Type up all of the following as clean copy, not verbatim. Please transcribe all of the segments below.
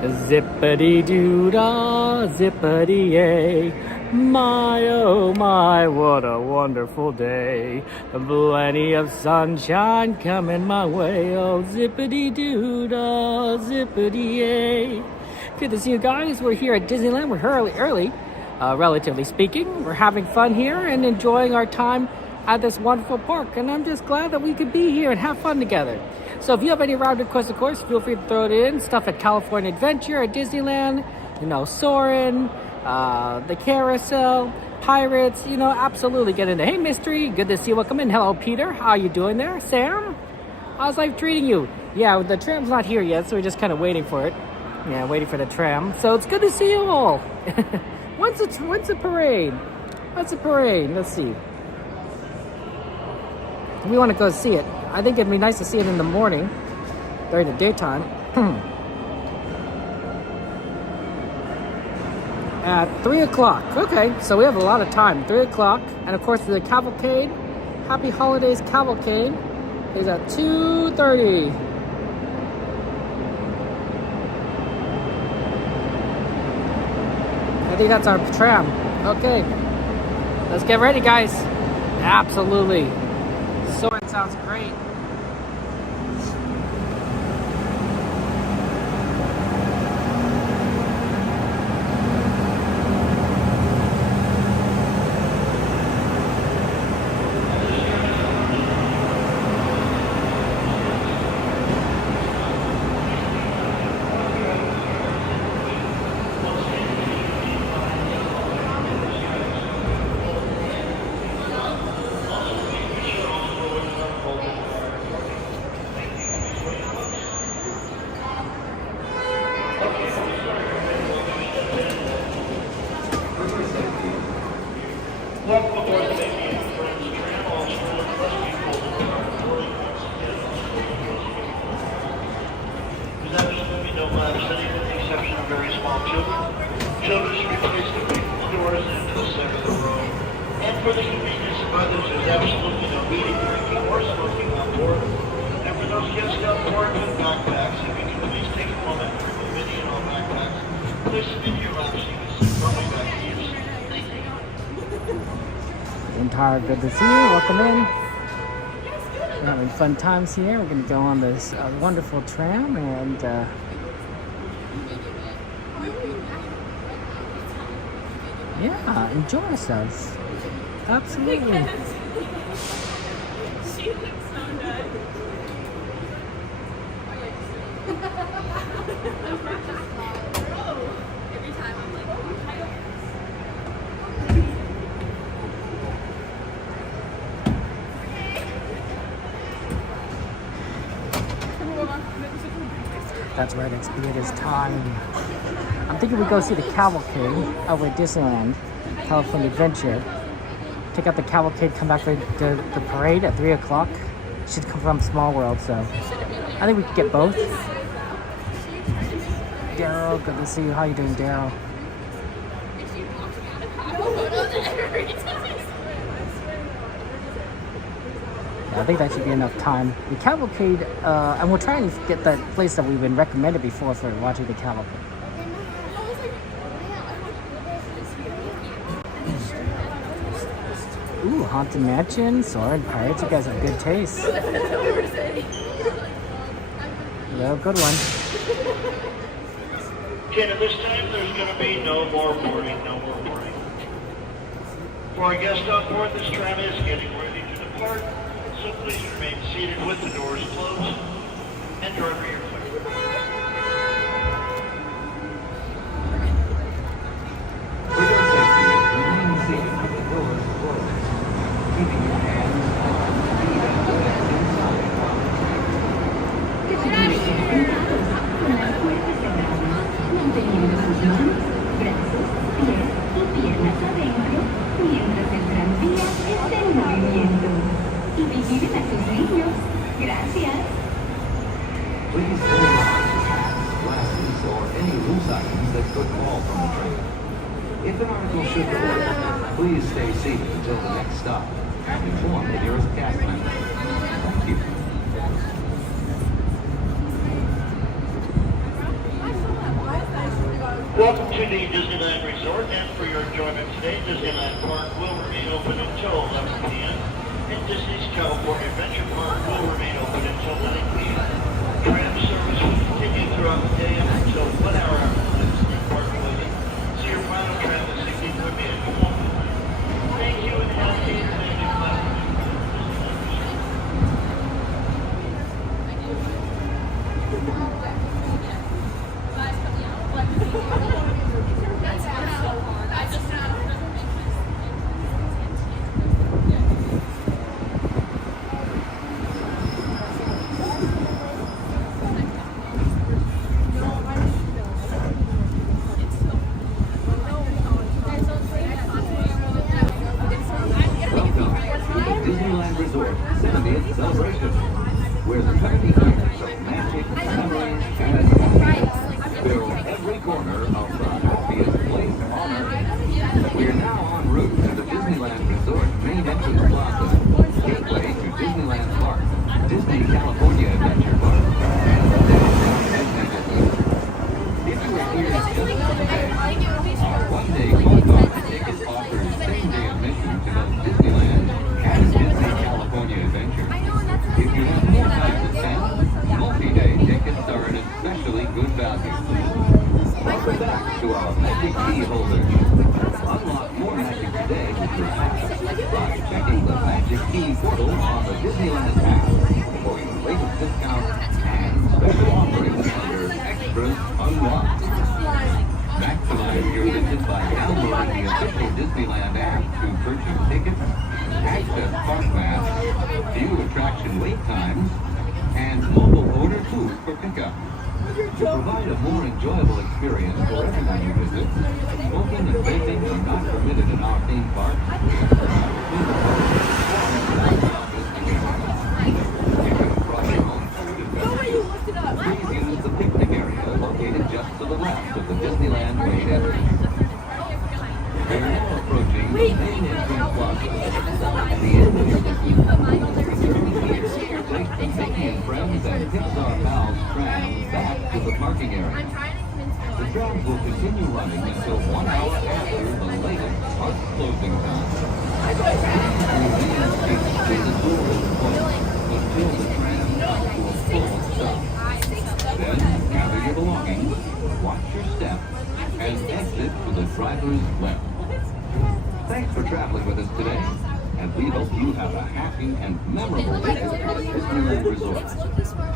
Zippity-doo-dah, zippity-yay. My, oh my, what a wonderful day. Plenty of sunshine coming my way. Oh, zippity-doo-dah, zippity-yay. Good to see you guys. We're here at Disneyland. We're early, relatively speaking. We're having fun here and enjoying our time at this wonderful park. And I'm just glad that we could be here and have fun together. So if you have any ride requests, of course, feel free to throw it in. Stuff at California Adventure, at Disneyland, Soarin', the Carousel, Pirates, absolutely get in there. Hey, Mystery, good to see you. Welcome in. Hello, Peter. How you doing there? Sam, how's life treating you? Yeah, the tram's not here yet, so we're just kind of waiting for it. Yeah, waiting for the tram. So it's good to see you all. When's the parade? What's the parade? Let's see. We want to go see it. I think it'd be nice to see it in the morning, during the daytime. At 3 o'clock. Okay, so we have a lot of time. 3 o'clock. And of course, the cavalcade, Happy Holidays Cavalcade, is at 2:30. I think that's our tram. Okay, let's get ready, guys. Absolutely. Soarin' sounds great. Good to see you. Welcome in. We're having fun times here. We're going to go on this wonderful tram and yeah, enjoy ourselves. Absolutely. She looks so good. Every time I'm like, that's right, it is time. I'm thinking we go see the cavalcade over at Disneyland, California Adventure. Check out the cavalcade, come back for the parade at 3 o'clock. Should come from Small World, so I think we could get both. Daryl, good to see you. How you doing, Daryl? I think that should be enough time. The cavalcade, and we'll try and get that place that we've been recommended before for watching the cavalcade. Ooh, Haunted Mansion, Soarin' Pirates. You guys have good taste. Yeah, good one. Ken, at this time, there's going to be no more boarding. For our guests on board, this tram is getting ready to depart. So please remain seated with the doors closed and driver your clear. For your safety, remain seated with the doors closed, keeping your hands on the feet and legs inside. Con las puertas cerradas, manteniendo sus manos, brazos, pies y piernas adentro mientras el tranvía esté en movimiento. Y vigilen a sus niños. Gracias. Please hold on to hats, glasses, or any loose items that could fall from the train. If an article should go over, please stay seated until the next stop and inform the nearest cast member. Thank you. I Welcome to the Disneyland Resort, and for your enjoyment today, Disneyland Park will remain open until 11 p.m. and Disney's California Adventure Park will remain open until 9 p.m. Tram service will continue throughout the day and until 1 hour after the Disney Park waiting. So your final tram is 16 would be at 12. Thank you and have a good class. Disneyland Resort 70th celebration, where the 70 years of magic, memories, and fun fill every corner of the happiest place on earth. We are now en route to the Disneyland Resort main entrance plaza, gateway to Disneyland Park, Disney California Adventure Park, and the Downtown Disney District. If you are here just for the day, our one-day fun ticket offers same-day admission to both Disneyland and Disney California Adventure. If you have more time to spend, multi-day tickets are an especially good value. Welcome back to our Magic Key holders. Unlock more magic today with your app by checking the Magic Key portal on the Disneyland app for your latest discounts and special offerings under Extras Unlocked. Maximize your visit by downloading the official Disneyland app to purchase tickets, access park maps, view attraction wait times, and mobile order food for pickup. To provide a more enjoyable experience for everyone you visit, smoking and vaping are not permitted in our theme parks. If you have brought your own food and beverages, please use the picnic area located just to the left of the Disneyland main entrance. We are now approaching the main entrance plaza. At the end of your visit, take the Mickey and Friends and Pixar Pals tram back to the parking area. The trams will continue running until 1 hour after the latest park closing time. Through the doors closed until the tram comes to a full stop. Then gather your belongings, watch your step, and exit to the driver's left. Thanks for traveling with us today, and we hope you have a happy and memorable visit to Disneyland Resort,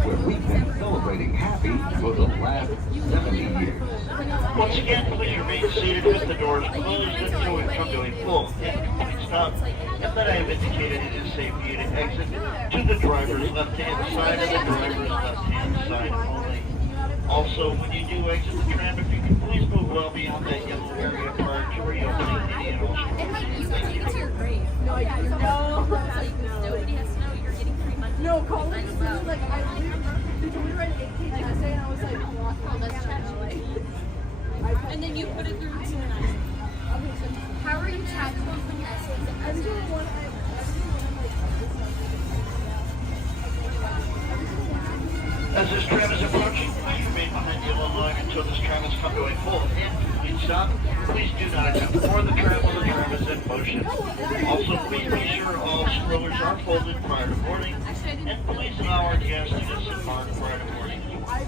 where we've been celebrating happy for the last 70 years. Once again, please remain seated with the doors closed until we come to a full and complete stop, and then I have indicated it is safe for you to exit to the driver's left-hand side and the driver's left-hand side only. Also, when you do exit the tram, if you can please move well beyond that yellow area prior to reopening any and all stores. Thank you. No, I didn't know. Nobody has to know you're getting free money. No, Colin was like, we were at 18 Tuesday, and I was like, oh, that's tragic. And then you put it through tonight. How are you taxing from your essays? I'm doing one. As this tram is approaching, please remain behind the yellow line until this tram has come to a full and complete stop. Please do not attempt to board the tram while the tram is in motion. Also, please be sure all strollers are folded prior to boarding, and please allow our guests to disembark prior to boarding. I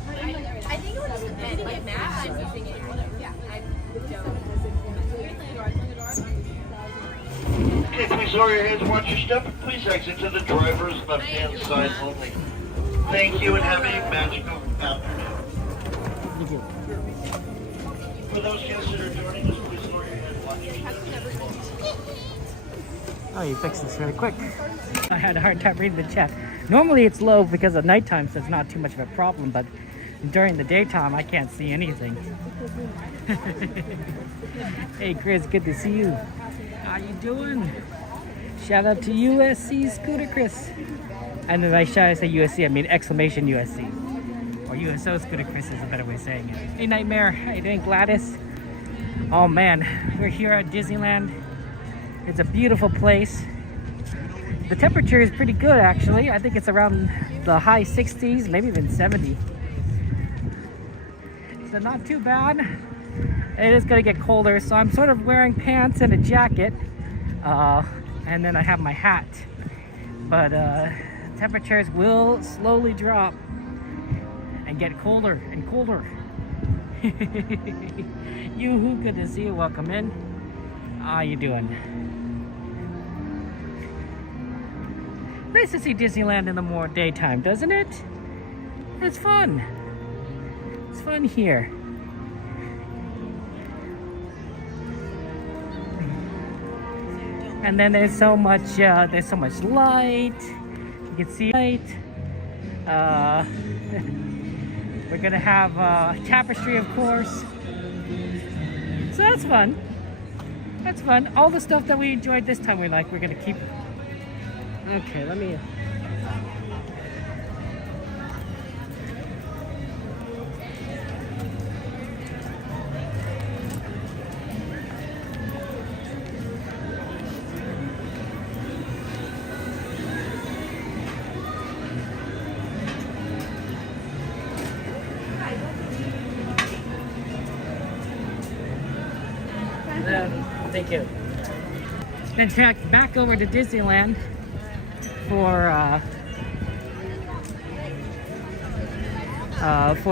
think it would just depend. Like Matt, I'm using it or whatever. Yeah, I don't. Okay, please lower your hands and watch your step, and please exit to the driver's left-hand side only. Thank you and have a magical afternoon. Thank you. For those guests that are joining us, please lower your head and watch your step. Oh, you fixed this really quick. I had a hard time reading the chat. Normally it's low because of nighttime, so it's not too much of a problem, but during the daytime I can't see anything. Hey Chris, good to see you. How you doing? Shout out to USC Scooter Chris. And then I say USC, I mean exclamation USC. Or USO Scooter Chris is a better way of saying it. Hey Nightmare, how you doing Gladys? Oh man, we're here at Disneyland. It's a beautiful place. The temperature is pretty good actually. I think it's around the high 60s, maybe even 70. So not too bad. It is gonna get colder, so I'm sort of wearing pants and a jacket, and then I have my hat. But temperatures will slowly drop and get colder and colder. Yoo-hoo, good to see you. Welcome in. How you doing? Nice to see Disneyland in the more daytime, doesn't it? It's fun. It's fun here. And then there's so much light. You can see light. We're gonna have tapestry, of course. So that's fun. That's fun. All the stuff that we enjoyed this time, we're gonna keep. Okay, let me. Thank you. Then back over to Disneyland for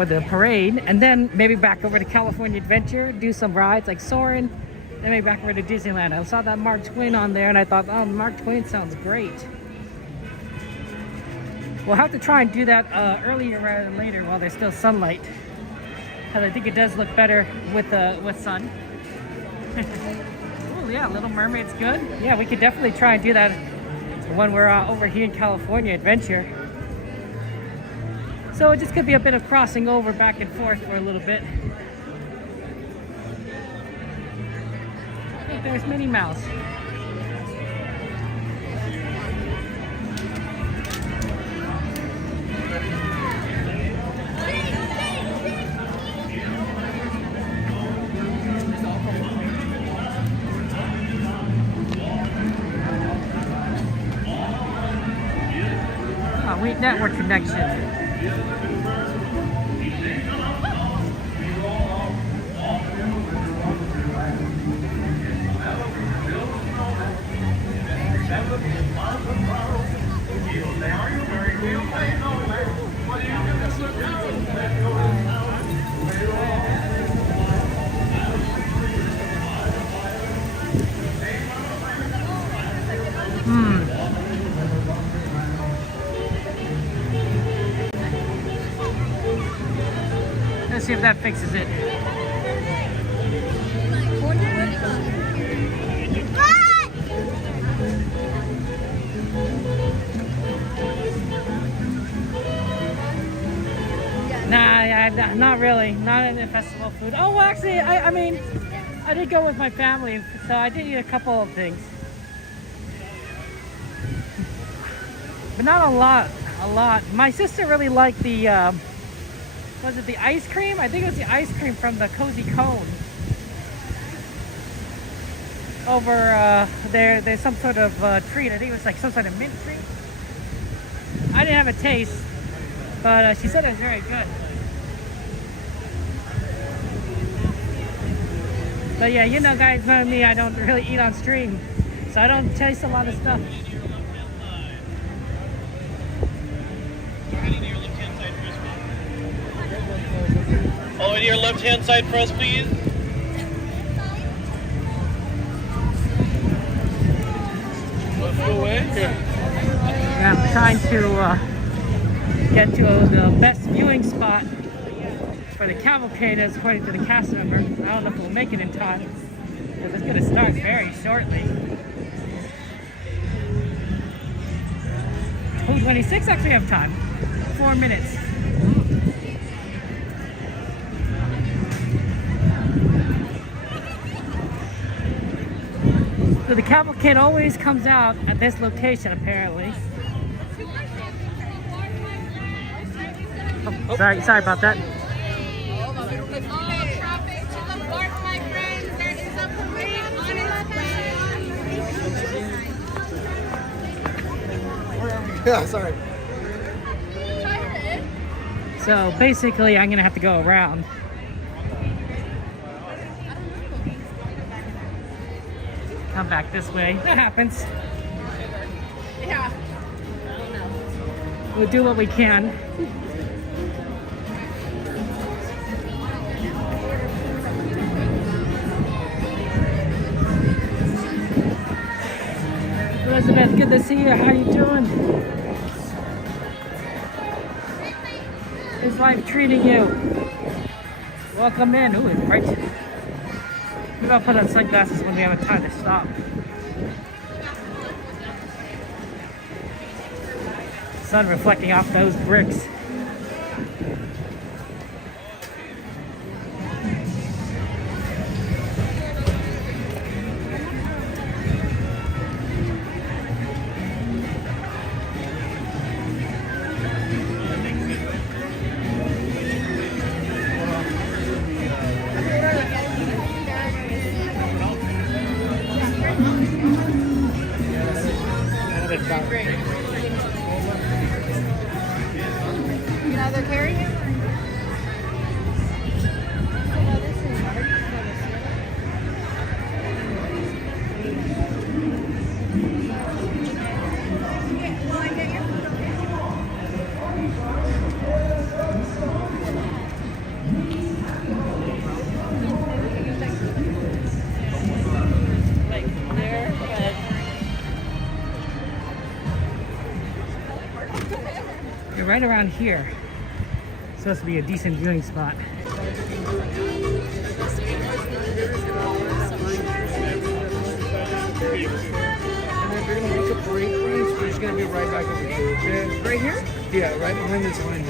the parade, and then maybe back over to California Adventure, do some rides like Soarin', then maybe back over to Disneyland. I saw that Mark Twain on there, and I thought, oh, Mark Twain sounds great. We'll have to try and do that earlier rather than later while there's still sunlight, because I think it does look better with sun. Oh yeah, Little Mermaid's good. Yeah, we could definitely try and do that when we're over here in California Adventure. So it just could be a bit of crossing over back and forth for a little bit. Look, there's Minnie Mouse. Sweet network connection. Let's see if that fixes it. Nah, not really. Not in the festival food. Oh, well, actually, I mean, I did go with my family, so I did eat a couple of things. But not a lot. My sister really liked the, was it the ice cream? I think it was the ice cream from the Cozy Cone. Over there's some sort of treat. I think it was like some sort of mint treat. I didn't have a taste, but she said it was very good. But yeah, you know, guys, know me, I don't really eat on stream, so I don't taste a lot of stuff. Oh, and your left-hand side press, please. Let's go away. Here. Yeah, I'm trying to get to the best viewing spot for the cavalcade, as according to the cast member. I don't know if we'll make it in time, because it's going to start very shortly. 2:26, actually have time. 4 minutes. So the cavalcade always comes out at this location, apparently. Oh, sorry about that. Yeah, sorry. So basically, I'm gonna have to go around. come back this way. That happens. Yeah. We'll do what we can. Elizabeth, good to see you. How you doing? How's life treating you? Welcome in. Ooh, it's bright. We gotta put on sunglasses when we have time to stop. Sun reflecting off those bricks. Another carry? You're right around here. Supposed to be a decent viewing spot. We're just gonna be right back over here. Okay? Right here? Yeah, right behind this line.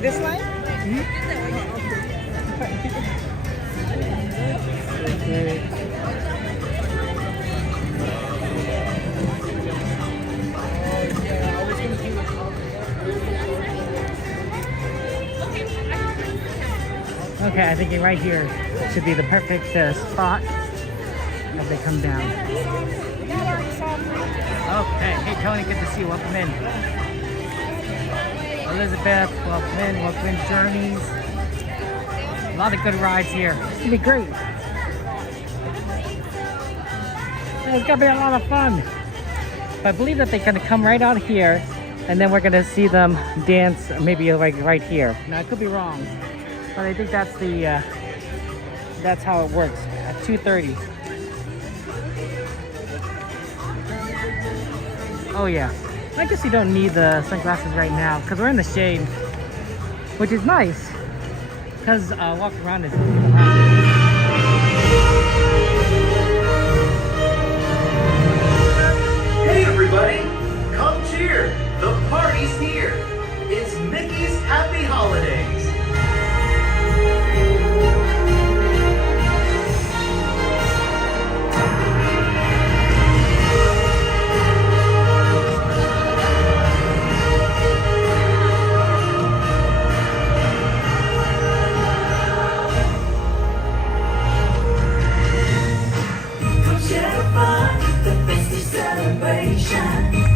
This line? Okay, I think right here should be the perfect spot as they come down. Okay, hey Tony, good to see you. Welcome in. Elizabeth, welcome in. Welcome in, Journeys. A lot of good rides here. It's gonna be great. It's gonna be a lot of fun. But I believe that they're gonna come right out here, and then we're gonna see them dance maybe like right here. Now I could be wrong, but I think that's the that's how it works at 2:30. Oh yeah, I guess you don't need the sunglasses right now because we're in the shade, which is nice because walking around is Hey everybody, come cheer, the party's here. It's Mickey's Happy Holidays.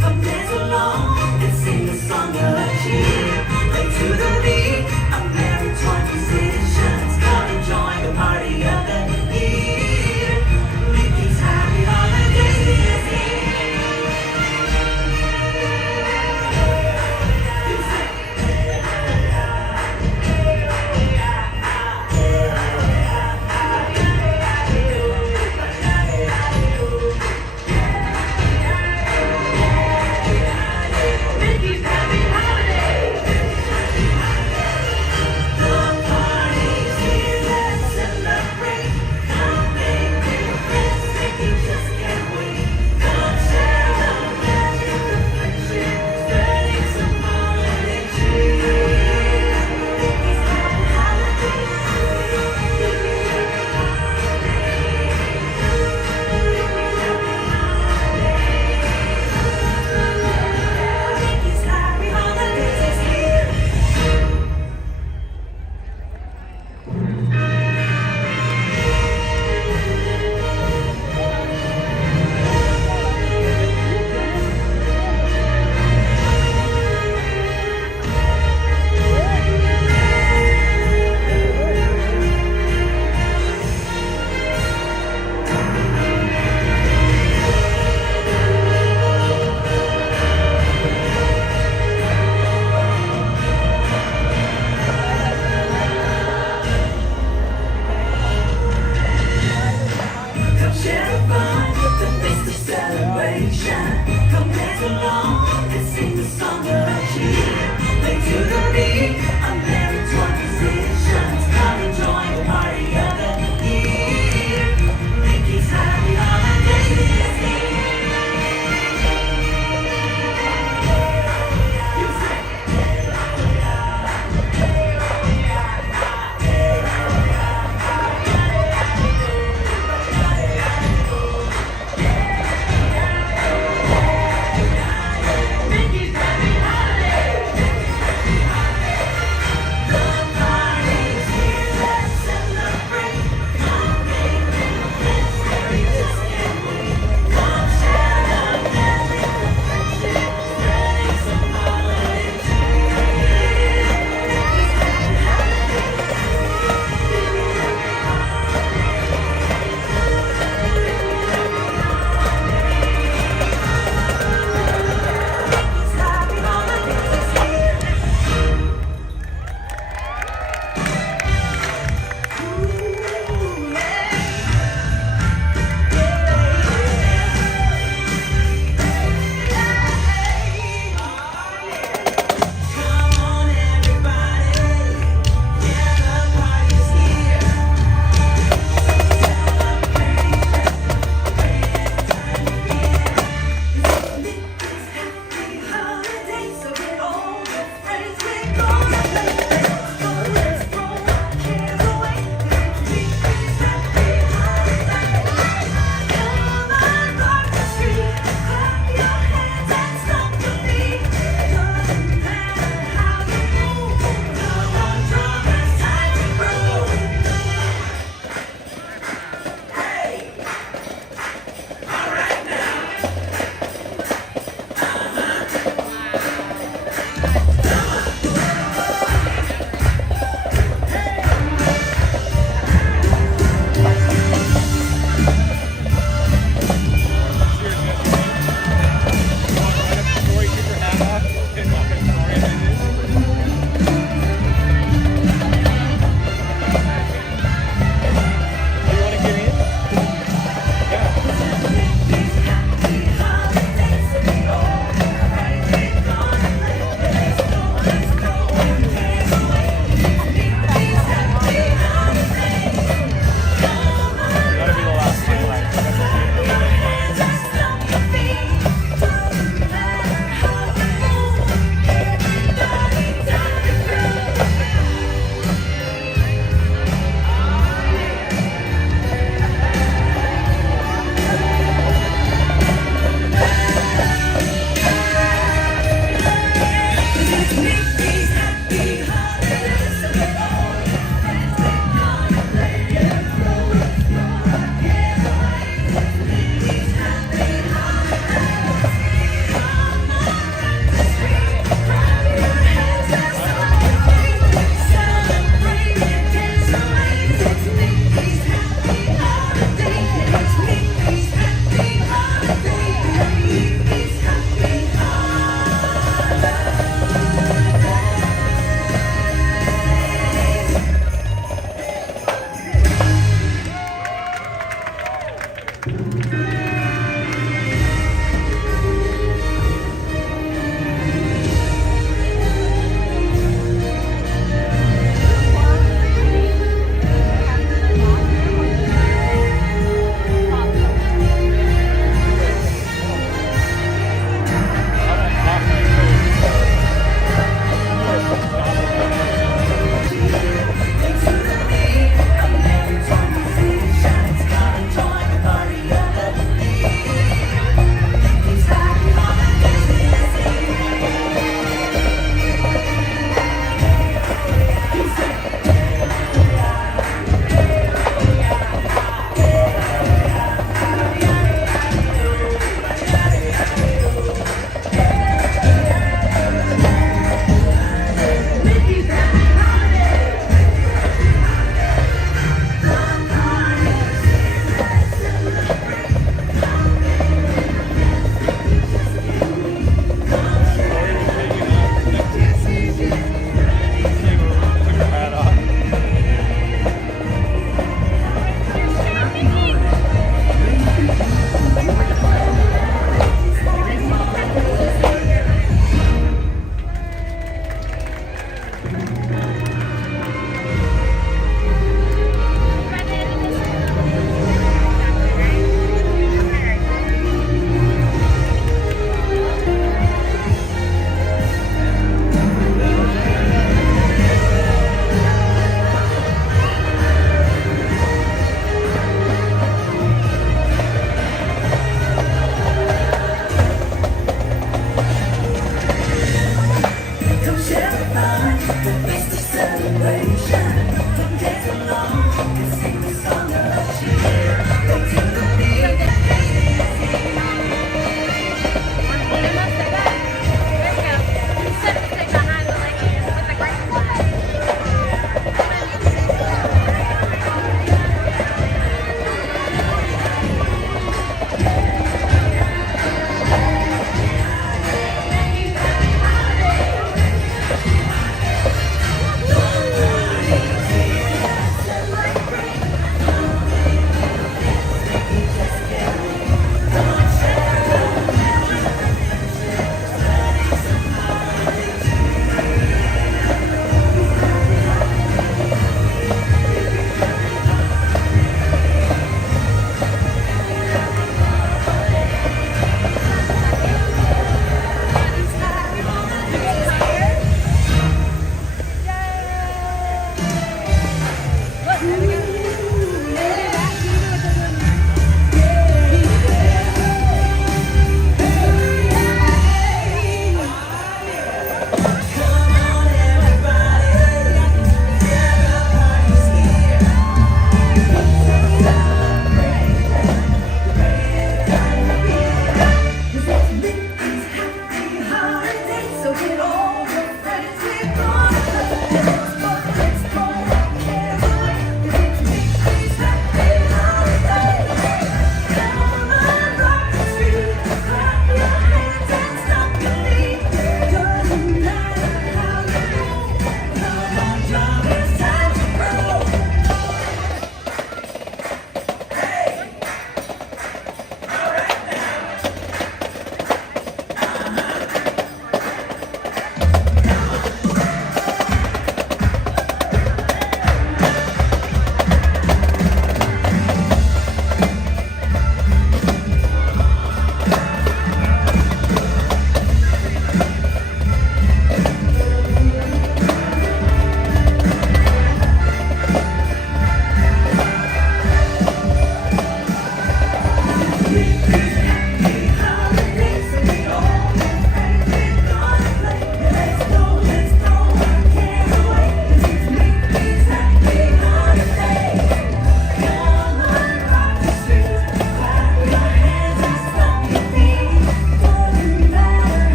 Come dance along and sing a song of cheer. Play to the beat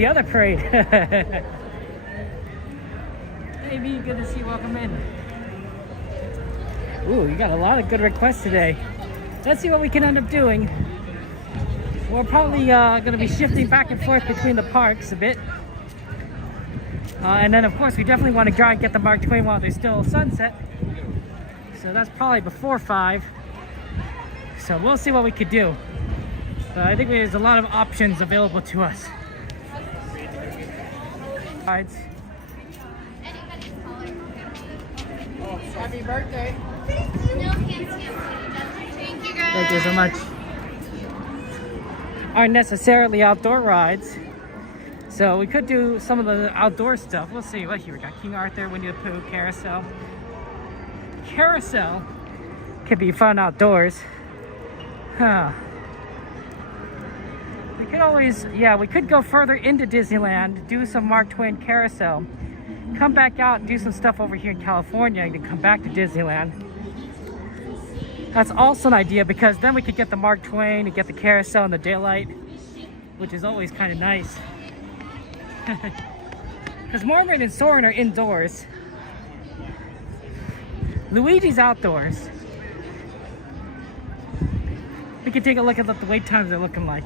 the other parade. Hey, B, good to see you. Welcome in. Ooh, you got a lot of good requests today. Let's see what we can end up doing. We're probably going to be shifting back and forth between the parks a bit. And then, of course, we definitely want to try and get the Mark Twain while there's still sunset. So that's probably before 5. So we'll see what we could do. I think there's a lot of options available to us. Rides. Happy birthday. Thank you so much. Aren't necessarily outdoor rides, so we could do some of the outdoor stuff. We'll see. What here? We got King Arthur, Winnie the Pooh, Carousel. Carousel could be fun outdoors. Huh. We could always, yeah, we could go further into Disneyland, do some Mark Twain Carousel, come back out and do some stuff over here in California and then come back to Disneyland. That's also an idea, because then we could get the Mark Twain and get the Carousel in the daylight, which is always kind of nice. Because Mermaid and Soarin' are indoors. Luigi's outdoors. We could take a look at what the wait times are looking like.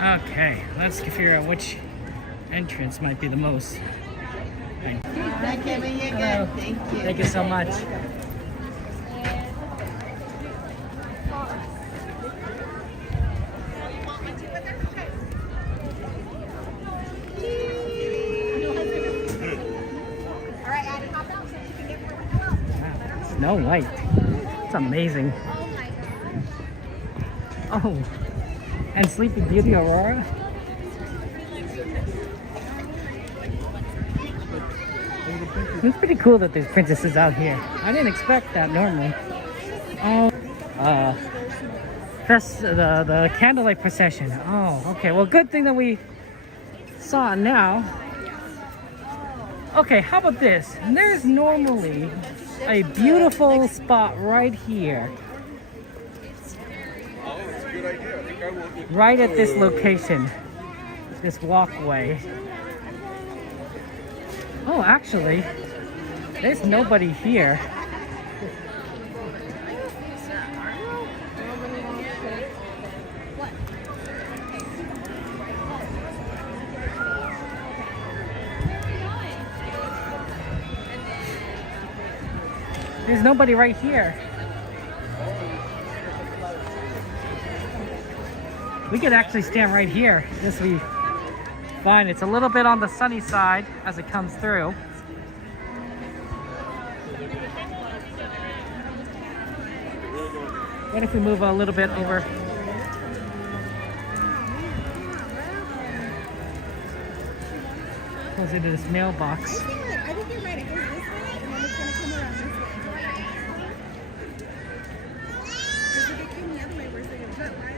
Okay, let's figure out which entrance might be the most. Hi, Kevin, you're Hello. good. Thank you. Thank you so much. Snow White. It's amazing. Oh, and Sleeping Beauty Aurora. It's pretty cool that there's princesses out here. I didn't expect that normally. Oh, that's the candlelight procession. Oh, okay. Well, good thing that we saw it now. Okay, how about this? There's normally a beautiful spot right here. Right at this location. This walkway. Oh, actually, there's nobody here. There's nobody right here. We could actually stand right here. This would be fine. It's a little bit on the sunny side as it comes through. What if we move a little bit over? Goes into this mailbox. I think you're right. It goes this way, and then it's going to come around this way. Because if it came the other way, where's it going to turn, right?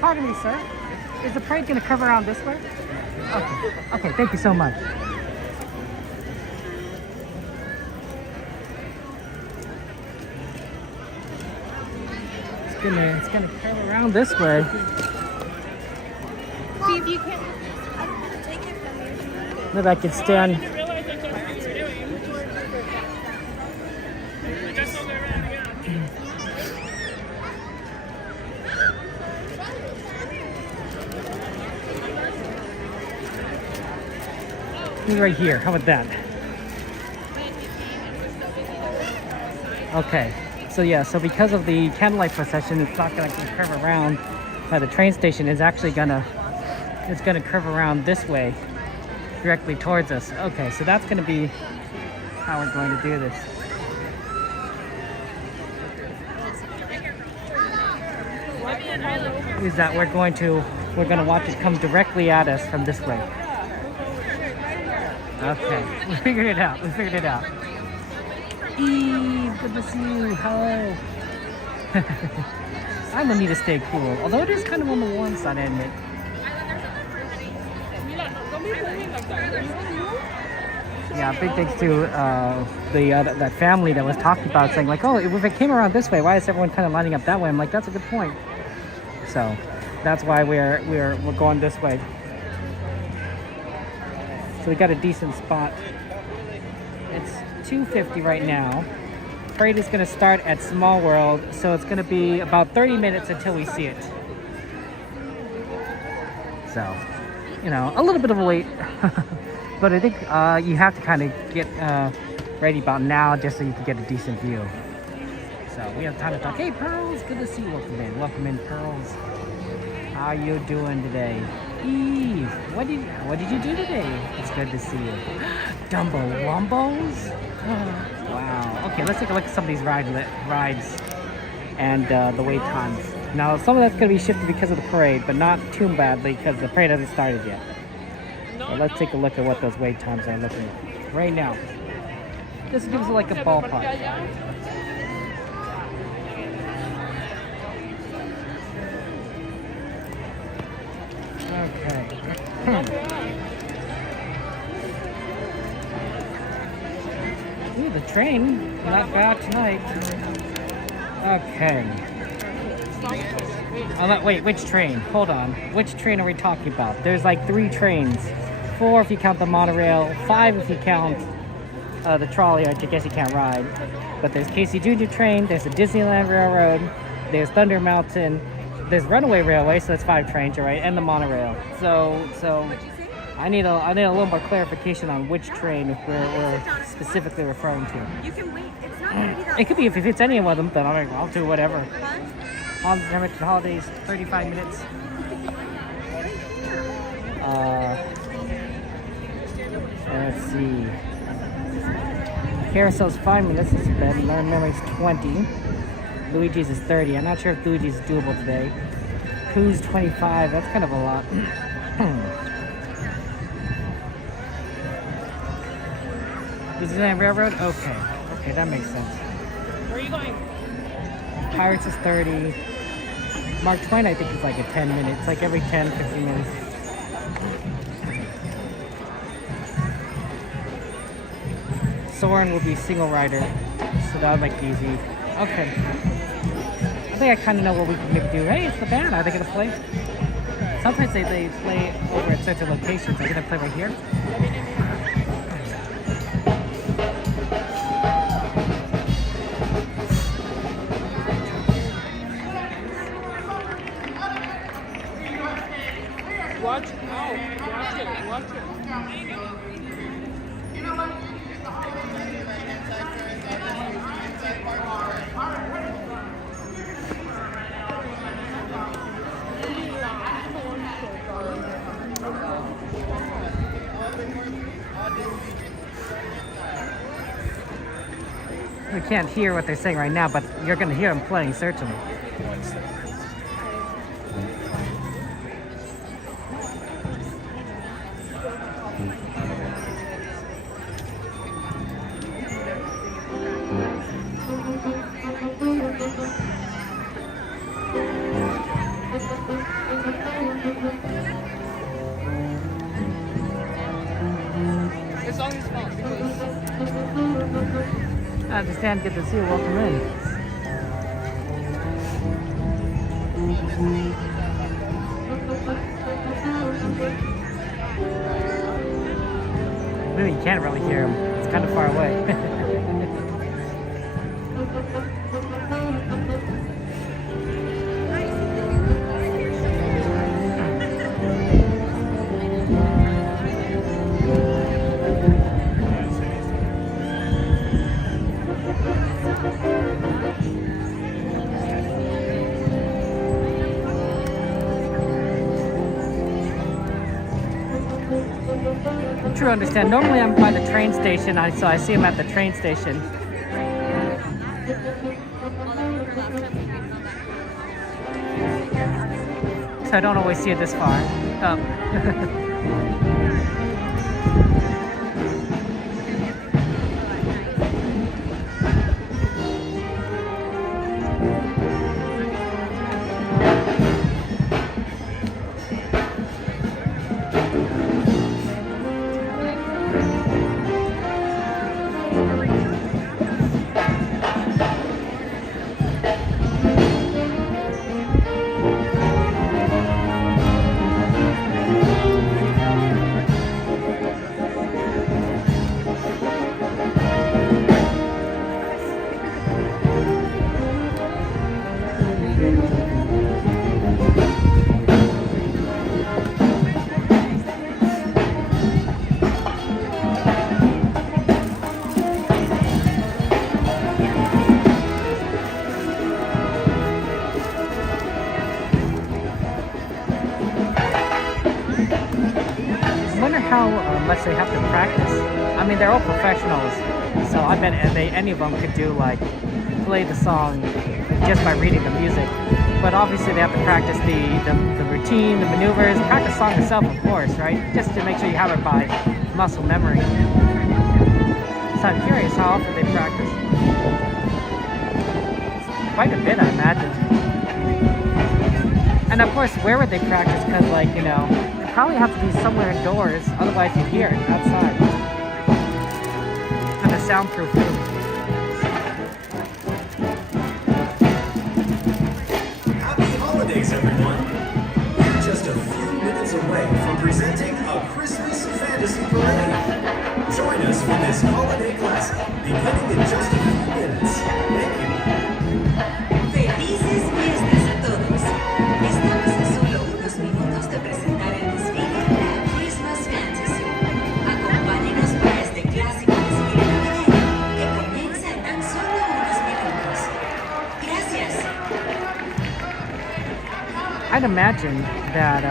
Pardon me, sir. Is the parade going to curve around this way? Okay. Okay, thank you so much. It's gonna curve around this way. See if you can. I'm going to take it from you. Maybe I could stand. Right here. How about that? Okay. So yeah. So because of the candlelight procession, it's not going to curve around by the train station. It's actually gonna curve around this way, directly towards us. Okay. So that's going to be how we're going to do this. Is that we're going to watch it come directly at us from this way. Okay, we figured it out. Eve, good to see you. Hello. I will need to stay cool, although it is kind of on the warm side, I admit. Yeah, big thanks to that family that was talking about saying like, oh, if it came around this way, why is everyone kind of lining up that way? I'm like, that's a good point. So that's why we're going this way. So we got a decent spot. It's 2:50 right now. Parade is going to start at Small World, so it's going to be about 30 minutes until we see it. So, you know, a little bit of a wait. But I think you have to kind of get ready about now just so you can get a decent view. So we have time to talk. Hey, Pearls, good to see you. Welcome in. Welcome in, Pearls. How you doing today? Eve, what did you do today? It's good to see you. Dumbo Wumbos? Wow. Okay, let's take a look at some of these rides and the wait times. Now, some of that's going to be shifted because of the parade, but not too badly because the parade hasn't started yet. So let's take a look at what those wait times are looking at right now. This gives it like a ballpark. Okay. Ooh, the train. Not bad tonight. Okay. Wait, which train? Hold on. Which train are we talking about? There's like 3 trains. 4 if you count the monorail. 5 if you count the trolley, I guess you can't ride. But there's Casey Jr. train. There's the Disneyland Railroad. There's Thunder Mountain. There's Runaway Railway, so that's 5 trains, right? And the monorail. So I need a little more clarification on which train we're specifically referring to. You can wait. It's not going to be that It could be if it's any of them, then I'll do whatever. On the Hamilton Holidays, 35 minutes. Let's see. Carousel's 5 minutes. This is bad. Little Mermaid's 20. Luigi's is 30. I'm not sure if Luigi's is doable today. Pooh's 25. That's kind of a lot. Disneyland Railroad? Okay. Okay, that makes sense. Where are you going? Pirates is 30. Mark Twain, I think, is like a 10 minutes. It's like every 10, 15 minutes. Soarin' will be single rider, so that'll make it easy. Okay. I think I kind of know what we can maybe do. Hey, it's the band. Are they going to play? Sometimes they play over at certain locations. Are they going to play right here? Watch out. Watch it. Watch it. We can't hear what they're saying right now, but you're going to hear them playing, certainly. It's on his phone. I understand. Good to see you. Welcome in. Really, you can't really hear him. It's kind of far away. True, understand. Normally I'm by the train station, so I see him at the train station. So I don't always see it this far. Oh. how much they have to practice. I mean, they're all professionals, so I bet any of them could do like play the song just by reading the music. But obviously they have to practice the routine, the maneuvers, practice the song itself, of course, right? Just to make sure you have it by muscle memory. So I'm curious how often they practice. Quite a bit, I imagine. And of course, where would they practice? Because, like, you know, they probably have to be somewhere indoors, otherwise you'd hear it outside. And a soundproof room. Happy holidays, everyone! We're just a few minutes away from presenting a Christmas fantasy parade. Join us for this holiday classic, beginning in just a few minutes. Thank you. Felices fiestas a todos. Estamos a solo unos minutos de presentar el desfile de la Christmas Fantasy. Acompáñenos para este clásico desfile navideño que comienza en tan solo unos minutos. Gracias. I'd imagine that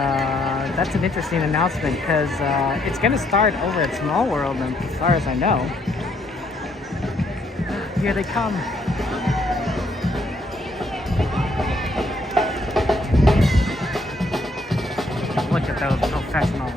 that's an interesting announcement because it's going to start over at Small World, and as far as I know. Here they come. Look at those professionals.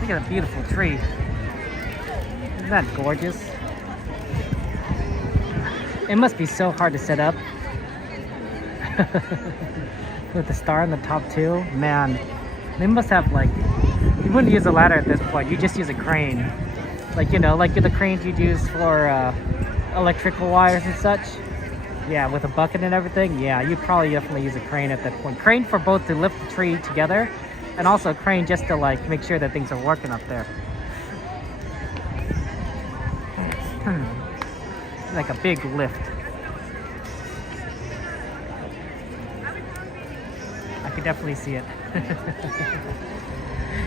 Look at that beautiful tree. Isn't that gorgeous? It must be so hard to set up. With the star on the top too. Man, they must have like, you wouldn't use a ladder at this point, you just use a crane. Like, you know, like the cranes you'd use for electrical wires and such. Yeah, with a bucket and everything. Yeah, you'd probably definitely use a crane at that point. Crane for both to lift the tree together, and also a crane just to like make sure that things are working up there. Like a big lift. I could definitely see it.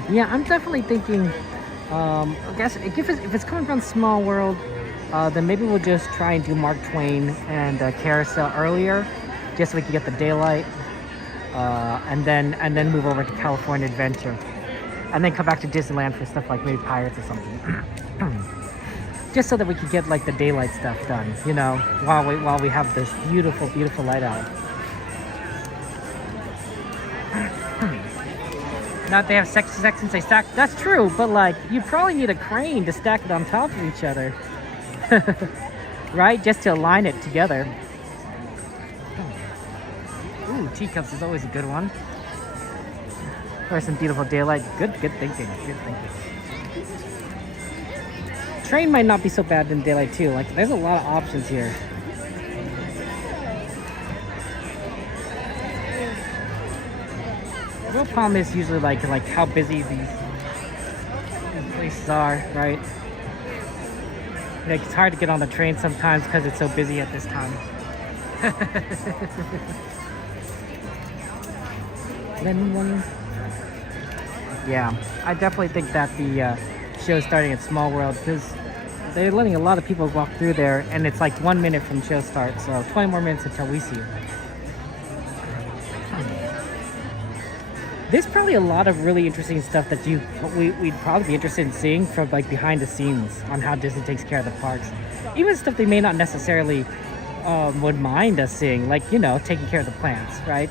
Yeah, I'm definitely thinking, I guess if it's coming from Small World, then maybe we'll just try and do Mark Twain and Carousel earlier, just so we can get the daylight. And then move over to California Adventure, and then come back to Disneyland for stuff like maybe Pirates or something. Just so that we can get like the daylight stuff done, you know, while we have this beautiful, beautiful light out. Now they have sections they stack. That's true, but like you probably need a crane to stack it on top of each other, right? Just to align it together. Ooh, Teacups is always a good one. Or some beautiful daylight. Good thinking. Good thinking. Train might not be so bad in daylight too. Like, there's a lot of options here. The real problem is usually like how busy these places are, right? Like, it's hard to get on the train sometimes because it's so busy at this time. Yeah, I definitely think that the show is starting at Small World because they're letting a lot of people walk through there, and it's like 1 minute from show start, so 20 more minutes until we see it. There's probably a lot of really interesting stuff that we'd probably be interested in seeing from like behind the scenes on how Disney takes care of the parks. Even stuff they may not necessarily would mind us seeing, like, you know, taking care of the plants, right?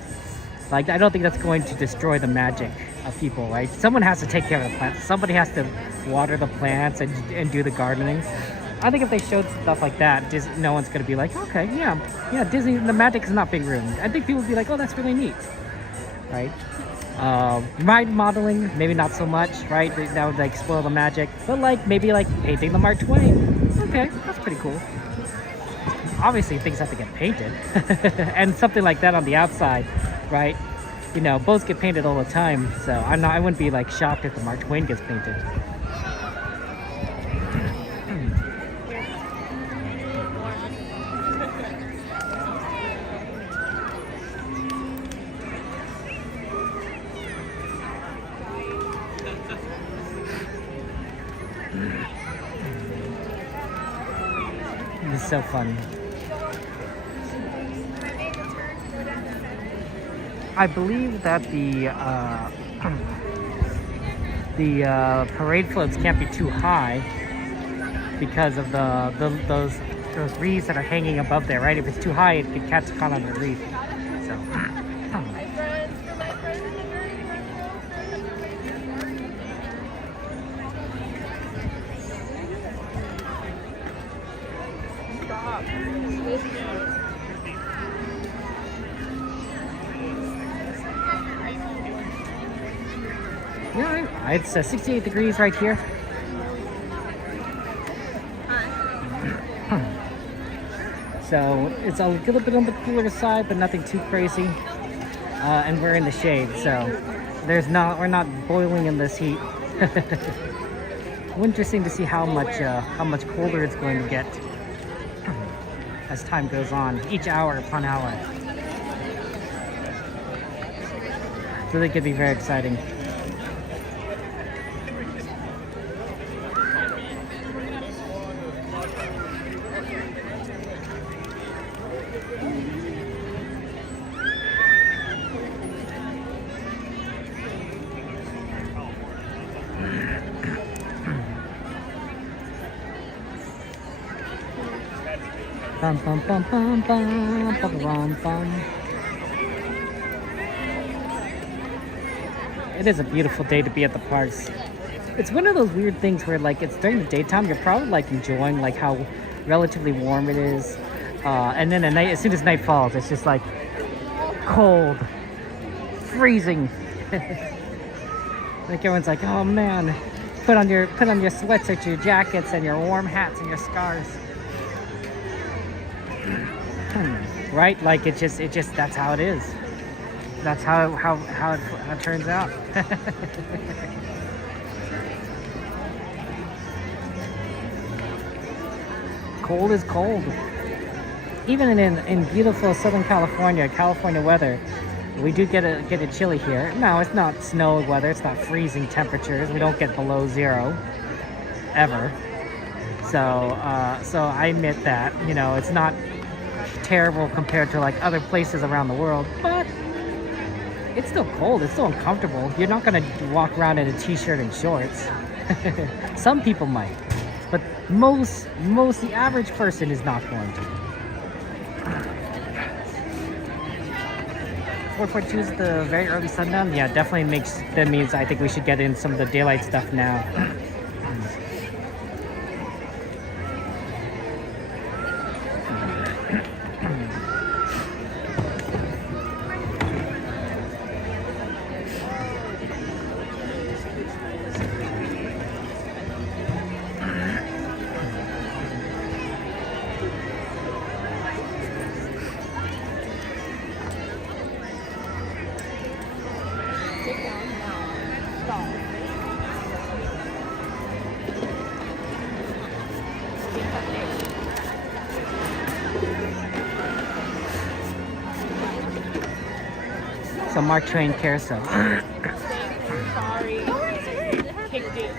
Like, I don't think that's going to destroy the magic of people, right? Someone has to take care of the plants. Somebody has to water the plants and do the gardening. I think if they showed stuff like that, no one's going to be like, okay, yeah, Disney, the magic is not being ruined. I think people would be like, oh, that's really neat, right? Ride modeling, maybe not so much, right? That would like spoil the magic. But like maybe like painting the Mark Twain. Okay, that's pretty cool. Obviously things have to get painted. And something like that on the outside, right? You know, boats get painted all the time, so I wouldn't be like shocked if the Mark Twain gets painted. It's so fun. I believe that the parade floats can't be too high because of those reefs that are hanging above there, right? If it's too high, it could catch caught on the reef. So. Yeah, it's 68 degrees right here. So it's a little bit on the cooler side, but nothing too crazy. And we're in the shade, so we're not boiling in this heat. Interesting to see how much colder it's going to get as time goes on, each hour upon hour. So that could be very exciting. Bum, bum, bum, bum, bum, bum, bum, bum. It is a beautiful day to be at the parks. It's one of those weird things where like it's during the daytime, you're probably like enjoying like how relatively warm it is. And then at night, as soon as night falls, it's just like cold, freezing. Like everyone's like, oh man, put on your sweatshirts, your jackets, and your warm hats and your scarves. Right? Like it just that's how it is. That's how it turns out. Cold is cold. Even in beautiful Southern California weather, we do get a chilly here. No, it's not snow weather. It's not freezing temperatures. We don't get below zero ever. So I admit that, you know, it's not terrible compared to like other places around the world, but it's still cold. It's still uncomfortable. You're not gonna walk around in a t-shirt and shorts. Some people might, but the average person is not going to. 4:42 is the very early sundown. Yeah, definitely means I think we should get in some of the daylight stuff now. So Mark Twain Carousel. Sorry. Kicked it.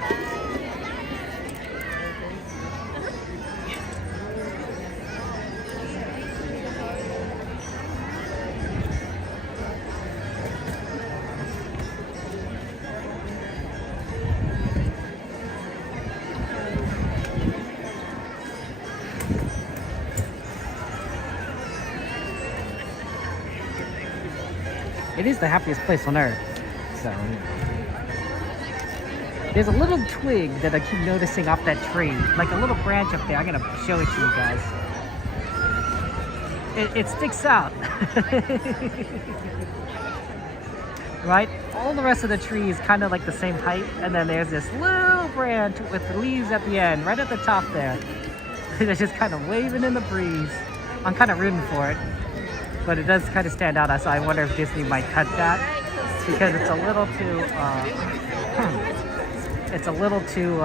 It is the happiest place on earth. So there's a little twig that I keep noticing off that tree, like a little branch up there. I'm gonna show it to you guys. It sticks out. right? All the rest of the tree is kind of like the same height, and then there's this little branch with the leaves at the end, right at the top there. It's just kind of waving in the breeze. I'm kind of rooting for it, but it does kind of stand out. So I wonder if Disney might cut that because it's a little too. It's a little too.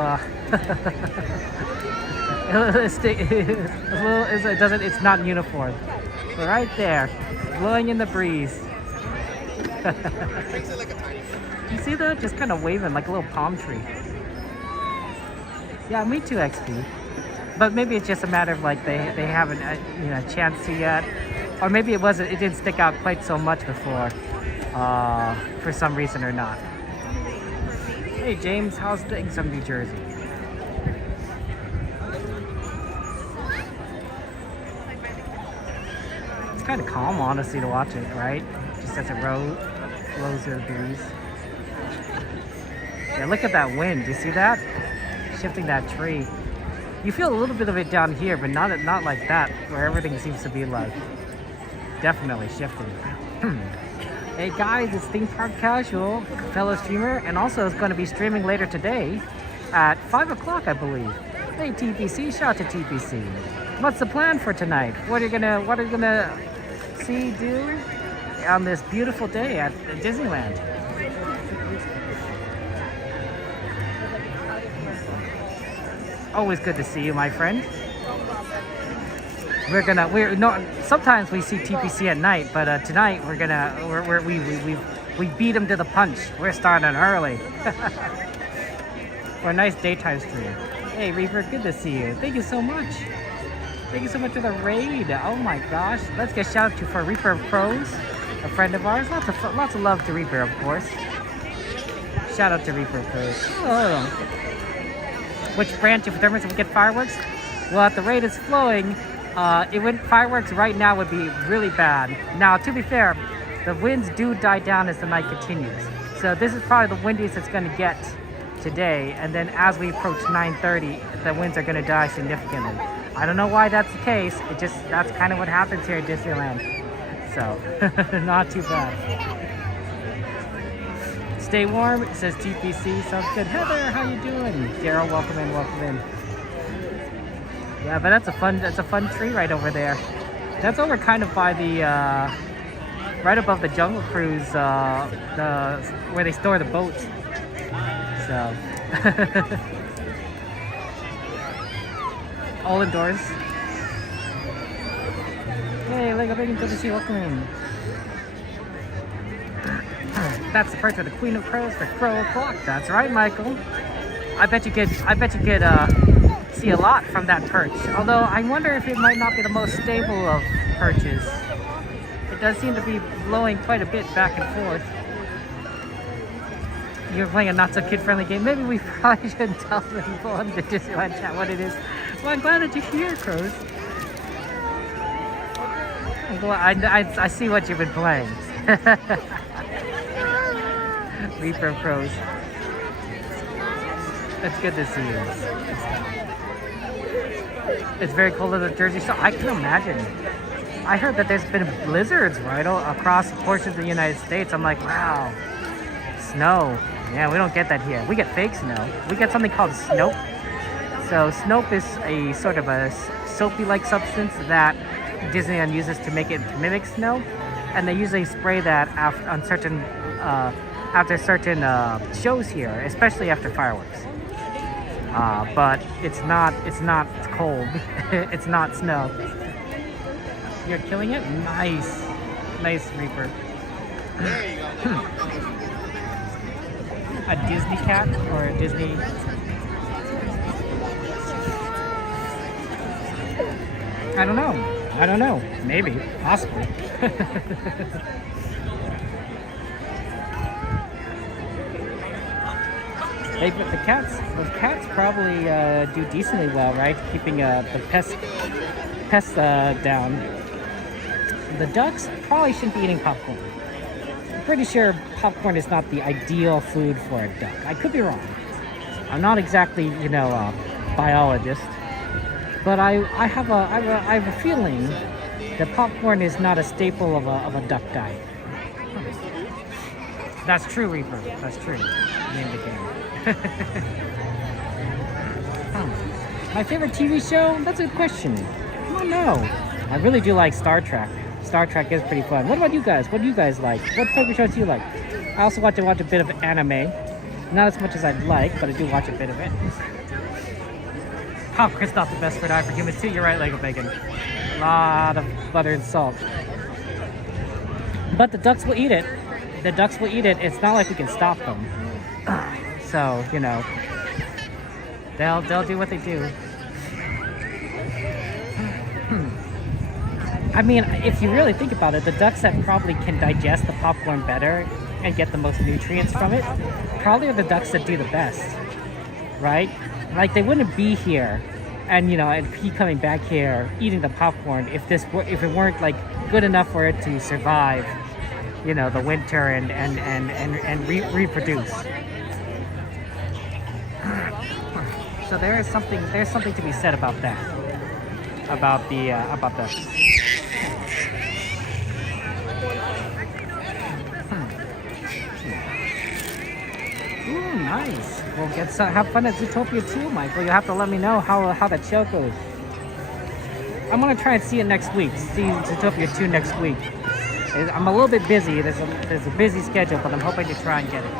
It doesn't. It's not uniform. But right there, blowing in the breeze. You see that? Just kind of waving like a little palm tree. Yeah, me too, XP. But maybe it's just a matter of like they haven't a chance to yet, or maybe it didn't stick out quite so much before, for some reason or not. Hey James, how's things from New Jersey? It's kind of calm, honestly, to watch it, right? Just as it flows through the breeze. Yeah, look at that wind. You see that? Shifting that tree. You feel a little bit of it down here, but not like that, where everything seems to be like definitely shifting. Hey guys, it's Theme Park Casual, fellow streamer, and also is going to be streaming later today at 5 o'clock, I believe. Hey TPC, shout out to TPC. What's the plan for tonight? What are you gonna do on this beautiful day at Disneyland? Always good to see you, my friend. Sometimes we see TPC at night, but tonight we beat him to the punch. We're starting early. For a nice daytime stream. Hey Reaper, good to see you. Thank you so much. Thank you so much for the raid. Oh my gosh. Let's get shout out to for Reaper Pros, a friend of ours. Lots of love to Reaper, of course. Shout out to Reaper Pros. Oh. Which branch of thermos would get fireworks? Well, at the rate it's flowing, fireworks right now would be really bad. Now, to be fair, the winds do die down as the night continues. So this is probably the windiest it's going to get today. And then as we approach 9:30, the winds are going to die significantly. I don't know why that's the case. That's kind of what happens here at Disneyland. So, not too bad. Stay warm, it says TPC, sounds good. Heather, how you doing? Daryl, welcome in. Yeah, but that's a fun tree right over there. That's over kind of by the, right above the Jungle Cruise, where they store the boats. So, all indoors. Hey, Lego Bacon, good to see you, welcome in. That's the perch of the Queen of Crows for Crow O'Clock. That's right, Michael. I bet you could see a lot from that perch. Although I wonder if it might not be the most stable of perches. It does seem to be blowing quite a bit back and forth. You're playing a not so kid-friendly game. Maybe we probably shouldn't tell the people on the Disneyland chat what it is. Well, I'm glad that you're here, Crows. I'm glad I see what you've been playing. Reaper Pros. It's good to see you. It's very cold in the Jersey, so I can imagine. I heard that there's been blizzards right across portions of the United States. I'm like, wow, snow. Yeah, we don't get that here. We get fake snow. We get something called snope. So snope is a sort of a soapy-like substance that Disneyland uses to make it mimic snow, and they usually spray that after certain shows here, especially after fireworks. But it's not cold. It's not snow. You're killing it? Nice. Nice, Reaper. A Disney cat or a Disney... I don't know. Maybe. Possibly. Those cats probably do decently well, right? Keeping the pests down. The ducks probably shouldn't be eating popcorn. I'm pretty sure popcorn is not the ideal food for a duck. I could be wrong. I'm not exactly, a biologist, but I have a feeling that popcorn is not a staple of a duck diet. That's true, Reaper. That's true. Name the game. My favorite TV show? That's a good question. I don't know. I really do like Star Trek. Star Trek is pretty fun. What about you guys? What do you guys like? What favorite shows do you like? I also watch a bit of anime. Not as much as I'd like, but I do watch a bit of it. Oh, Kristoff the best for die for humans too. You're right, Lego Bacon. A lot of butter and salt. But the ducks will eat it. The ducks will eat it. It's not like we can stop them. So, you know, they'll do what they do. I mean, if you really think about it, the ducks that probably can digest the popcorn better and get the most nutrients from it probably are the ducks that do the best, right? Like, they wouldn't be here and, you know, and keep coming back here eating the popcorn if it weren't like good enough for it to survive, you know, the winter and reproduce. So there's something to be said about that. About the Ooh, nice. We'll have fun at Zootopia too, Michael. You'll have to let me know how that show goes. I'm gonna try and see it next week. See Zootopia 2 next week. I'm a little bit busy. There's a busy schedule, but I'm hoping to try and get it.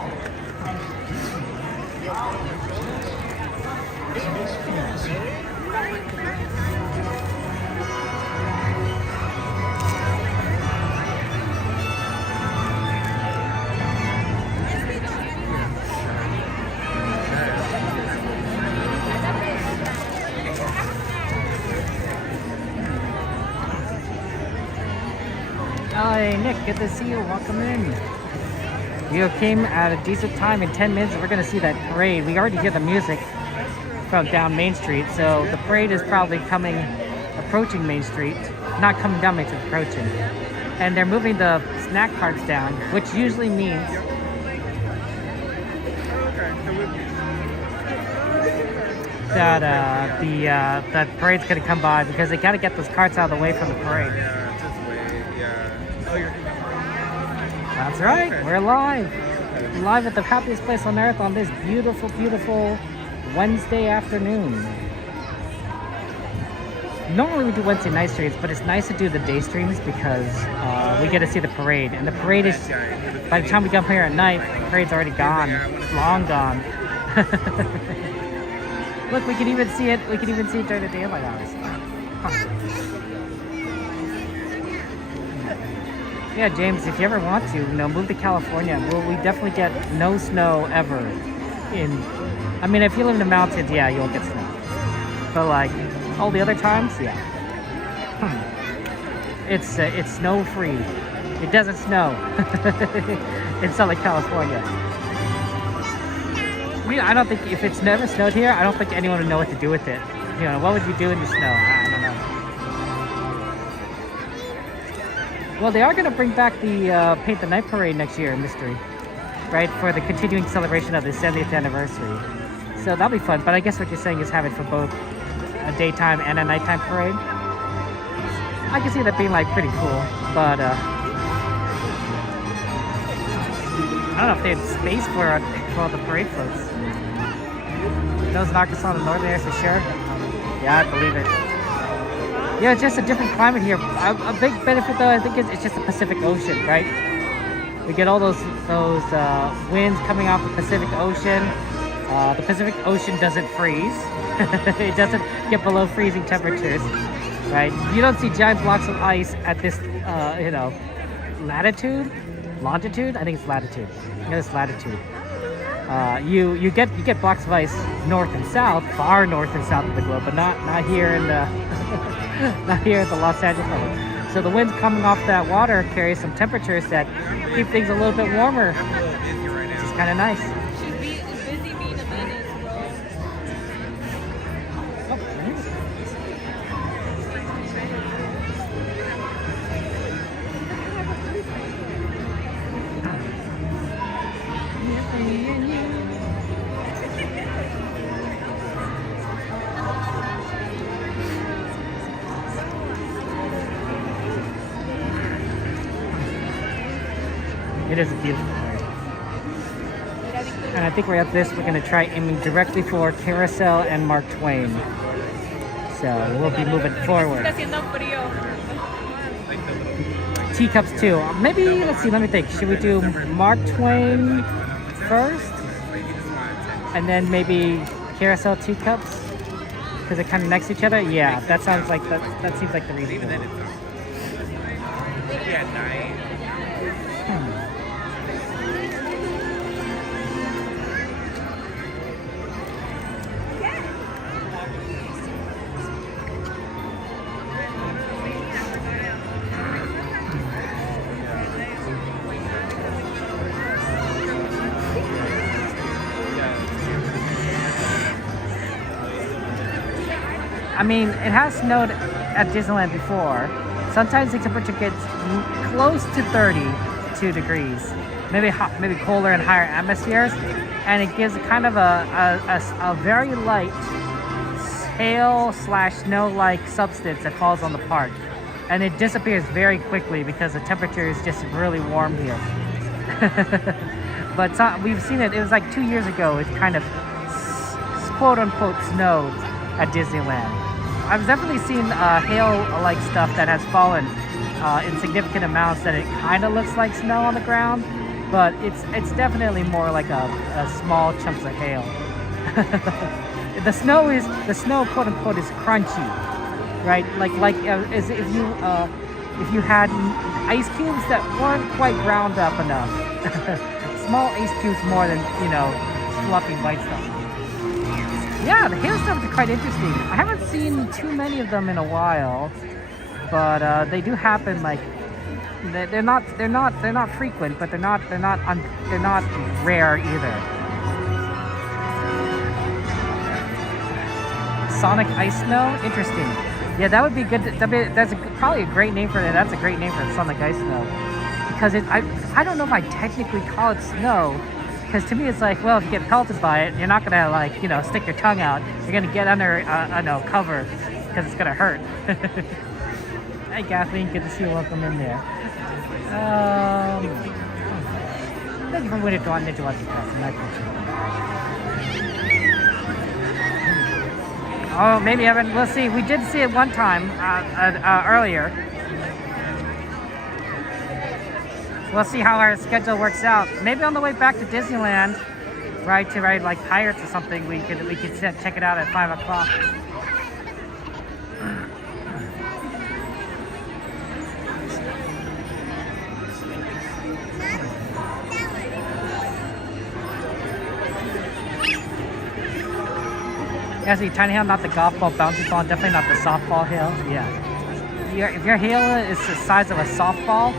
Hi, Nick. Good to see you. Welcome in. You came at a decent time. In 10 minutes, we're going to see that parade. We already hear the music from down Main Street, so the parade is probably approaching Main Street. Not coming down Main Street, approaching. And they're moving the snack carts down, which usually means that that parade's going to come by because they got to get those carts out of the way from the parade. That's right, we're live. Live at the happiest place on earth on this beautiful, beautiful Wednesday afternoon. Normally we do Wednesday night streams, but it's nice to do the day streams because we get to see the parade. And the parade is, by the time we come here at night, the parade's already gone. Long gone. Look, we can even see it during the daylight hours. Huh. Yeah, James, if you ever want to, you know, move to California. We definitely get no snow ever. I mean, if you live in the mountains, yeah, you'll get snow. But like all the other times, yeah. It's snow free. It doesn't snow in Southern California. I don't think if it's never snowed here, I don't think anyone would know what to do with it. You know, what would you do in the snow? I don't know. Well, they are going to bring back the Paint the Night Parade next year, Mystery, right? For the continuing celebration of the 70th anniversary. So that'll be fun. But I guess what you're saying is have it for both a daytime and a nighttime parade. I can see that being like pretty cool, but I don't know if they had space for all the parade floats. Those in Arkansas and the northern areas for sure. Yeah, I believe it. Yeah, it's just a different climate here. A big benefit though, I think, is it's just the Pacific Ocean, right? We get all those winds coming off the Pacific Ocean. The Pacific Ocean doesn't freeze. It doesn't get below freezing temperatures, right? You don't see giant blocks of ice at this, longitude. I think it's latitude. Yeah, it's latitude. You get blocks of ice north and south, far north and south of the globe, but not here in the not here at the Los Angeles level. So the winds coming off that water carry some temperatures that keep things a little bit warmer, which is kind of nice. She's busy being a menace, bro. It is a beautiful parade. And I think right after this, we're going to try aiming directly for Carousel and Mark Twain. So we'll be moving forward. Teacups too. Maybe, let's see, let me think. Should we do Mark Twain first? And then maybe Carousel, Teacups? Because they're kind of next to each other? Yeah, that sounds like, that seems like the reason. I mean, it has snowed at Disneyland before. Sometimes the temperature gets close to 32 degrees, maybe colder and higher atmospheres, and it gives kind of a very light hail/snow-like substance that falls on the park, and it disappears very quickly because the temperature is just really warm here. But we've seen it. It was like 2 years ago. It kind of quote-unquote snowed at Disneyland. I've definitely seen hail-like stuff that has fallen in significant amounts that it kind of looks like snow on the ground, but it's definitely more like a small chunks of hail. The snow quote-unquote is crunchy, right? Like as if you had ice cubes that weren't quite ground up enough. Small ice cubes more than, you know, fluffy white stuff. Yeah, the hail stuff is quite interesting. I haven't seen too many of them in a while, but they do happen. Like they're not frequent, but they're not rare either. Sonic Ice Snow, interesting. Yeah, that would be good. That's probably a great name for it. That's a great name for Sonic Ice Snow, because I don't know if I technically call it snow. Because to me, it's like, well, if you get pelted by it, you're not gonna, like, you know, stick your tongue out. You're gonna get under, cover, because it's gonna hurt. Hey, Kathleen, good to see you. Welcome in there. Thank you for winning on Ninja Watching Class. My pleasure. Oh, maybe Evan. We'll see. We did see it one time earlier. We'll see how our schedule works out. Maybe on the way back to Disneyland, right, to ride like Pirates or something, we could check it out at 5 o'clock. Yeah, see, tiny hail, not the golf ball, bouncy ball, definitely not the softball hail. Yeah. If your hail is the size of a softball,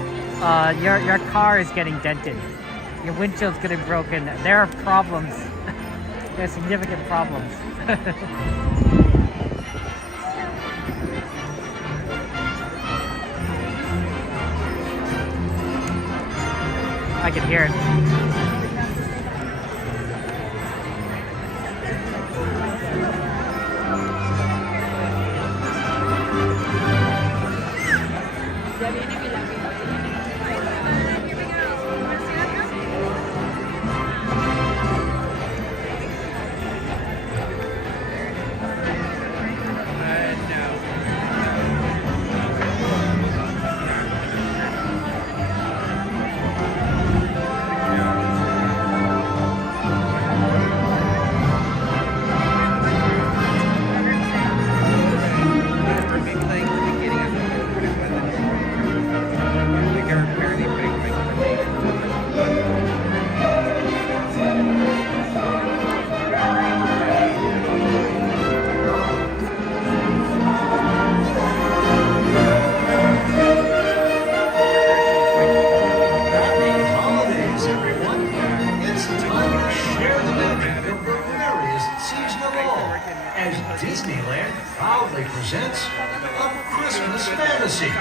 your car is getting dented. Your windshield's getting broken. There are problems. There are significant problems. I can hear it. Disneyland proudly presents A Christmas Fantasy.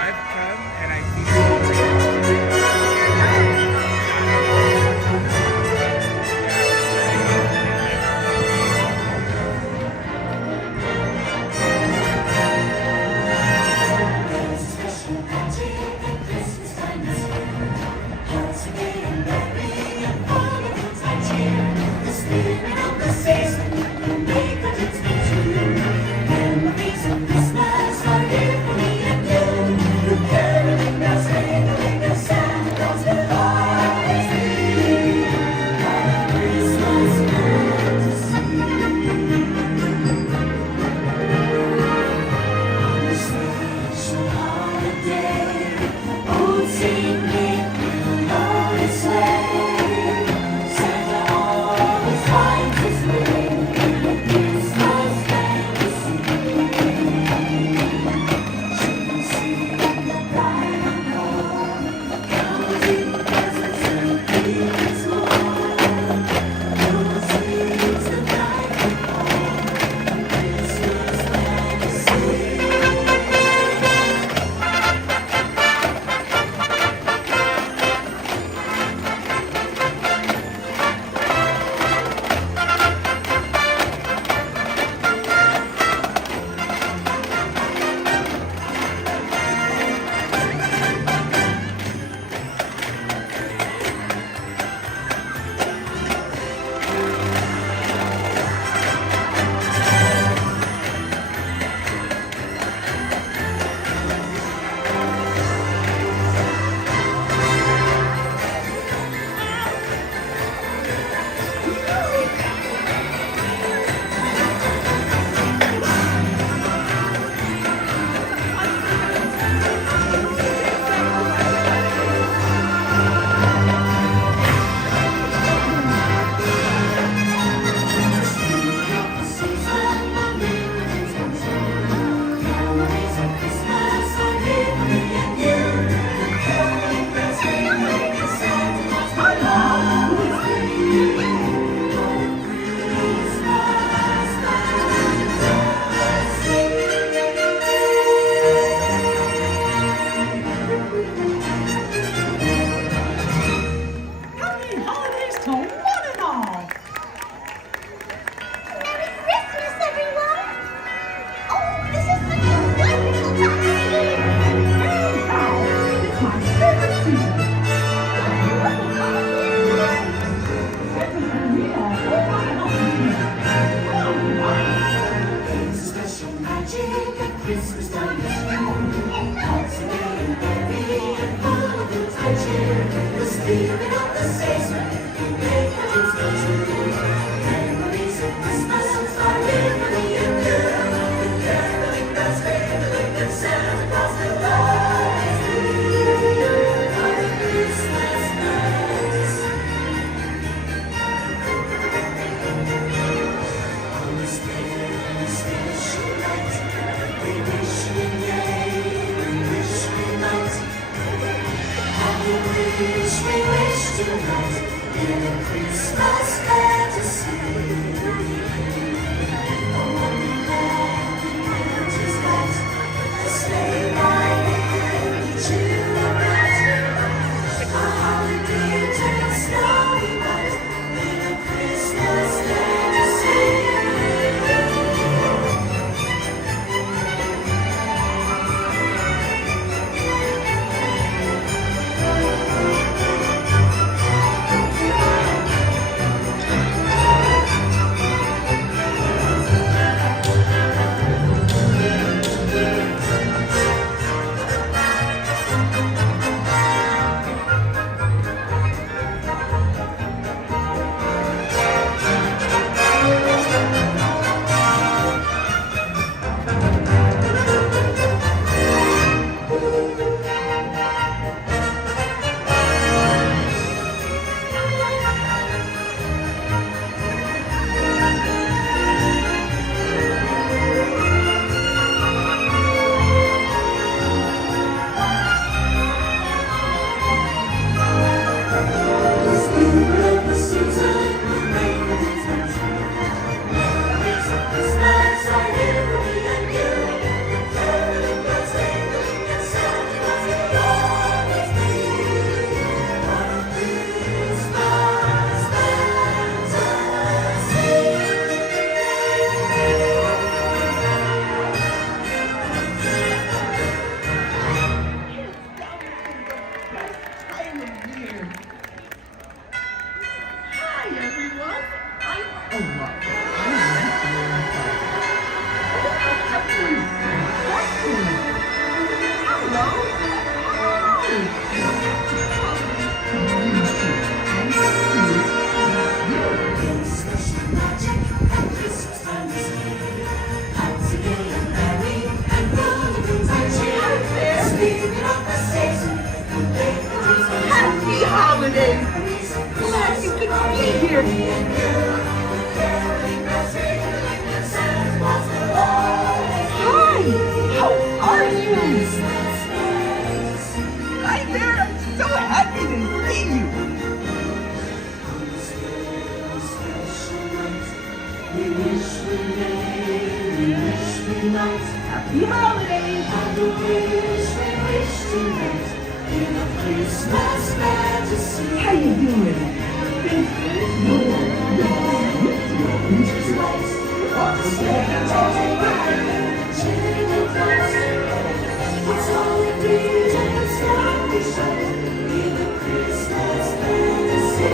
Christmas time is here. Hearts are gay and merry and full of good cheer. The spirit of the season will make our dreams come true. Memories of Christmas are lively and good. With caroling bells ringing and Santa Claus delights through. On Christmas nights. On this very special night, we wish we may, we wish we might. Have a wish we wish tonight in a Christmas fantasy. A wonderland where it is light, a sleigh ride and each year a night. A holiday turns snowy white in a Christmas fantasy. Happy holidays! Glad you could be here. Hi! How are you? Hi there! I'm so happy to see you. We wish we may, we wish we might. Happy holidays! Have a wish we wish tonight in a Christmas fantasy. How you doing? Winter's light, on the sleigh ride, cheering the bells. It's holidays and the sun we shine in a Christmas fantasy.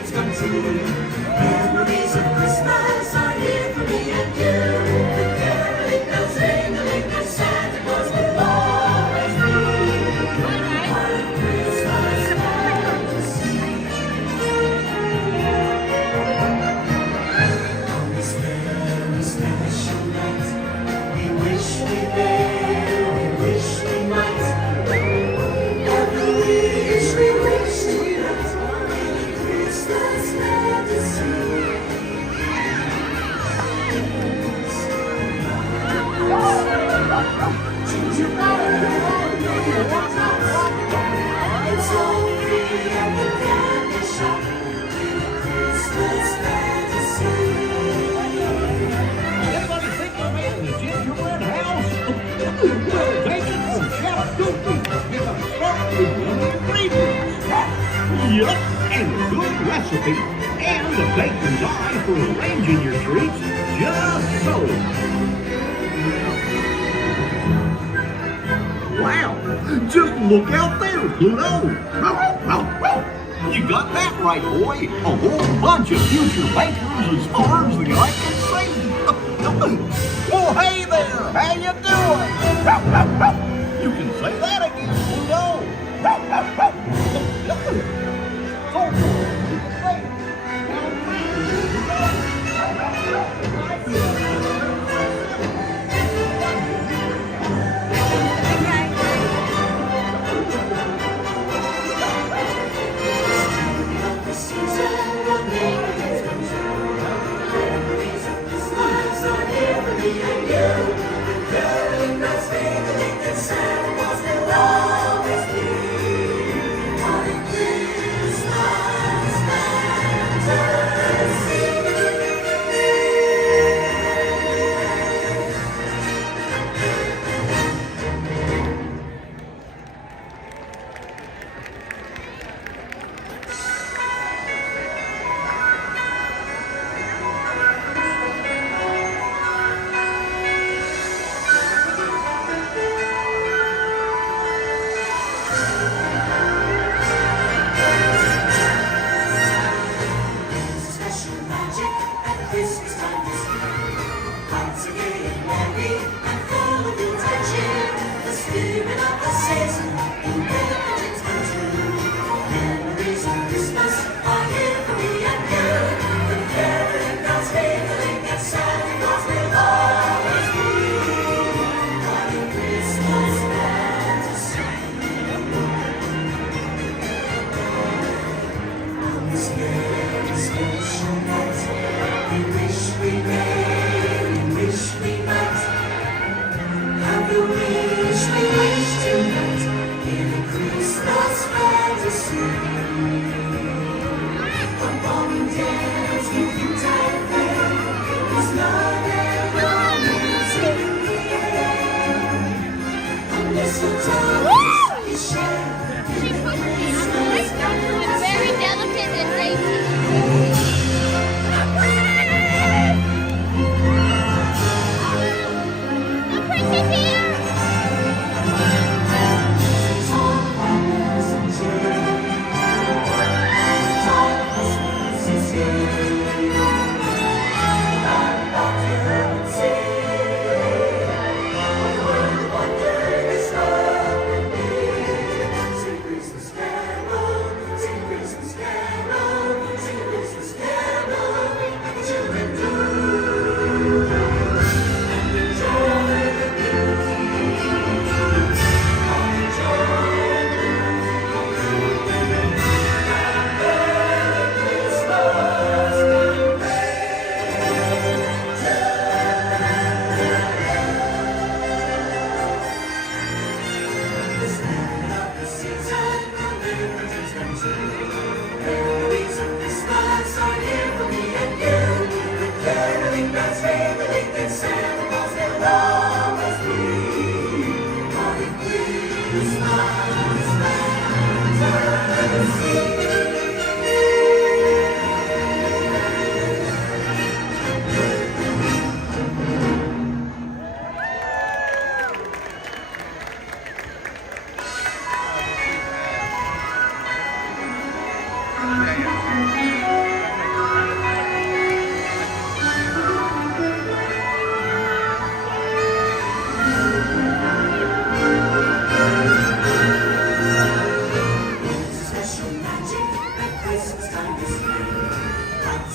dreams come true. Memories of Christmas are here for me and you. The caroling bells ringing and Santa Claus will always be part of Christmas fantasy. On this very special night, we wish we may, we wish we might. Every wish we wish we might. Christmas fantasy. Gingerbread and little tots. It's all free at the candy shop. Christmas fantasy. Anybody think you made the gingerbread house? Well, take it from Chef Goofy. Get a start with the ingredients. Yup, and a good recipe. And the baker's eye for arranging your treats just so. Wow, just look out there, Pluto. You got that right, boy. A whole bunch of future bakers as far as the eye can see. Well, hey there, how you doing? You can say that again, Pluto.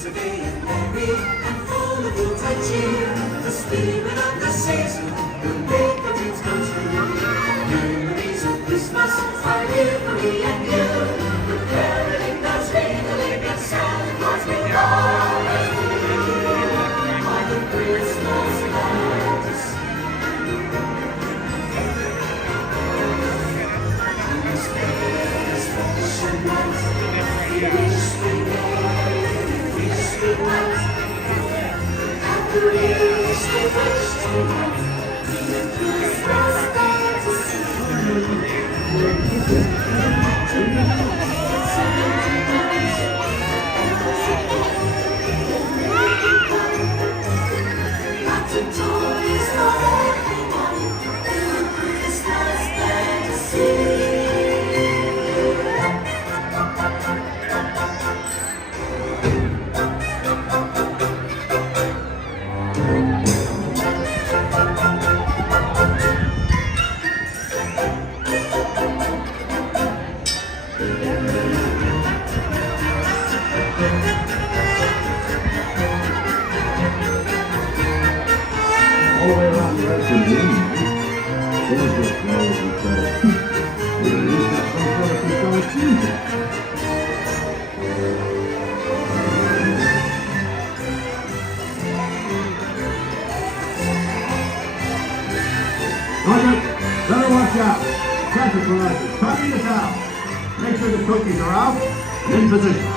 so gay and merry and full of Yuletide cheer. The spirit of the season will make our dreams come true. Memories of Christmas are here for me and you. The caroling bells ringing and Santa Claus will always be. By the Christmas fantasy. All the way around the rest of the room. Those just know each other. They at least have some sort of control team. Roger, better watch out. Traffic glasses, copy this out. Make sure the cookies are out and in position.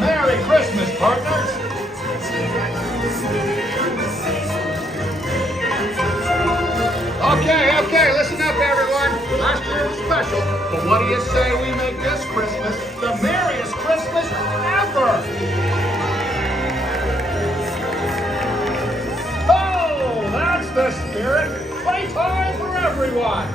Merry Christmas, partners! Okay, listen up, everyone. Last year was special, but what do you say we make this Christmas the merriest Christmas ever? Oh, that's the spirit! Playtime for everyone!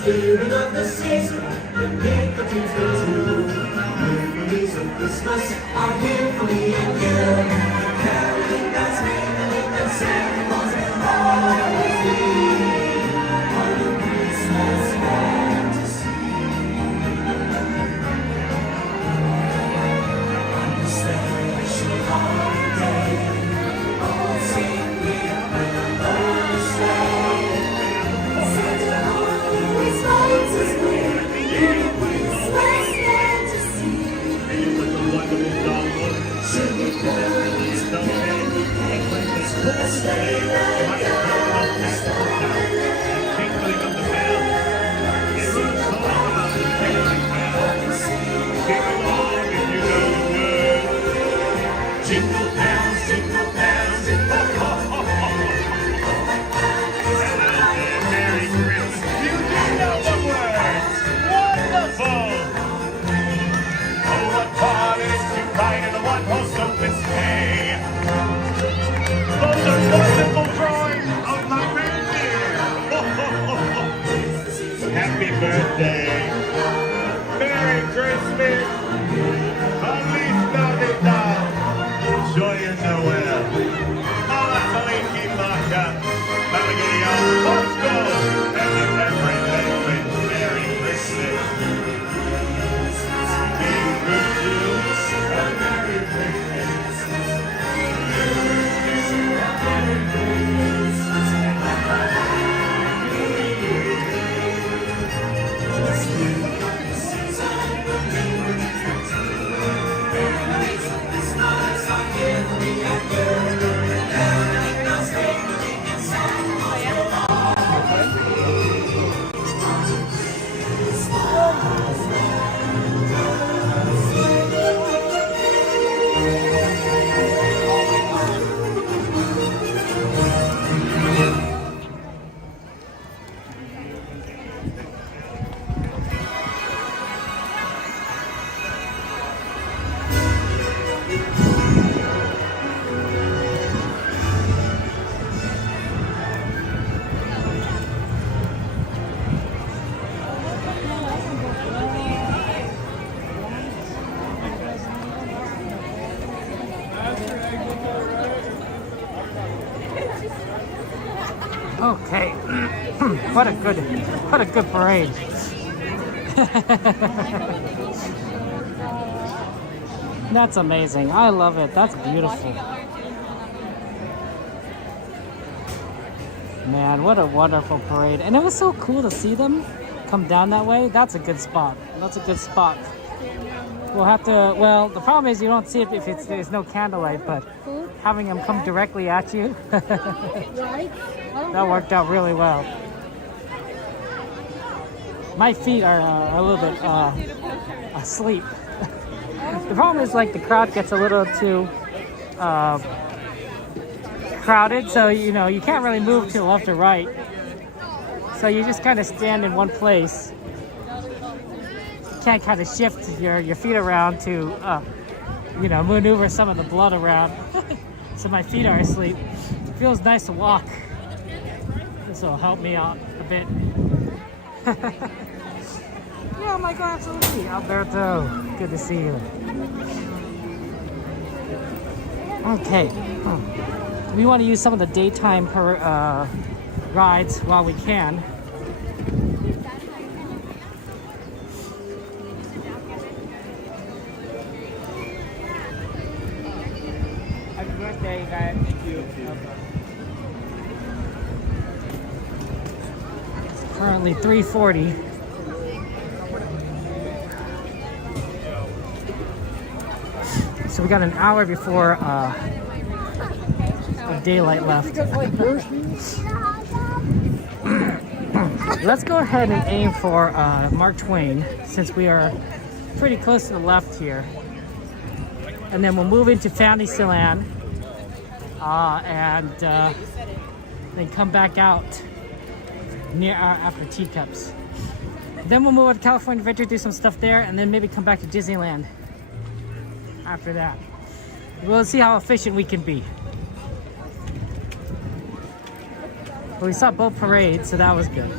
spirit of the season, and make the dreams come true. Memories of Christmas are here for me and you. Caroling bells ringing and Santa Claus will always be on the Christmas fantasy. On this celebration holiday, all sing with the sleigh. Santa always finds his way in a Christmas fantasy. Sugar plums, Christmas sleigh ride down the starlight. Tinkling of the bells, it was all about the fairy tale. Sing along if you know the words. Jingle bells, jingle bells, jingle bells. Merry Christmas. You do know the words. Wonderful. Oh, what fun it is to ride in a one-horse open sleigh. Those are wonderful drawings of my reindeer. Happy birthday. Merry Christmas. Feliz Navidad. Joyeux Noel. Hola, Feliz Hanukkah. Allegoria. Let's go. And everything with Merry Christmas. King Christmas. Merry Christmas. Okay. What a good parade. That's amazing. I love it. That's beautiful. Man, what a wonderful parade. And it was so cool to see them come down that way. That's a good spot. That's a good spot. We'll have to, well, the problem is you don't see it if there's no candlelight, but having them come directly at you, that worked out really well. My feet are a little bit asleep. The problem is, like, the crowd gets a little too crowded, so you know you can't really move to the left or right. So you just kind of stand in one place. You can't kind of shift your feet around to you know, maneuver some of the blood around. So my feet are asleep. It feels nice to walk. This will help me out a bit. Yeah, Michael, absolutely. Alberto, good to see you. Okay. We want to use some of the daytime rides while we can. Happy birthday, guys. Thank you. It's currently 3:40. So we got an hour before of daylight left. Let's go ahead and aim for Mark Twain, since we are pretty close to the left here. And then we'll move into Fantasyland and then come back out near after Teacups. Then we'll move on to California Adventure, do some stuff there, and then maybe come back to Disneyland after that. We'll see how efficient we can be. But we saw both parades, so that was good.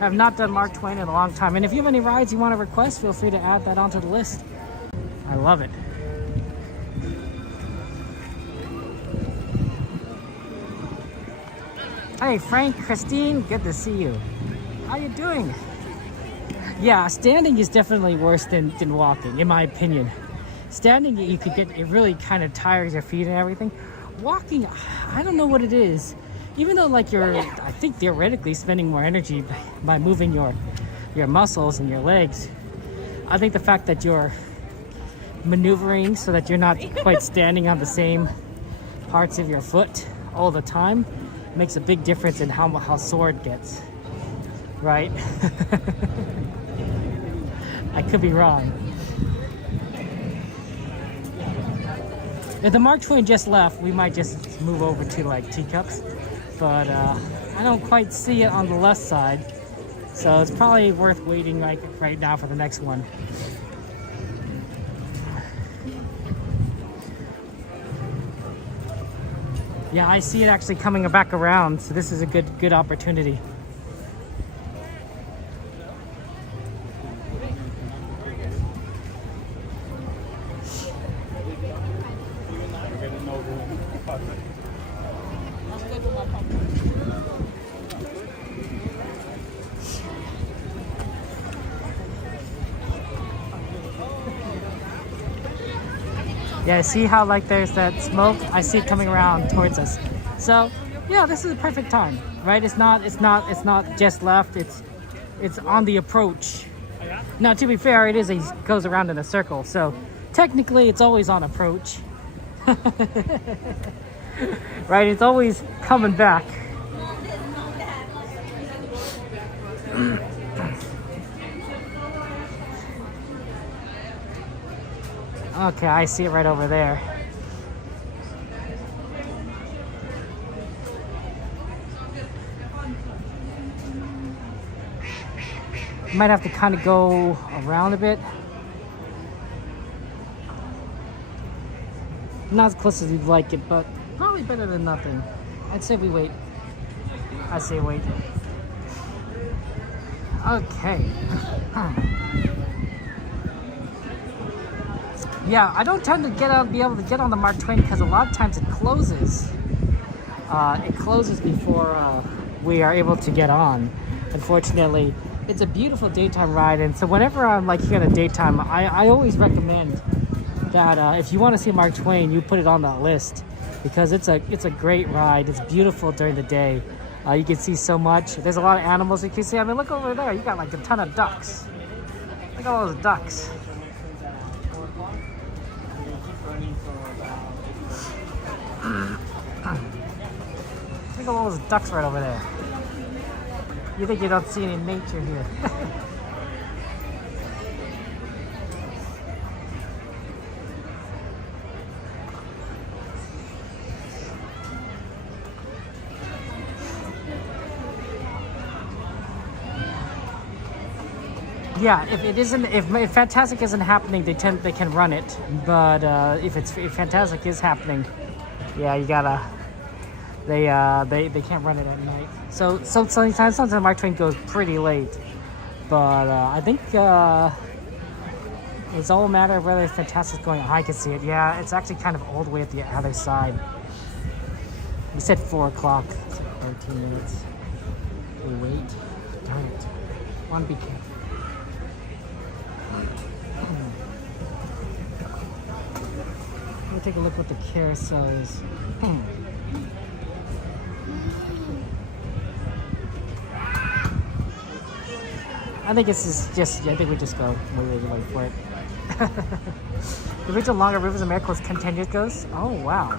I have not done Mark Twain in a long time. And if you have any rides you want to request, feel free to add that onto the list. I love it. Hey Frank, Christine, good to see you. How you doing? Yeah, standing is definitely worse than walking, in my opinion. Standing, you could get, it really kind of tires your feet and everything. Walking, I don't know what it is. Even though like you're, I think theoretically spending more energy by moving your muscles and your legs. I think the fact that you're maneuvering so that you're not quite standing on the same parts of your foot all the time makes a big difference in how sore it gets, right? I could be wrong. If the Mark Twain just left, we might just move over to like Teacups, but I don't quite see it on the left side, so it's probably worth waiting right now for the next one. Yeah, I see it actually coming back around, so this is a good opportunity. Yeah, see how like there's that smoke? I see it coming around towards us. So yeah, this is a perfect time, right? It's not just left, it's on the approach. Now to be fair, it goes around in a circle, so technically it's always on approach. Right, it's always coming back. Okay, I see it right over there. You might have to kind of go around a bit. Not as close as you'd like it, but probably better than nothing. I'd say we wait. I say wait. Okay. Yeah, I don't tend to be able to get on the Mark Twain because a lot of times it closes. It closes before we are able to get on. Unfortunately, it's a beautiful daytime ride, and so whenever I'm like here in the daytime, I always recommend that if you want to see Mark Twain, you put it on that list because it's a great ride. It's beautiful during the day. You can see so much. There's a lot of animals you can see. I mean, look over there. You got like a ton of ducks. Look at all those ducks. Look at all those ducks right over there. You think you don't see any nature here. Yeah, if Fantastic isn't happening, they can run it. But if Fantastic is happening, yeah, you gotta. They can't run it at night. So sometimes Mark Twain goes pretty late. But I think it's all a matter of whether Fantastic's going. I can see it. Yeah, it's actually kind of all the way at the other side. We said 4 o'clock. It's like 13 minutes. We wait. Darn it. Want to be careful. Let me take a look what the carousel is. I think this is just, I think we just go. Wait for it. The original Longer Rivers of Miracles continues goes? Oh, wow.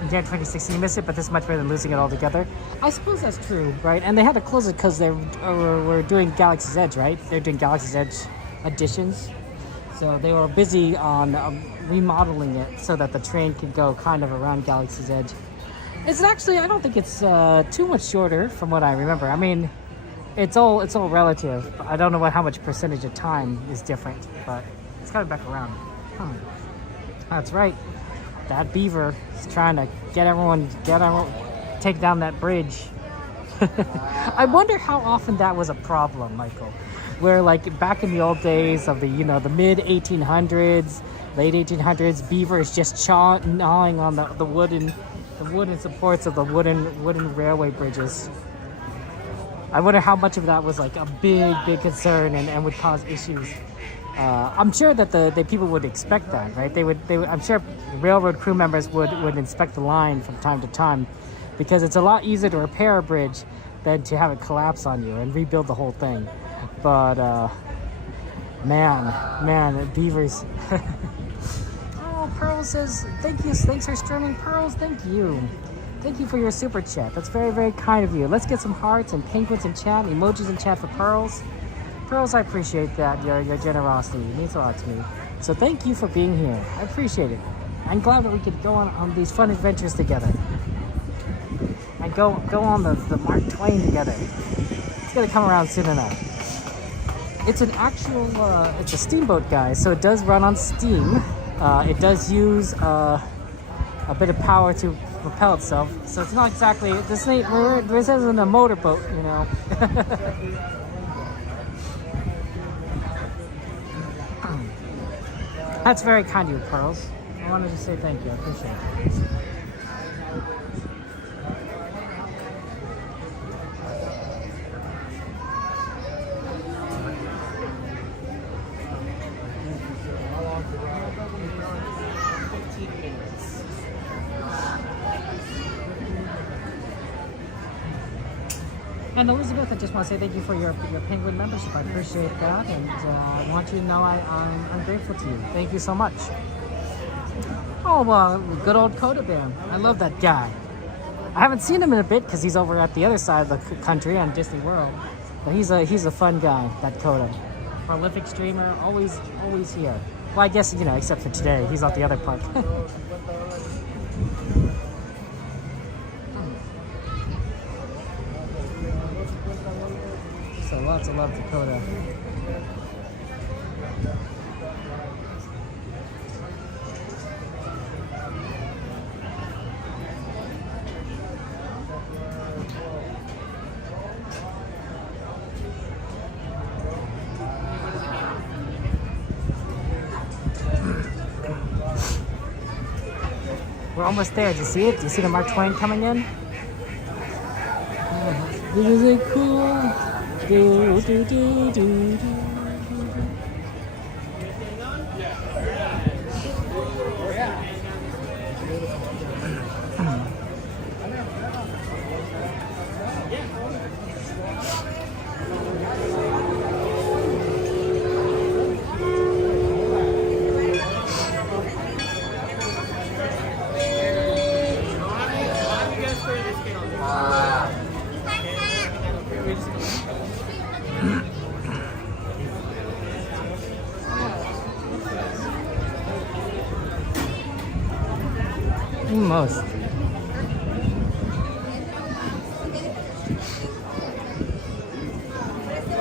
In January 2016, you missed it, but this is much better than losing it altogether. I suppose that's true, right? And they had to close it because they were doing Galaxy's Edge, right? They're doing Galaxy's Edge additions. So they were busy on remodeling it so that the train could go kind of around Galaxy's Edge. It's actually, I don't think it's too much shorter from what I remember. I mean, it's all relative. I don't know how much percentage of time is different, but it's coming back around. That's right. That beaver is trying to get everyone take down that bridge. I wonder how often that was a problem, Michael. Where like back in the old days of the the mid 1800s, late 1800s, beavers just gnawing on the wooden supports of the wooden railway bridges. I wonder how much of that was like a big concern and would cause issues. I'm sure that the people would expect that, right? They would. I'm sure railroad crew members would inspect the line from time to time, because it's a lot easier to repair a bridge than to have it collapse on you and rebuild the whole thing. But man, beavers. Oh, Pearl says thank you. Thanks for streaming, Pearls. Thank you. Thank you for your super chat. That's very kind of you. Let's get some hearts and penguins in chat, emojis in chat for Pearls. Pearls, I appreciate that. Your generosity. It means a lot to me. So thank you for being here. I appreciate it. I'm glad that we could go on these fun adventures together. And go on the Mark Twain together. It's gonna come around soon enough. It's an actual, it's a steamboat, guys. So it does run on steam. It does use a bit of power to propel itself. So it's not exactly, this isn't a motorboat, you know. That's very kind of you, Pearls. I wanted to say thank you. I appreciate it. And Elizabeth, I just want to say thank you for your Penguin membership. I appreciate that, and I want you to know I'm grateful to you. Thank you so much. Oh, good old Coda Bam. I love that guy. I haven't seen him in a bit because he's over at the other side of the country on Disney World. But he's a fun guy, that Coda. Prolific streamer, always here. Well, I guess, except for today. He's at the other park. So lots of love to Coda. We're almost there. Do you see it? Do you see the Mark Twain coming in? This is a cool. Do, do, do, do, do. Almost.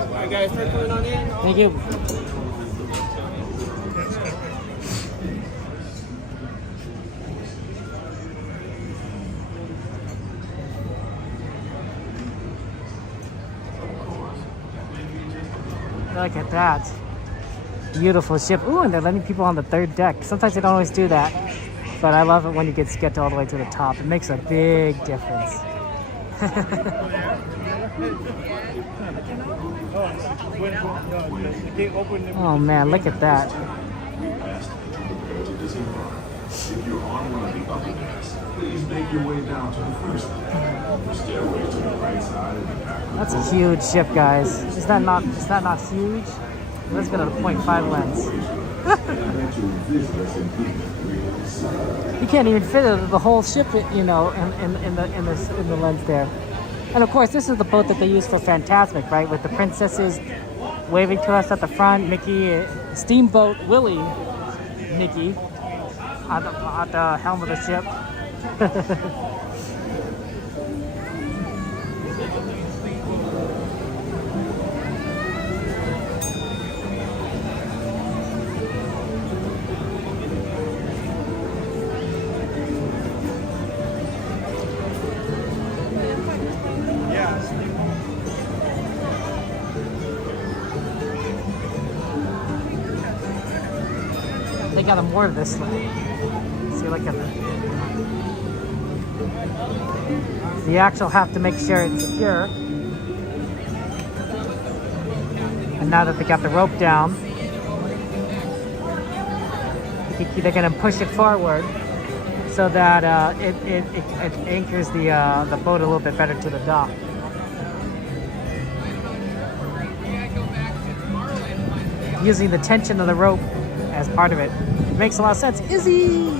Alright guys, start coming on in. Thank you. Look at that. Beautiful ship. Ooh, and they're letting people on the third deck. Sometimes they don't always do that. But I love it when you get all the way to the top. It makes a big difference. Oh man, look at that. If you're on one of the upper decks, please make your way down to the first deck. The stairway to the right side of the back. That's a huge ship, guys. Is that not huge? Let's get a 0.5 lens. You can't even fit the whole ship, in the lens there. And of course, this is the boat that they use for Fantasmic, right? With the princesses waving to us at the front, Mickey, Steamboat Willie, Mickey, at the helm of the ship. they got more of this. See, look at that. So you actually have to make sure it's secure. And now that they got the rope down, they're gonna push it forward so that it anchors the boat a little bit better to the dock. Using the tension of the rope as part of it. It makes a lot of sense. Izzy!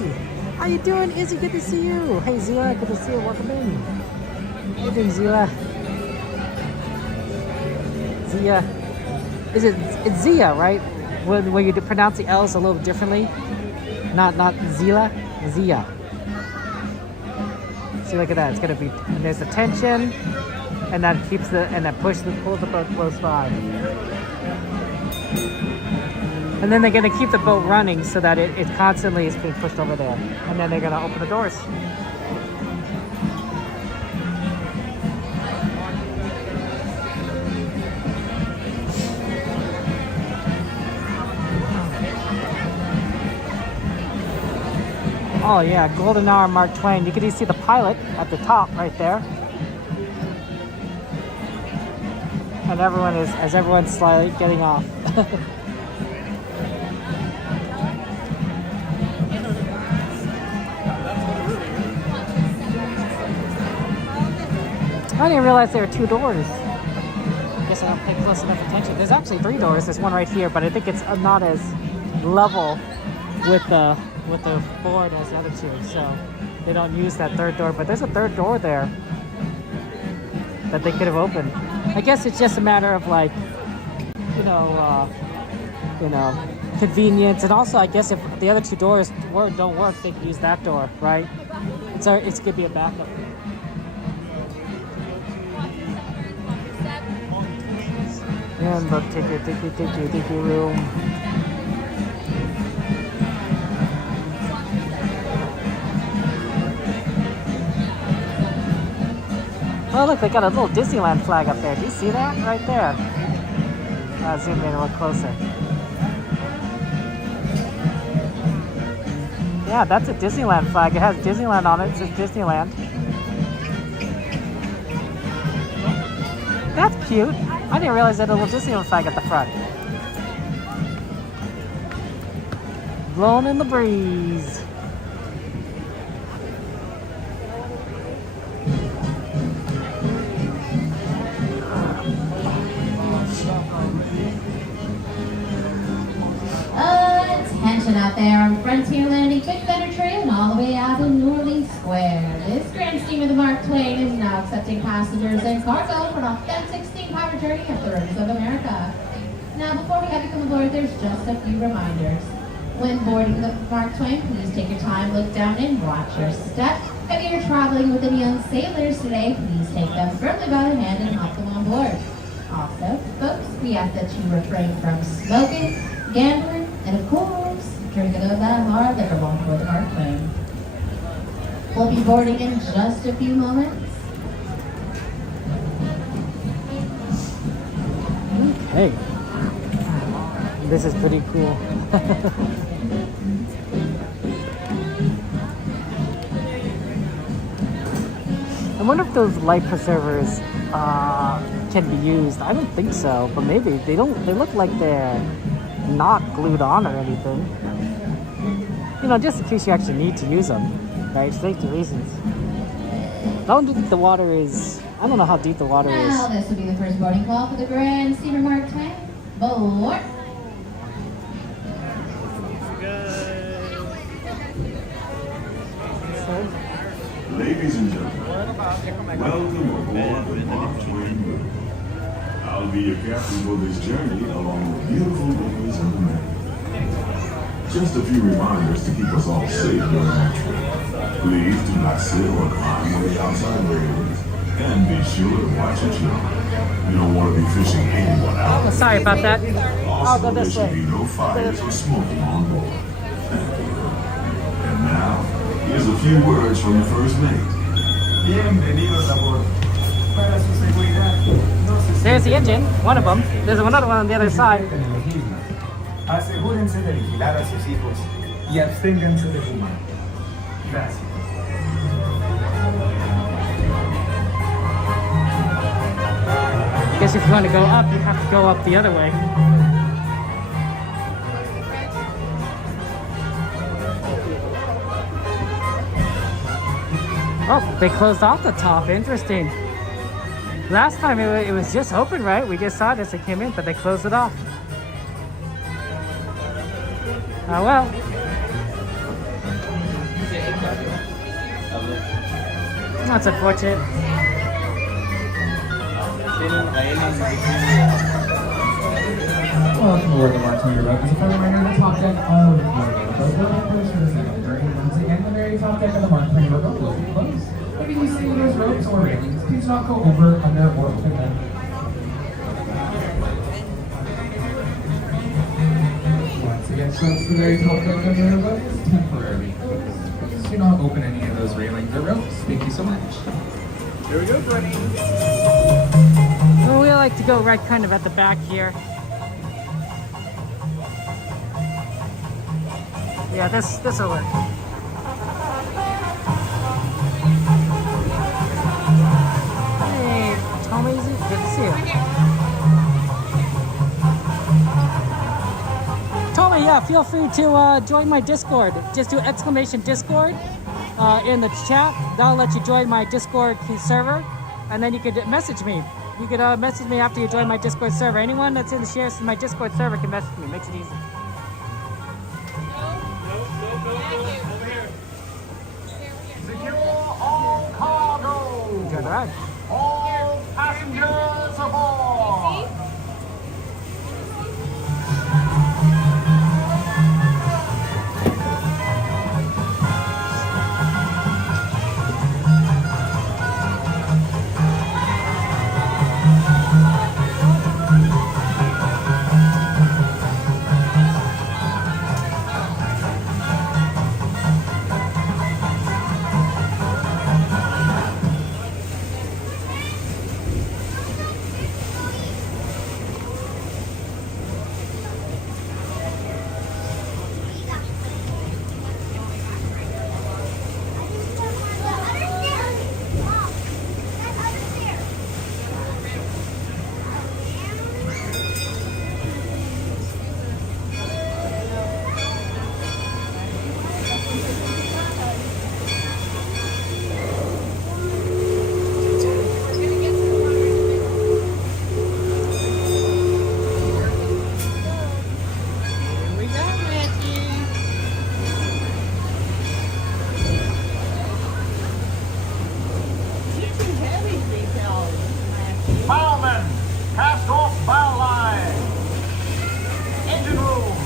How you doing, Izzy? Good to see you. Hey, Zila, good to see you. Welcome in. How you doing, Zila? Zia. It's Zia, right? Where you pronounce the L's a little differently. Not Zila, Zia. See, look at that. It's gonna be, and there's the tension, and that keeps and that pulls the boat close by. And then they're gonna keep the boat running so that it constantly is being pushed over there. And then they're gonna open the doors. Oh yeah, Golden Hour Mark Twain. You can see the pilot at the top right there. And everyone's slightly getting off. I didn't realize there were 2 doors. I guess I don't pay close enough attention. There's actually 3 doors. There's one right here, but I think it's not as level with the board as the other 2, so they don't use that 3rd door. But there's a 3rd door there that they could have opened. I guess it's just a matter of like, convenience, and also I guess if the other 2 doors don't work, they can use that door, right? So it's gonna be a backup. And look, take your room. Oh look, they got a little Disneyland flag up there. Do you see that? Right there. Zoom in a little closer. Yeah, that's a Disneyland flag. It has Disneyland on it. It says Disneyland. That's cute. I didn't realize they had a little Disneyland flag at the front. Blowing in the breeze. Attention out there on Frontier Landing, Big Thunder Trail, and all the way out to Norley Square. This grand steamer, the Mark Twain, is now accepting passengers and cargo for an authentic steam powered journey up the rivers of America. Now, before we have you come aboard, there's just a few reminders. When boarding the Mark Twain, please take your time, look down, and watch your step. If you're traveling with any young sailors today, please take them firmly by the hand and hop them on board. Also, folks, we ask that you refrain from smoking, gambling, and of course, drinking of that hard liquor while aboard the Mark Twain. We'll be boarding in just a few moments. Okay. This is pretty cool. I wonder if those life preservers can be used. I don't think so, but maybe they don't. They look like they're not glued on or anything. Just in case you actually need to use them, right? Safety reasons. I don't think the water is. I don't know how deep the water is. Now, this will be the first boarding call for the Grand Steamer Mark Twain. Board. Ladies and gentlemen, welcome aboard the Mark Twain Riverboat. I'll be your captain for this journey along the beautiful rivers of America. Just a few reminders to keep us all safe during our trip. Please do not sit or climb on the outside railings, and be sure to watch your children. You don't want to be fishing anyone out. Oh, sorry about that. Also, there should be no fires or smoking on board. Thank you. And now, here's a few words from the first mate. Bienvenidos a bordo. Para su seguridad, no se There's the engine, one of them. There's another one on the other side. Asegúrense de vigilar a sus hijos y absténganse de fumar. Gracias. I guess if you want to go up, you have to go up the other way. Oh, they closed off the top. Interesting. Last time it was just open, right? We just saw it as it came in, but they closed it off. Oh well. That's unfortunate. Welcome aboard the Twain Riverboat. As a friendly reminder, the top deck of the Riverboat will be closed for the second during once again, the very top deck of the Twain Riverboat will be closed. If you see those ropes or railings, please do not go over, under, or open them. Once again, so the very top deck of the riverboat is temporarily closed. Please do not open any of those railings or ropes. Thank you so much. Here we go, Twain. Well, we like to go right kind of at the back here. Yeah, this will work. Hey, Tommy, good to see you. Tommy, yeah, feel free to join my Discord. Just do exclamation Discord in the chat. That'll let you join my Discord server, and then you could message me. You could message me after you join my Discord server. Anyone that's in the shares in my Discord server can message me. Makes it easy. Secure all cargo. Good, all right. All passengers aboard. Bowman, cast off bow line. Engine room,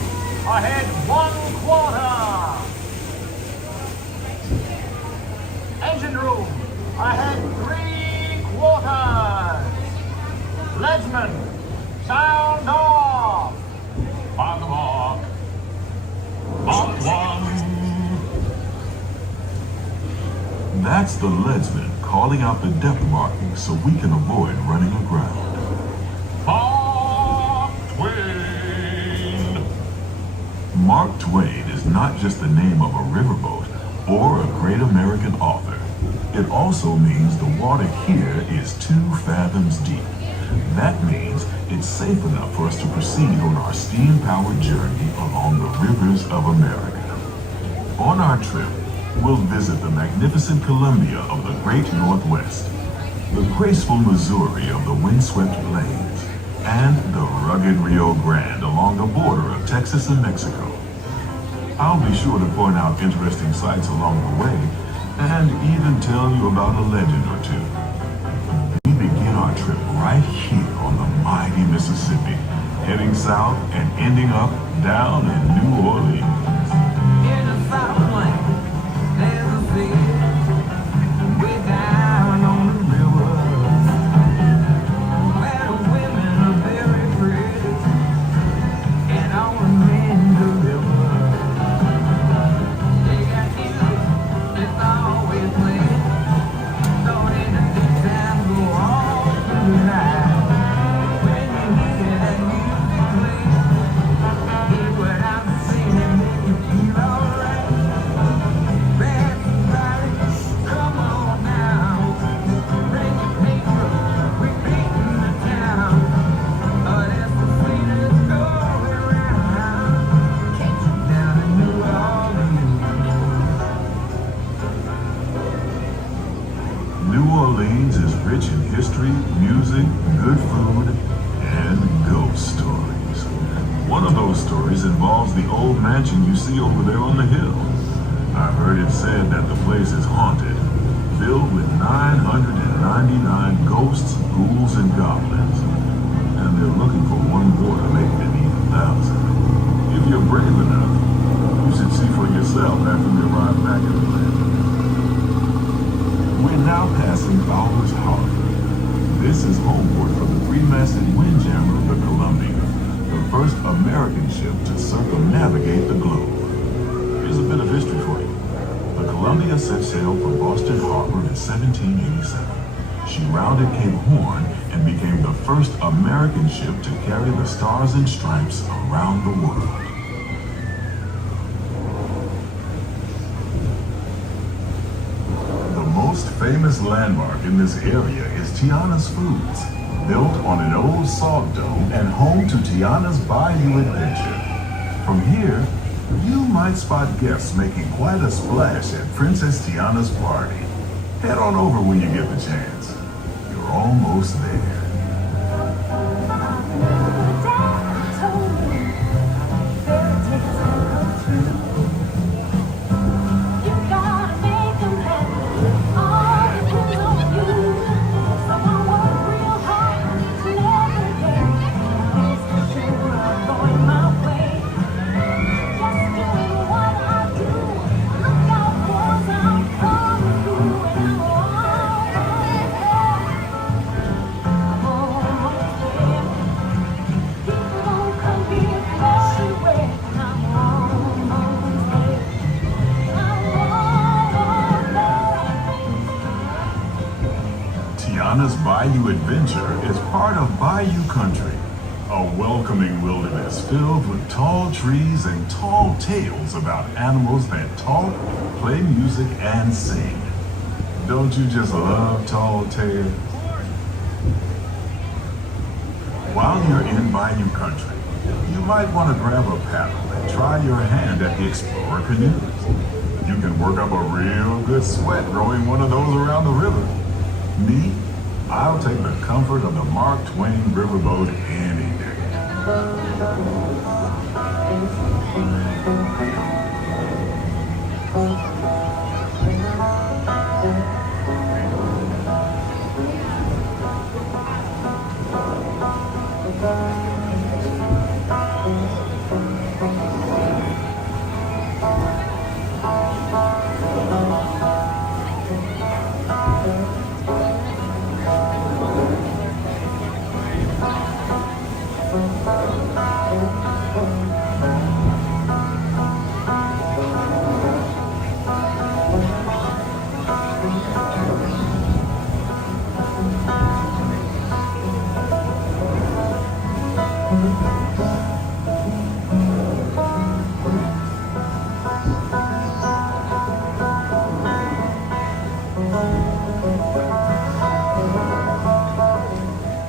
ahead 1/4. Engine room, ahead 3/4. Leadsman, sound off. On the mark. Mark 1. That's the leadsman calling out the depth markings so we can avoid running aground. Mark Twain. Mark Twain is not just the name of a riverboat or a great American author. It also means the water here is 2 fathoms deep. That means it's safe enough for us to proceed on our steam-powered journey along the rivers of America. On our trip, we'll visit the magnificent Columbia of the Great Northwest, the graceful Missouri of the windswept plains, and the rugged Rio Grande along the border of Texas and Mexico. I'll be sure to point out interesting sights along the way and even tell you about a legend or two. We begin our trip right here on the mighty Mississippi, heading south and ending up down in New Orleans. What I'm saying, make you feel alright. those stories involves the old mansion you see over there on the hill. I've heard it said that the place is haunted, filled with 999 ghosts, ghouls, and goblins. And they're looking for one more to make it an even 1,000. If you're brave enough, you should see for yourself after we arrive back at the land. We're now passing Fowler's Harbor. This is homeport for the three-masted windjammer, the Columbia, the first American ship to circumnavigate the globe. Here's a bit of history for you. The Columbia set sail from Boston Harbor in 1787. She rounded Cape Horn and became the first American ship to carry the Stars and Stripes around the world. The most famous landmark in this area is Tiana's Foods, built on an old salt dome and home to Tiana's Bayou Adventure. From here, you might spot guests making quite a splash at Princess Tiana's party. Head on over when you get the chance. You're almost there. Tiana's Bayou Adventure is part of Bayou Country, a welcoming wilderness filled with tall trees and tall tales about animals that talk, play music, and sing. Don't you just love tall tales? While you're in Bayou Country, you might want to grab a paddle and try your hand at the Explorer canoes. You can work up a real good sweat rowing one of those around the river. Me, I'll take the comfort of the Mark Twain Riverboat any day.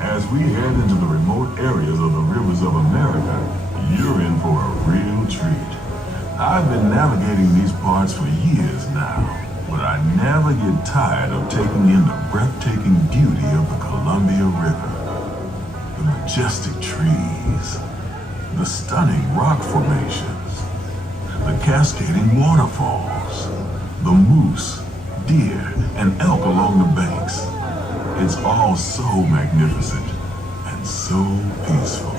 As we head into the remote areas of the rivers of America, you're in for a real treat. I've been navigating these parts for years now, but I never get tired of taking in the breathtaking beauty of the Columbia River. The majestic trees, the stunning rock formations, the cascading waterfalls, the moose, deer, and elk along the banks. It's all so magnificent and so peaceful.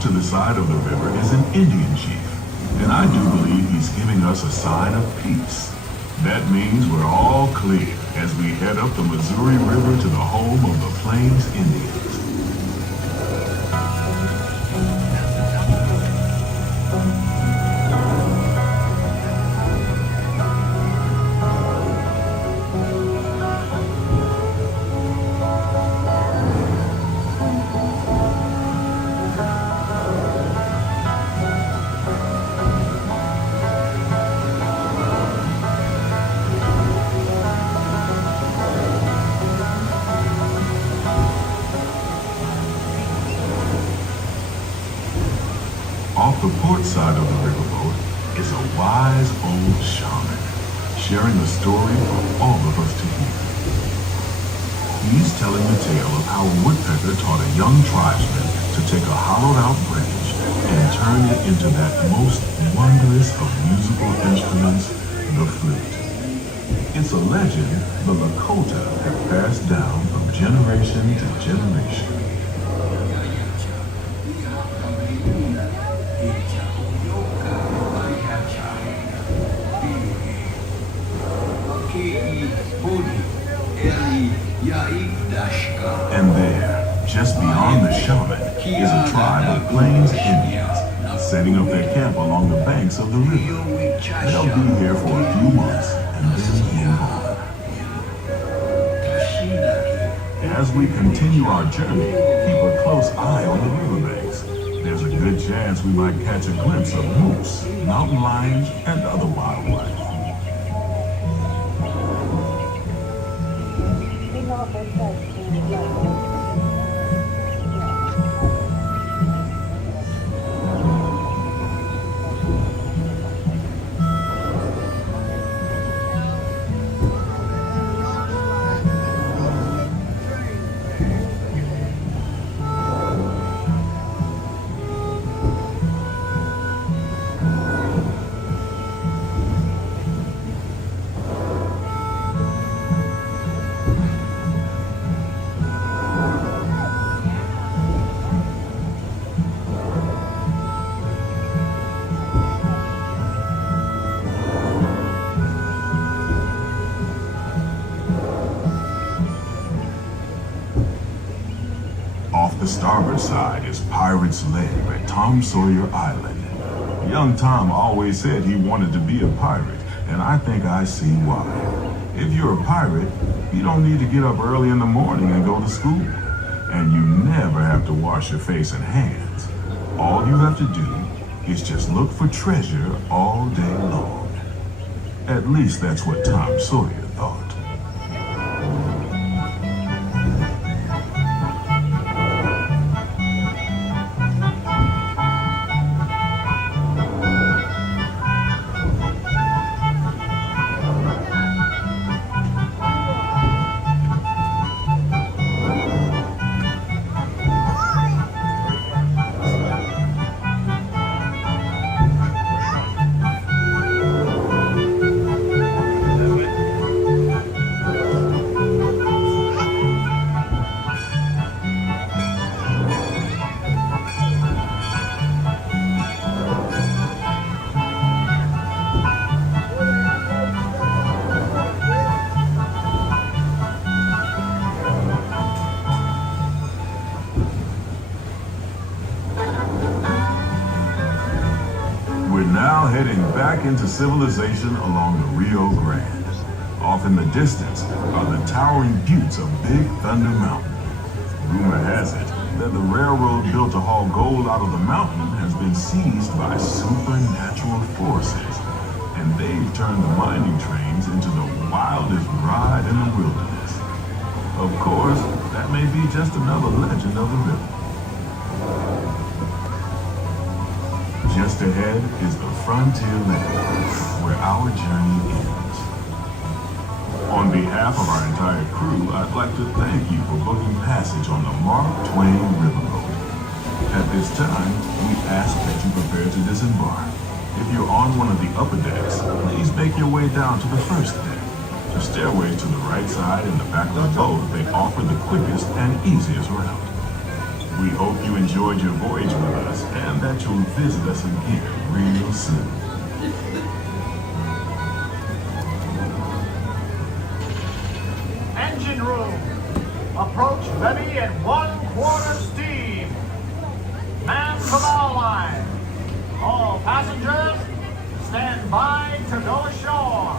To the side of the river is an Indian chief, and I do believe he's giving us a sign of peace. That means we're all clear as we head up the Missouri River to the home of the Plains Indians. Off the port side of the riverboat is a wise old shaman, sharing a story for all of us to hear. He's telling the tale of how a woodpecker taught a young tribesman to take a hollowed-out branch and turn it into that most wondrous of musical instruments, the flute. It's a legend the Lakota have passed down from generation to generation. And there, just beyond the shaman, is a tribe of Plains Indians setting up their camp along the banks of the river. They'll be here for a few months and then move on. As we continue our journey, keep a close eye on the riverbanks. There's a good chance we might catch a glimpse of moose, mountain lions, and other wildlife. The starboard side is Pirate's Lair at Tom Sawyer Island. Young Tom always said he wanted to be a pirate, and I think I see why. If you're a pirate, you don't need to get up early in the morning and go to school. And you never have to wash your face and hands. All you have to do is just look for treasure all day long. At least that's what Tom Sawyer thought. Heading back into civilization along the Rio Grande. Off in the distance are the towering buttes of Big Thunder Mountain. Rumor has it that the railroad built to haul gold out of the mountain has been seized by supernatural forces, and they've turned the mining trains into the wildest ride in the wilderness. Of course, that may be just another legend of the river. Just ahead is the Frontierland, where our journey ends. On behalf of our entire crew, I'd like to thank you for booking passage on the Twain Riverboat. At this time, we ask that you prepare to disembark. If you're on one of the upper decks, please make your way down to the first deck. The stairways to the right side and the back of the boat, they offer the quickest and easiest route. We hope you enjoyed your voyage with us and that you'll visit us again real soon. Engine room. Approach levy at 1/4 steam. Man to bow line. All passengers, stand by to go ashore.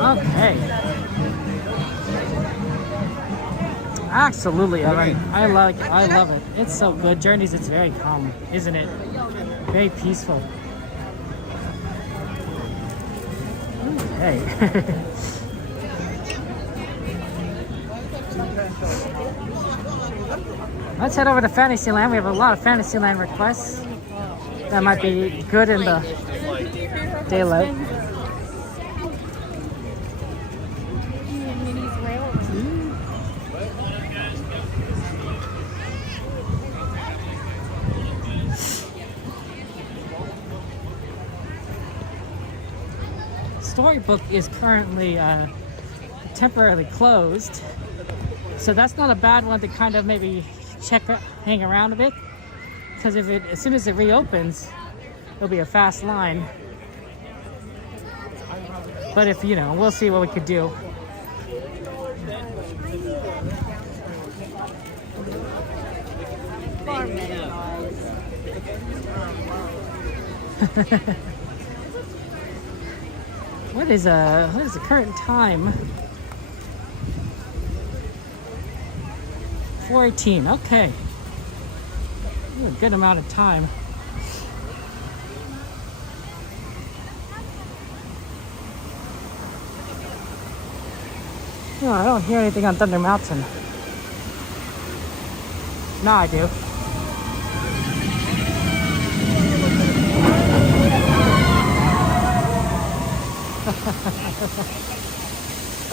Okay. Absolutely, Evan. I love it. It's so good. Journeys, it's very calm, isn't it? Very peaceful. Okay. Let's head over to Fantasyland. We have a lot of Fantasyland requests. That might be good in the daylight. Storybook is currently temporarily closed, so that's not a bad one to kind of maybe hang around a bit, because as soon as it reopens, it'll be a fast line. But if we'll see what we could do. What is the current time? 4:18. Okay. Ooh, a good amount of time. No, I don't hear anything on Thunder Mountain. No, I do.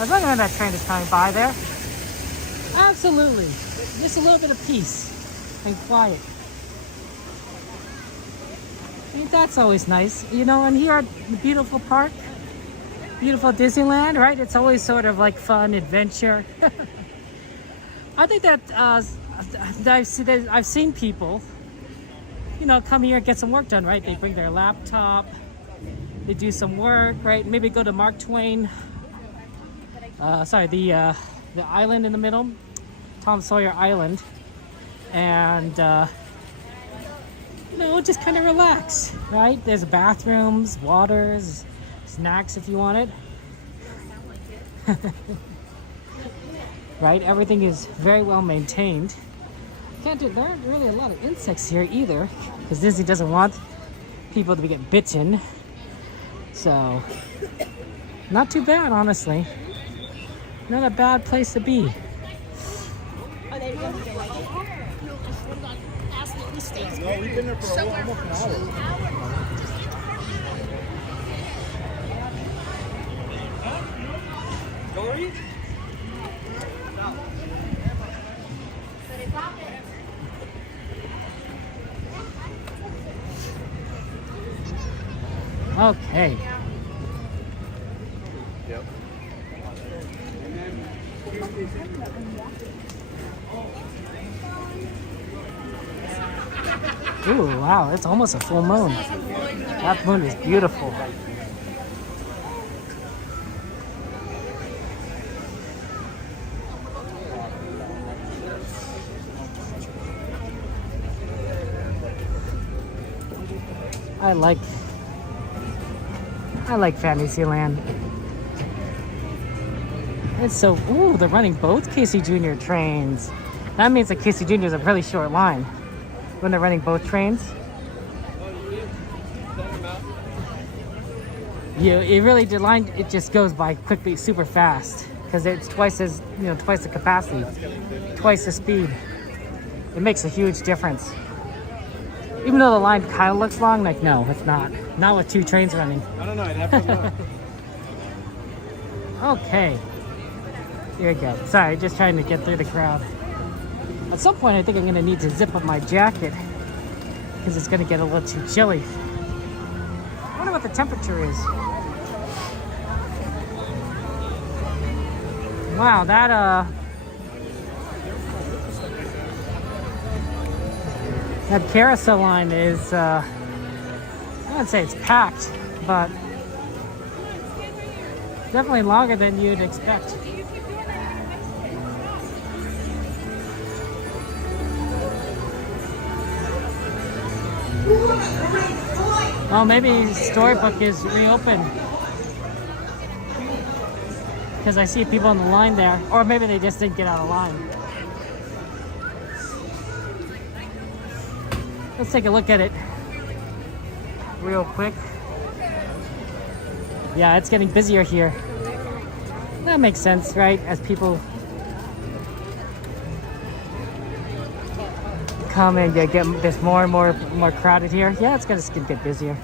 I was wondering when that train is coming by there. Absolutely. Just a little bit of peace and quiet. I mean, that's always nice. And here at the beautiful park, beautiful Disneyland, right? It's always sort of like fun, adventure. I think that I've seen people, come here and get some work done, right? They bring their laptop, they do some work, right? Maybe go to Mark Twain, the island in the middle, Tom Sawyer Island, and just kind of relax, right? There's bathrooms, waters, snacks if you want it. Right? Everything is very well maintained. There aren't really a lot of insects here either, because Disney doesn't want people to get bitten. So, not too bad, honestly. Not a bad place to be. No, we've been there for almost an hour. Dory? Okay. Yep. Ooh, wow, it's almost a full moon. That moon is beautiful. I like Fantasyland. It's so, ooh, they're running both Casey Jr. trains. That means that Casey Jr. is a really short line when they're running both trains. It just goes by quickly, super fast, because it's twice the capacity, twice the speed. It makes a huge difference. Even though the line kind of looks long, like, no, it's not. Not with two trains running. I don't know, I'd have to look. Okay. Here we go. Sorry, just trying to get through the crowd. At some point, I think I'm going to need to zip up my jacket, because it's going to get a little too chilly. I wonder what the temperature is. Wow, that carousel line is, I wouldn't say it's packed, but definitely longer than you'd expect. Well, maybe Storybook is reopened. because I see people in the line there, or maybe they just didn't get out of line. Let's take a look at it real quick. Yeah, it's getting busier here. That makes sense, right? As people come and get there's more and more crowded here. Yeah, it's gonna get busier.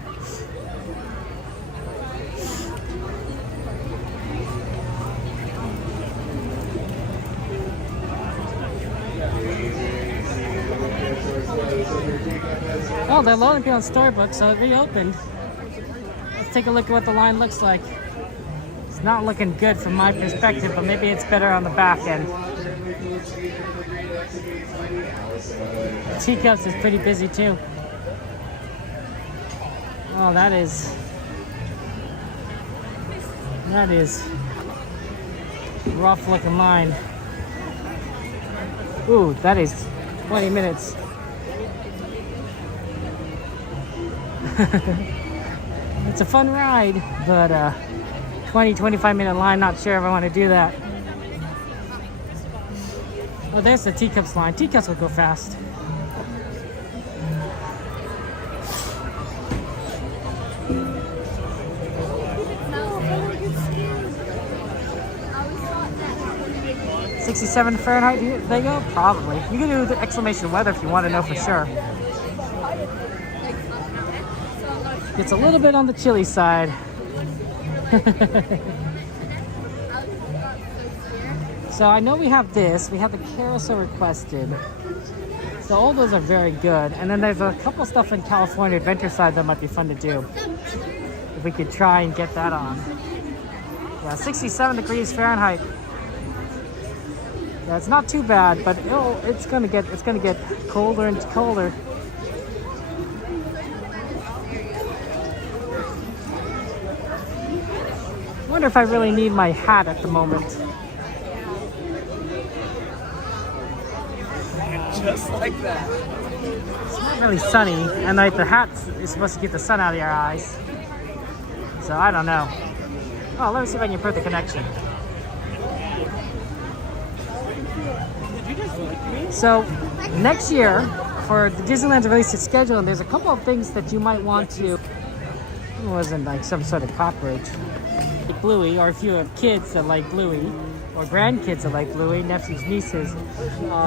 Oh, they're loading people on Storybook, so it reopened. Let's take a look at what the line looks like. It's not looking good from my perspective, but maybe it's better on the back end. Teacups is pretty busy too. Oh, that is rough looking line. Ooh, that is 20 minutes. It's a fun ride, but 20-25 minute line, not sure if I want to do that. Oh, there's the Teacups line. Teacups will go fast. $67 Fahrenheit, there you go? Probably. You can do the exclamation weather if you want to know for sure. It's a little bit on the chilly side. So I know we have this. We have the Carousel requested. So all those are very good. And then there's a couple stuff in California Adventure side that might be fun to do. If we could try and get that on. Yeah, 67 degrees Fahrenheit. Yeah, it's not too bad, but it's gonna get colder and colder. I wonder if I really need my hat at the moment. Just like that. It's not really sunny, and like the hat is supposed to keep the sun out of your eyes. So I don't know. Oh, let me see if I can improve the connection. So next year, for the Disneyland to release its schedule, and there's a couple of things that you might want to. It wasn't like some sort of cockroach. Like Bluey, or if you have kids that like Bluey, or grandkids that like Bluey, nephews, nieces,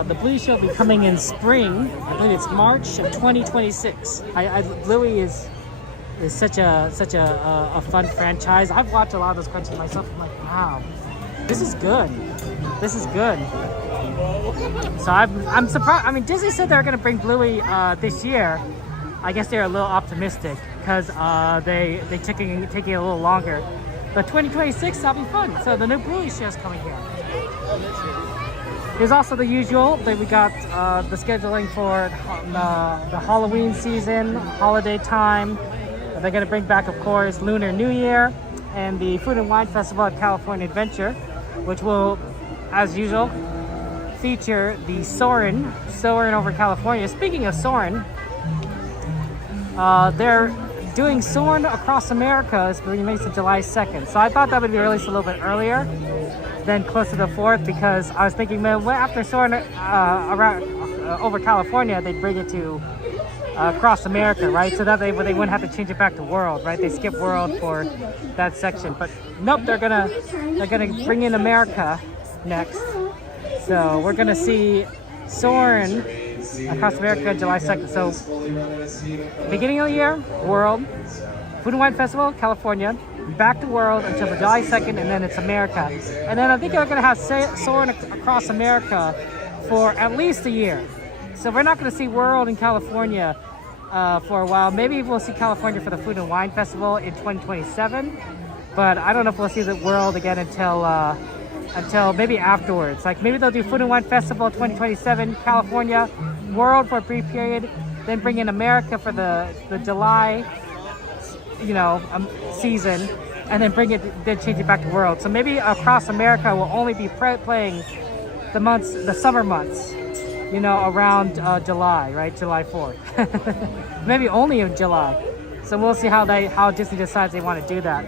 the Bluey show will be coming in spring. I believe it's March of 2026. Bluey is such a fun franchise. I've watched a lot of those cartoons myself. I'm like, wow, this is good. This is good. So I'm surprised. I mean, Disney said they were going to bring Bluey this year. I guess they're a little optimistic because they taking it a little longer. But 2026, that'll be fun. So the new Bluey show is coming here. There's also the usual that we got the scheduling for the Halloween season, holiday time. They're going to bring back, of course, Lunar New Year and the Food and Wine Festival at California Adventure, which will, as usual, feature the Soarin' over California. Speaking of Soarin', they're doing Soarin' Across America is being released on July 2nd. So I thought that would be released a little bit earlier than closer to the 4th, because I was thinking, man, well, after Soarin' around over California, they'd bring it to Across America, right? So that they wouldn't have to change it back to World, right? They skip World for that section, but nope, they're gonna bring in America next. So we're gonna see Soarin' Across America July 2nd. So beginning of the year, World, Food and Wine Festival, California, back to World until the July 2nd, and then it's America. And then I think they're gonna have Soarin' Across America for at least a year. So we're not gonna see World in California for a while. Maybe we'll see California for the Food and Wine Festival in 2027, but I don't know if we'll see the World again until maybe afterwards. Like maybe they'll do Food and Wine Festival 2027, California, World for a brief period, then bring in America for the July, season, and then change it back to World. So maybe Across America will only be playing the summer months, around July, right? July 4th. Maybe only in July. So we'll see how Disney decides they want to do that.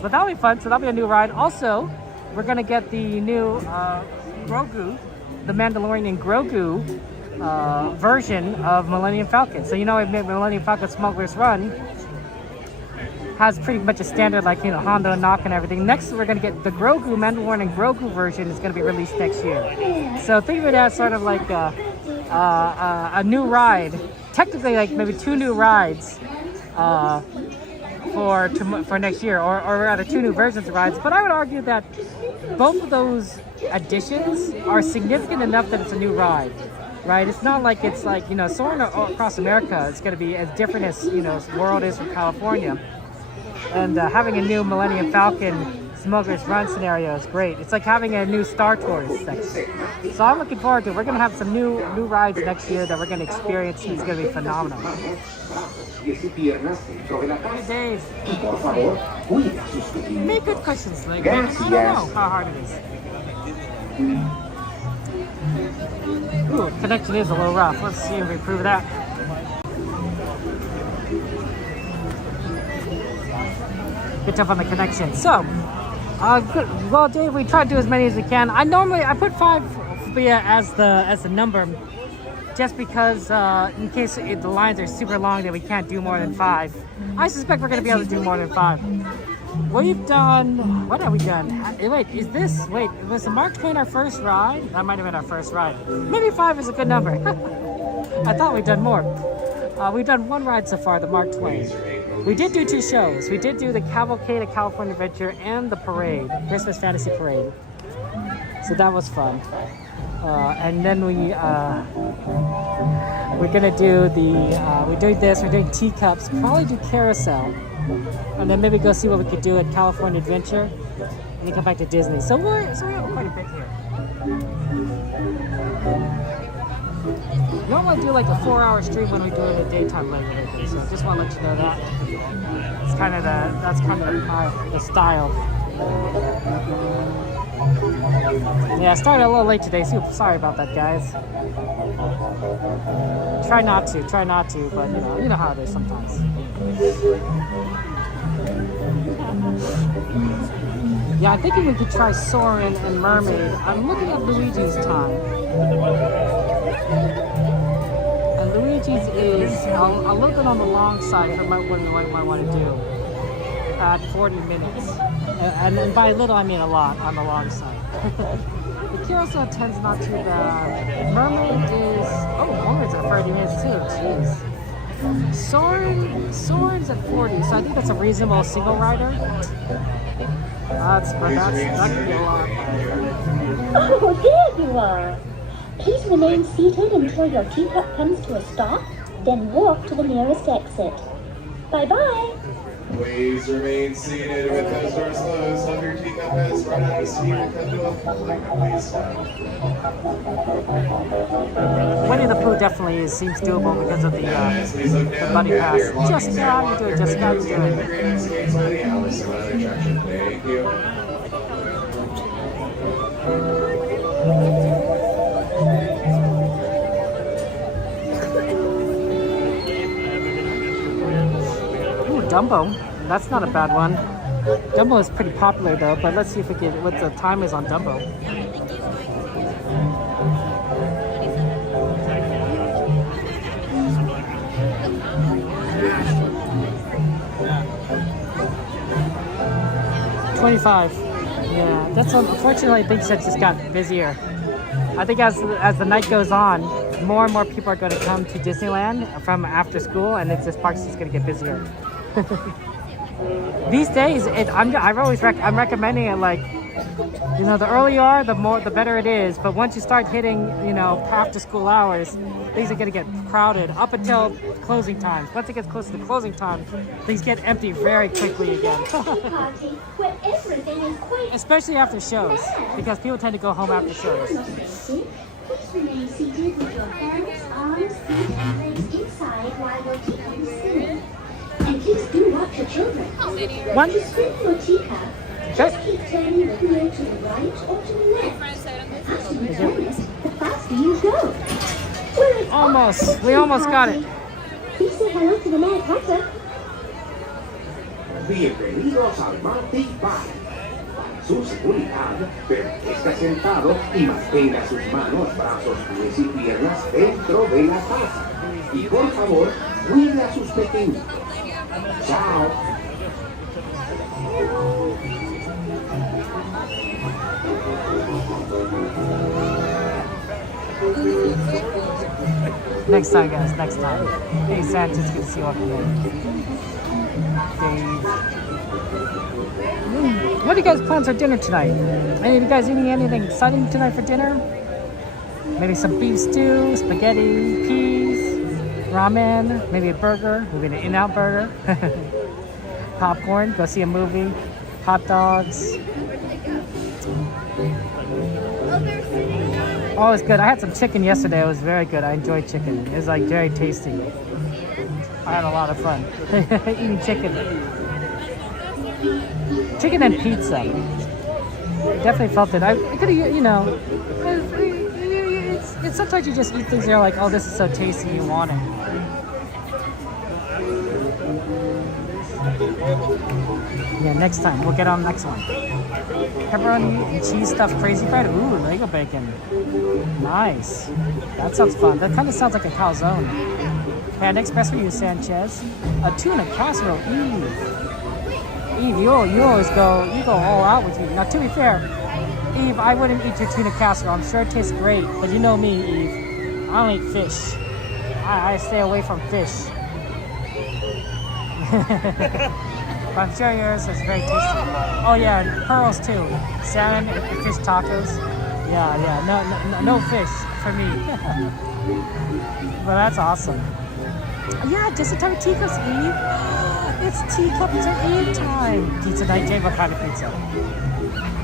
But that'll be fun. So that'll be a new ride. Also, we're gonna get the new Grogu, the Mandalorian Grogu version of Millennium Falcon. So you know, Millennium Falcon Smuggler's Run has pretty much a standard, like, you know, Hondo and Knock and everything. Next, we're gonna get the Grogu Mandalorian Grogu version is gonna be released next year. So think of it as sort of like a new ride, technically like maybe 2 new rides for next year, or rather 2 new versions of rides. But I would argue that both of those additions are significant enough that it's a new ride. Right, it's not like it's like, you know, soaring across America. It's going to be as different as, you know, world is from California, and having a new Millennium Falcon Smuggler's Run scenario is great. It's like having a new Star Tours section. So I'm looking forward to it. We're going to have some new rides next year that we're going to experience, and it's going to be phenomenal. Good days. Make good questions, like, I don't know how hard it is. Ooh, connection is a little rough. Let's see if we prove that. Good job on the connection. So, good. Well, Dave, we try to do as many as we can. I put 5 as the number, just because in case the lines are super long that we can't do more than 5. I suspect we're going to be able to do more than 5. We've done, what have we done? Wait, was the Mark Twain our first ride? That might have been our first ride. Maybe 5 is a good number. I thought we'd done more. We've done 1 ride so far, the Mark Twain. We did do 2 shows. We did do the Cavalcade of California Adventure and the parade, Christmas Fantasy Parade. So that was fun. And then we're gonna do we're doing Teacups, probably do Carousel. And then maybe go see what we could do at California Adventure, and then come back to Disney. So we have quite a bit here. We don't want to do like a 4-hour stream when we do it at daytime later. So I just want to let you know that. It's kind of the style. Yeah, I started a little late today. So sorry about that, guys. Try not to, but you know how it is sometimes. Yeah, I'm thinking we could try Soarin' and Mermaid. I'm looking at Luigi's time. And Luigi's is a little bit on the long side for what we might want to do. At 40 minutes. And by little, I mean a lot on the long side. The Carousel 10's not too bad. Mermaid is... Oh, Mermaid's at 30 minutes too. Jeez. Soarin's at 40, so I think that's a reasonable single rider. That could be a lot. Oh, there you are. Please remain seated until your teacup comes to a stop, then walk to the nearest exit. Bye-bye. Please remain seated with those doors closed until your teacup has run out of steam and come to a full please stop. Winnie the Pooh definitely seems doable because of the buddy pass. Just how you do it, just how you do it. Thank you. Dumbo, that's not a bad one. Dumbo is pretty popular though, but let's see if we get what the time is on Dumbo. $25. Yeah, that's unfortunately things have just got busier. I think as the night goes on, more and more people are going to come to Disneyland from after school, and this park's just going to get busier. These days, I'm recommending it like, you know, the earlier you are, the better it is. But once you start hitting, you know, after school hours, things are going to get crowded up until closing times. Once it gets closer to closing time, things get empty very quickly again. Especially after shows, because people tend to go home after shows. Please remain seated with your hands, arms, feet, and legs inside while your teacup is singing. And please do watch your children. When you spin your teacup, just keep turning the wheel to the right or to the left. As you turn it, the faster you go. Almost. We almost got it. Please say hello to the Mad Hatter. Bienvenidos al Mardi Gras. su seguridad, permanezca sentado y mantenga sus manos, brazos, pies y piernas dentro de la taza. Y por favor, cuide a sus pequeños. Chao. Next time, guys, next time. Hey, Santa's good to see you up here. Dave. What are you guys' plans for dinner tonight? Any of you guys eating anything exciting tonight for dinner? Maybe some beef stew, spaghetti, peas, ramen, maybe a burger, maybe an In-N-Out burger. Popcorn, go see a movie, hot dogs. Oh, it's good. I had some chicken yesterday. It was very good. I enjoyed chicken. It was like very tasty. I had a lot of fun eating chicken. Chicken and pizza. Definitely felt it. I could have, you know, it's sometimes you just eat things and you're like, oh, this is so tasty, you want it. Yeah, next time. We'll get on the next one. Pepperoni and cheese stuffed crazy bread. Ooh, Lego bacon. Nice. That sounds fun. That kind of sounds like a calzone. Panda Express for you, Sanchez. A tuna casserole. Eve, you always go all out with you. Now, to be fair, Eve, I wouldn't eat your tuna casserole. I'm sure it tastes great, but you know me, Eve. I don't eat fish. I stay away from fish. But I'm sure yours is very tasty. Oh yeah, and pearls too. Salmon and fish tacos. Yeah. No fish for me. But that's awesome. Yeah, just in time Teacups, Eve. It's Teacups or Eve time. Pizza night, Jay. What kind of pizza?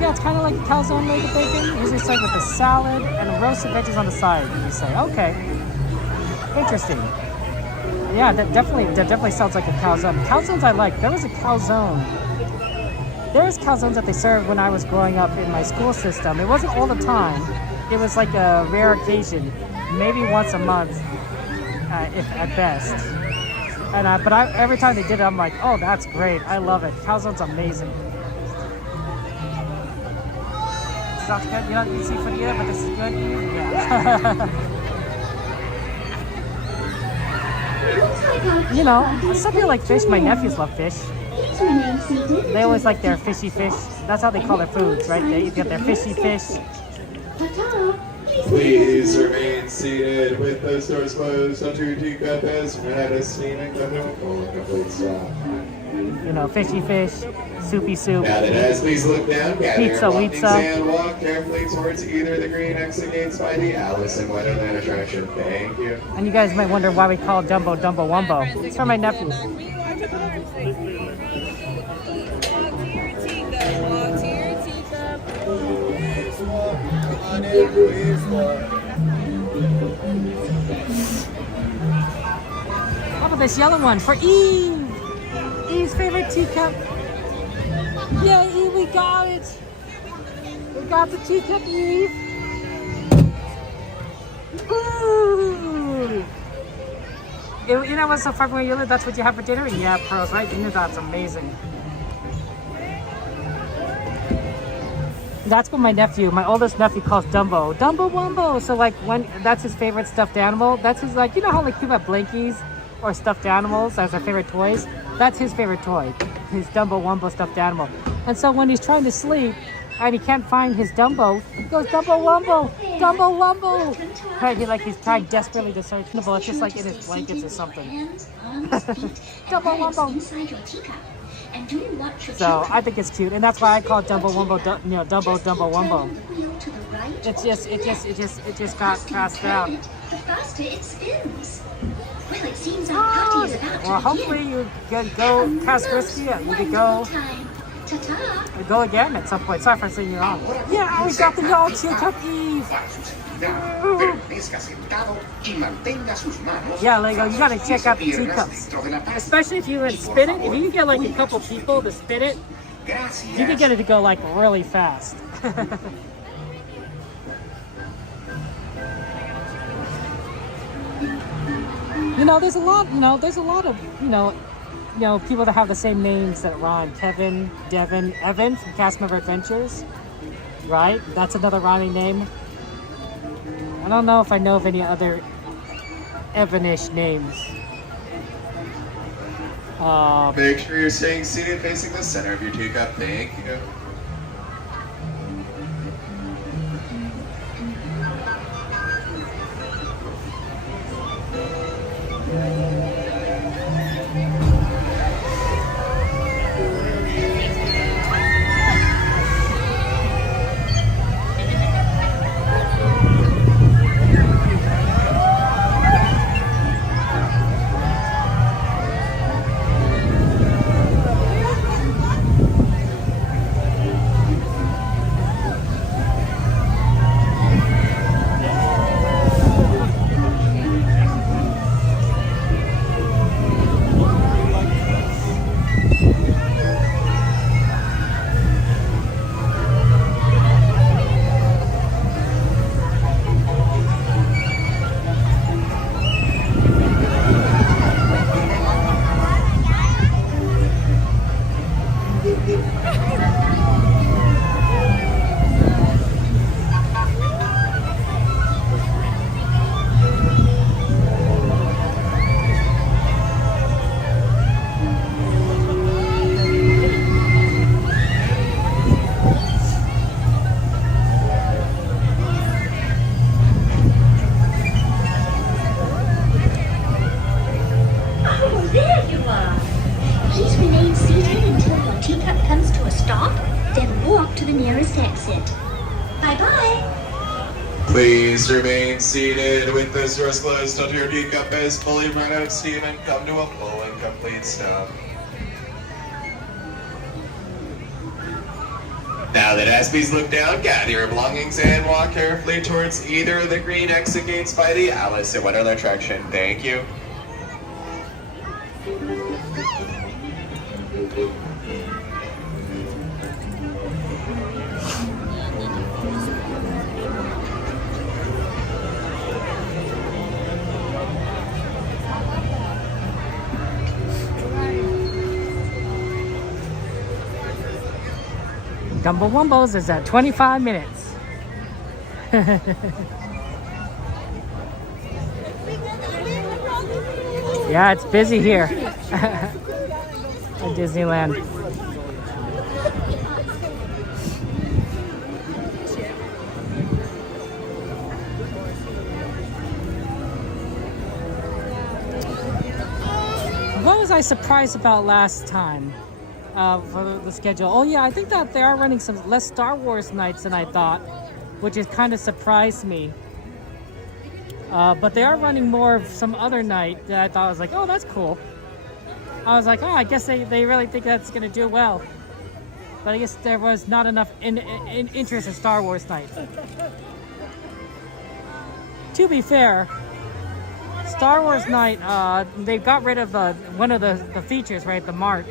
Yeah, it's kind of like a calzone made with bacon. Usually served with a salad and roasted veggies on the side. You say, okay, interesting. Yeah, that definitely sounds like a calzone. Calzones I like. There was a calzone. There's calzones that they served when I was growing up in my school system. It wasn't all the time. It was like a rare occasion, maybe once a month, if at best. And every time they did it, I'm like, oh, that's great. I love it. Calzone's amazing. Sounds good. You don't eat seafood either, but this is good. Yeah. You know, some people like fish. My nephews love fish. They always like their fishy fish. That's how they call their foods, right? They get their fishy fish. Please remain seated with those doors closed until your teacup has had a steaming come to a full and complete stop. You know, fishy fish, soupy soup. Now then, as please look down, gather your belongings pizza. and walk carefully towards either the green exit gates by the Alice in Wonderland attraction. Thank you. And you guys might wonder why we call Dumbo Dumbo Wumbo. It's for my nephews. How about this yellow one for Eve? Eve's favorite teacup. Yeah, Eve, we got it. We got the teacup, Eve. Ooh. You know what's so fun when you live? That's what you have for dinner? Yeah, pearls, right? You know that's amazing. That's what my oldest nephew calls Dumbo. Dumbo Wumbo. So like that's his favorite stuffed animal. That's his you know how like people have blankies or stuffed animals as their favorite toys? That's his favorite toy. His Dumbo Wumbo stuffed animal. And so when he's trying to sleep and he can't find his Dumbo, he goes Dumbo Wumbo, Dumbo Wumbo. Right, he's trying desperately to search Dumbo. It's just like in his blankets or something. Dumbo Wumbo. So I think it's cute, and that's why I call it Dumbo Wumbo, Dumbo Wumbo. It just got passed down. The faster it spins. Well, it seems our party is about to well, hopefully you can go Kaspersky. You can go again at some point. Sorry for seeing you on. Yeah, we got the y'all Teacup Eve. Yeah, Lego, you gotta check out the teacups. Especially if you would spin it. If you can get like a couple people to spin it, you can get it to go like really fast. You know, there's a lot of, you know, people that have the same names that rhyme. Kevin, Devin, Evan from Cast Member Adventures, right? That's another rhyming name. I don't know if I know of any other Evanish names. Make sure you're staying seated facing the center of your teacup. Thank you. Please remain seated with the doors closed until your teacup is fully run out steam and come to a full and complete stop. Now that Aspies look down, gather your belongings and walk carefully towards either of the green exit gates by the Alice in Wonderland attraction. Thank you. Gumbo Wumbos is at 25 minutes. Yeah, it's busy here at Disneyland. What was I surprised about last time? For the schedule. Oh yeah, I think that they are running some less Star Wars nights than I thought, which is kind of surprised me. But they are running more of some other night that I thought was like, oh, that's cool. I was like, oh, I guess they really think that's gonna do well. But I guess there was not enough interest in Star Wars night. To be fair, Star Wars night, they got rid of one of the features, right? The March.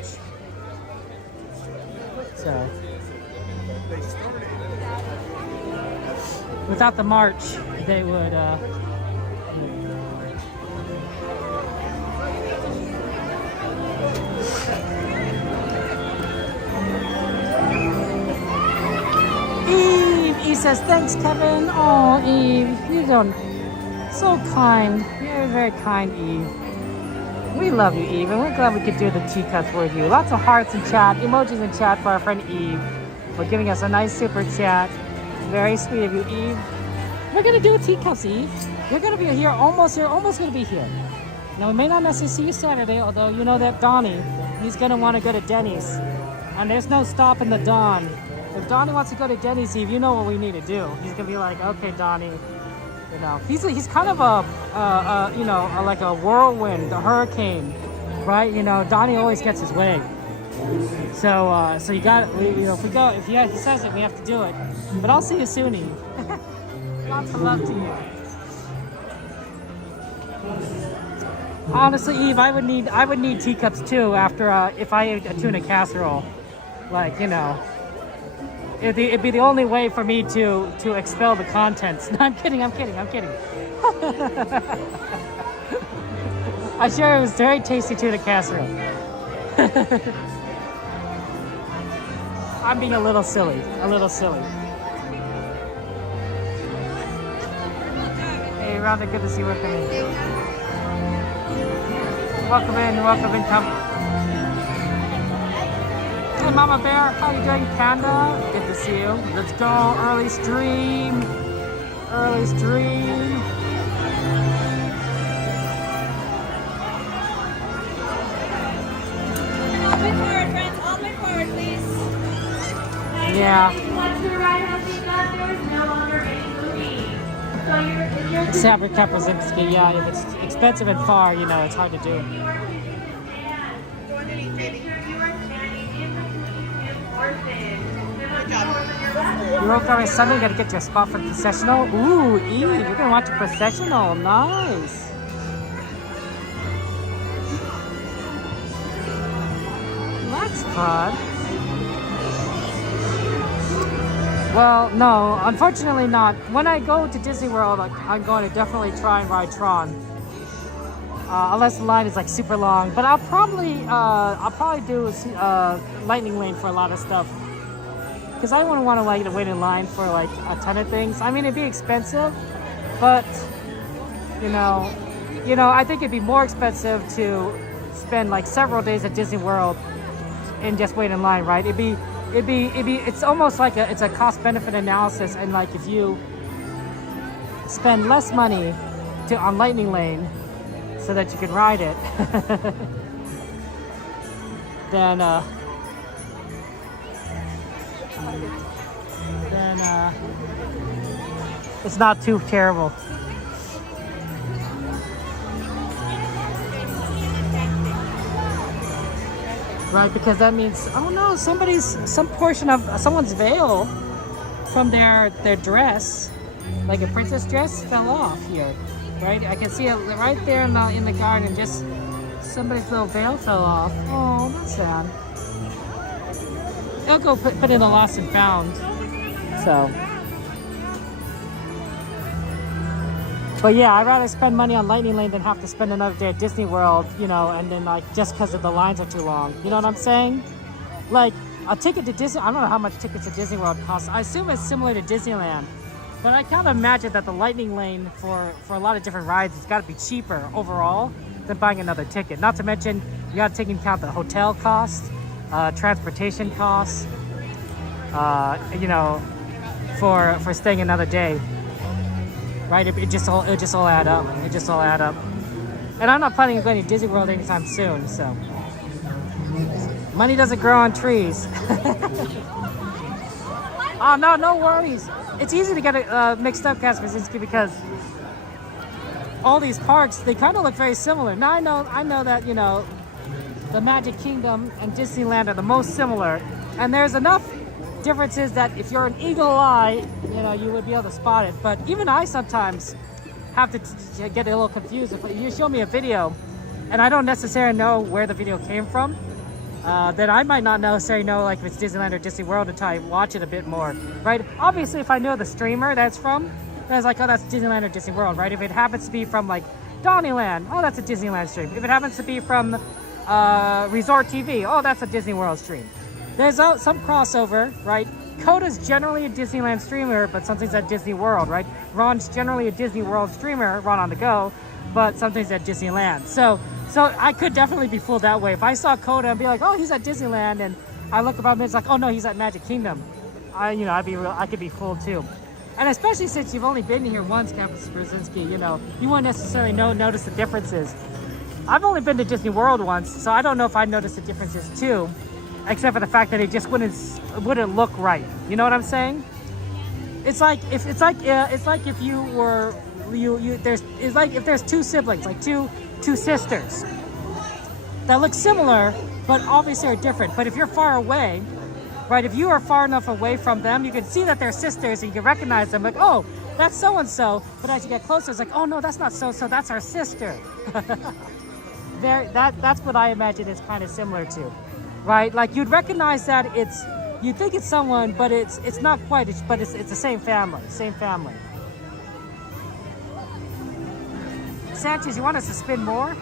So, without the March, they would, Eve says, thanks, Kevin. Oh, Eve, you don't, so kind. You're very kind, Eve. We love you, Eve, and we're glad we could do the Teacups with you. Lots of hearts in chat, emojis in chat for our friend Eve, for giving us a nice super chat. Very sweet of you, Eve. We're gonna do a Teacups, Eve. You're gonna be here, almost gonna be here. Now, we may not necessarily see you Saturday, although you know that Donnie, he's gonna want to go to Denny's. And there's no stopping the Don. If Donnie wants to go to Denny's, Eve, you know what we need to do. He's gonna be like, okay, Donnie. You know, he's kind of you know, like a whirlwind, a hurricane, right? You know, Donnie always gets his way. So you got, you know, if he says it, we have to do it. But I'll see you soon, Eve. Lots of love to you. Honestly, Eve, I would need teacups too after if I ate a tuna casserole, like, you know. It'd be the only way for me to expel the contents. No, I'm kidding. I'm sure it was very tasty tuna casserole. I'm being a little silly. A little silly. Hey, Rhonda, good to see you. Welcome in. Welcome in, come. Hey, Mama Bear, how you doing, Panda? Good to see you. Let's go, early stream. Early stream. All the way forward, friends. All the way forward, please. Yeah. Once the ride has begun, there is no longer any moving. So if you're Except for Kaprazinski, yeah, if it's expensive and far, you know, it's hard to do. Go underneath, baby. Make sure you are standing in between two horses. You woke up on Sunday, you gotta get your spot for the processional. Ooh, Eve, you're gonna watch a processional. Nice. That's fun. Well, no, unfortunately not. When I go to Disney World, I'm going to definitely try and ride Tron. Unless the line is like super long, but I'll probably do Lightning Lane for a lot of stuff. Because I wouldn't want to like wait in line for like a ton of things. I mean, it'd be expensive, but you know, I think it'd be more expensive to spend like several days at Disney World and just wait in line, right? It's almost like it's a cost-benefit analysis, and like if you spend less money on Lightning Lane so that you can ride it, then it's not too terrible. Right, because that means, oh no, some portion of someone's veil from their dress, like a princess dress, fell off here, right? I can see it right there in the garden, just somebody's little veil fell off. Oh, that's sad. I'll go put in the lost and found, so. But yeah, I'd rather spend money on Lightning Lane than have to spend another day at Disney World, you know, and then like just because the lines are too long. You know what I'm saying? Like a ticket to Disney, I don't know how much tickets to Disney World cost. I assume it's similar to Disneyland, but I can't imagine that the Lightning Lane for a lot of different rides has got to be cheaper overall than buying another ticket. Not to mention you got to take into account the hotel cost, transportation costs, you know, for staying another day. Right, it just all add up. It just all add up. And I'm not planning on going to Disney World anytime soon, so money doesn't grow on trees. Oh no worries. It's easy to get mixed up, Kasperzinski, because all these parks, they kind of look very similar. Now I know that, you know, the Magic Kingdom and Disneyland are the most similar, and there's enough differences that if you're an eagle eye, you know, you would be able to spot it. But even I sometimes have to get a little confused. If you show me a video and I don't necessarily know where the video came from, then I might not necessarily know like if it's Disneyland or Disney World until I watch it a bit more, right? Obviously, if I know the streamer that's from, then it's like, oh, that's Disneyland or Disney World, right? If it happens to be from like Donnyland, oh, that's a Disneyland stream. If it happens to be from Resort TV, oh, that's a Disney World stream. There's some crossover, right? Coda's generally a Disneyland streamer, but something's at Disney World, right? Ron's generally a Disney World streamer, Ron on the go, but something's at Disneyland. So I could definitely be fooled that way. If I saw Coda and be like, oh, he's at Disneyland, and I look about him, it's like, oh no, he's at Magic Kingdom. I could be fooled too. And especially since you've only been here once, Kasperzinski, you know, you won't necessarily notice the differences. I've only been to Disney World once, so I don't know if I noticed the differences too. Except for the fact that it just wouldn't look right. You know what I'm saying? It's like if you were if there's two siblings, like two sisters that look similar but obviously are different. But if you're far away, right? If you are far enough away from them, you can see that they're sisters and you can recognize them. Like, oh, that's so and so. But as you get closer, it's like, oh no, that's not so. That's our sister. That's what I imagine it's kind of similar to. Right, like you'd recognize that you think it's someone, but it's not quite. It's the same family, Sanchez, you want us to spin more?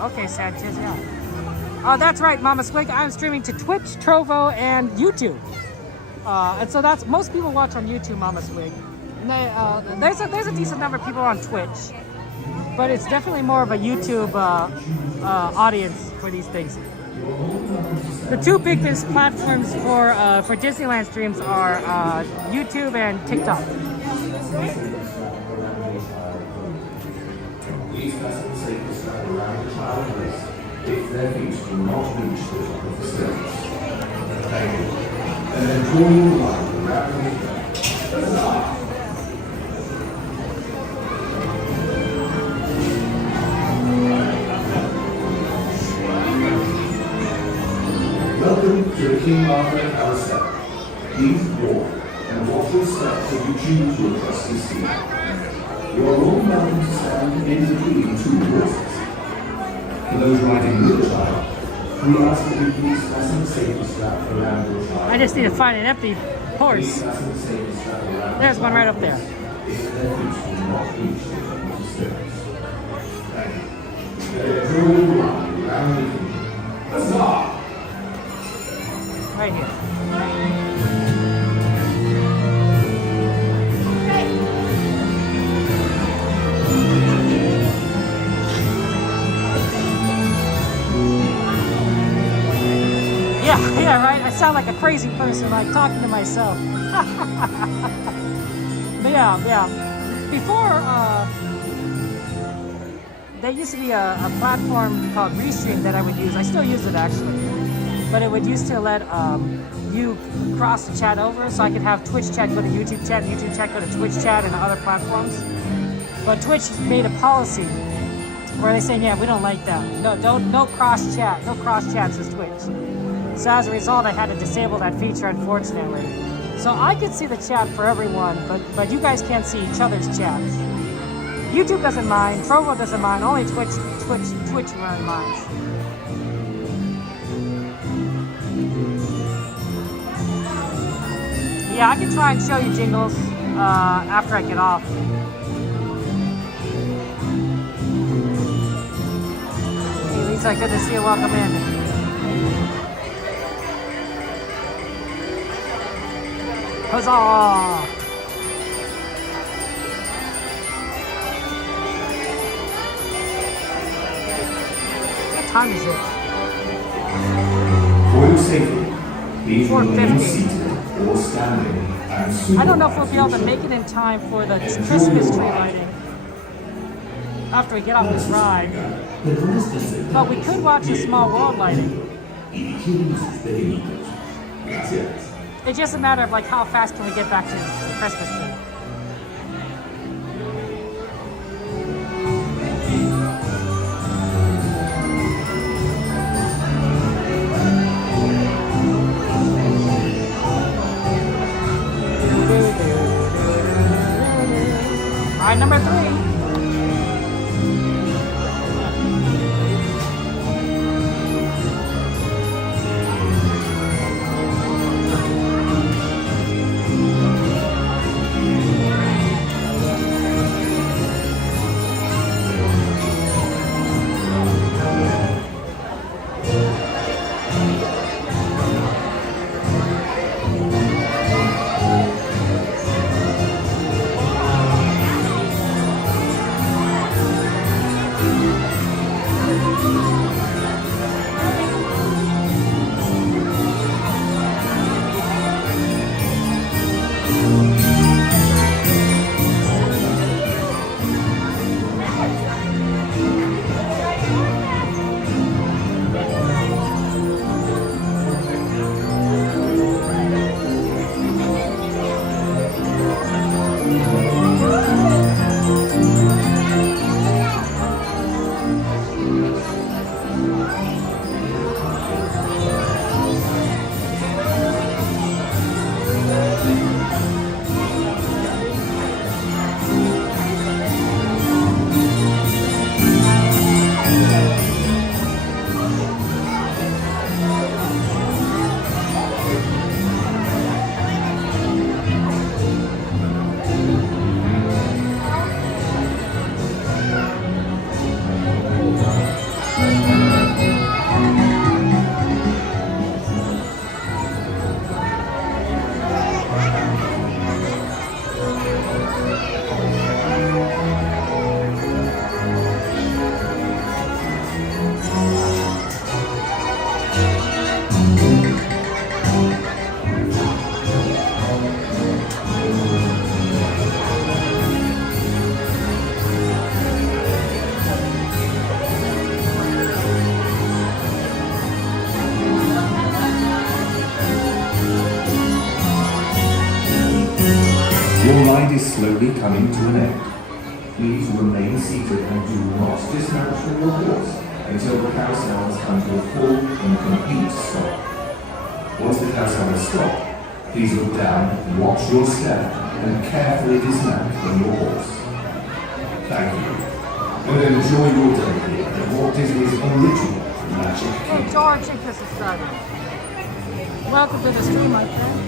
Okay, Sanchez, yeah. Oh, that's right, Mama Squig. I'm streaming to Twitch, Trovo, and YouTube. And so that's most people watch on YouTube, Mama Swig. And there's a decent number of people on Twitch, but it's definitely more of a YouTube audience for these things. The two biggest platforms for Disneyland streams are YouTube and TikTok. Please fasten safety strap around the child wrist if their feet do not reach the top of the stairs. Thank you. And then draw your line around the neck. Huzzah! Welcome to the King Arthur Carousel. Please walk and watch your steps as you choose your trusty steed. You are all welcome to stand in between two horses. For those riding with a child, we ask that you please fasten the safety strap around your child. I just need to find an empty horse. Please fasten the safety strap around There's one right up there. if their feet do not reach the top of the stairs. Thank you. Draw your line around the knee. Huzzah! Right here. Yeah, right? I sound like a crazy person, like talking to myself. But yeah. Before, there used to be a platform called Restream that I would use. I still use it actually. But it would used to let you cross the chat over, so I could have Twitch chat go to YouTube chat, and YouTube chat go to Twitch chat and other platforms. But Twitch made a policy where they say, yeah, we don't like that. No cross chat. No cross chat, says Twitch. So as a result, I had to disable that feature, unfortunately. So I could see the chat for everyone, but you guys can't see each other's chats. YouTube doesn't mind, Trovo doesn't mind, only Twitch minds. Yeah, I can try and show you Jingles after I get off. Hey Lisa, good to see you. Welcome in. Huzzah! What time is it? For your safety, please remain seated or standing and I don't know if we'll be able to make it in time for the Christmas tree lighting after we get off this ride. But we could watch the Small World lighting. It's just a matter of like how fast can we get back to the Christmas tree. Ride number 3. ride is slowly coming to an end. Please remain seated and do not dismount from your horse until the carousel has come to a full and complete stop. Once the carousel has stopped, please look down, watch your step, and carefully dismount from your horse. Thank you. And enjoy your day here at Walt Disney's original Magic Kingdom. George and Chris is starting. Welcome to the stream, my friend.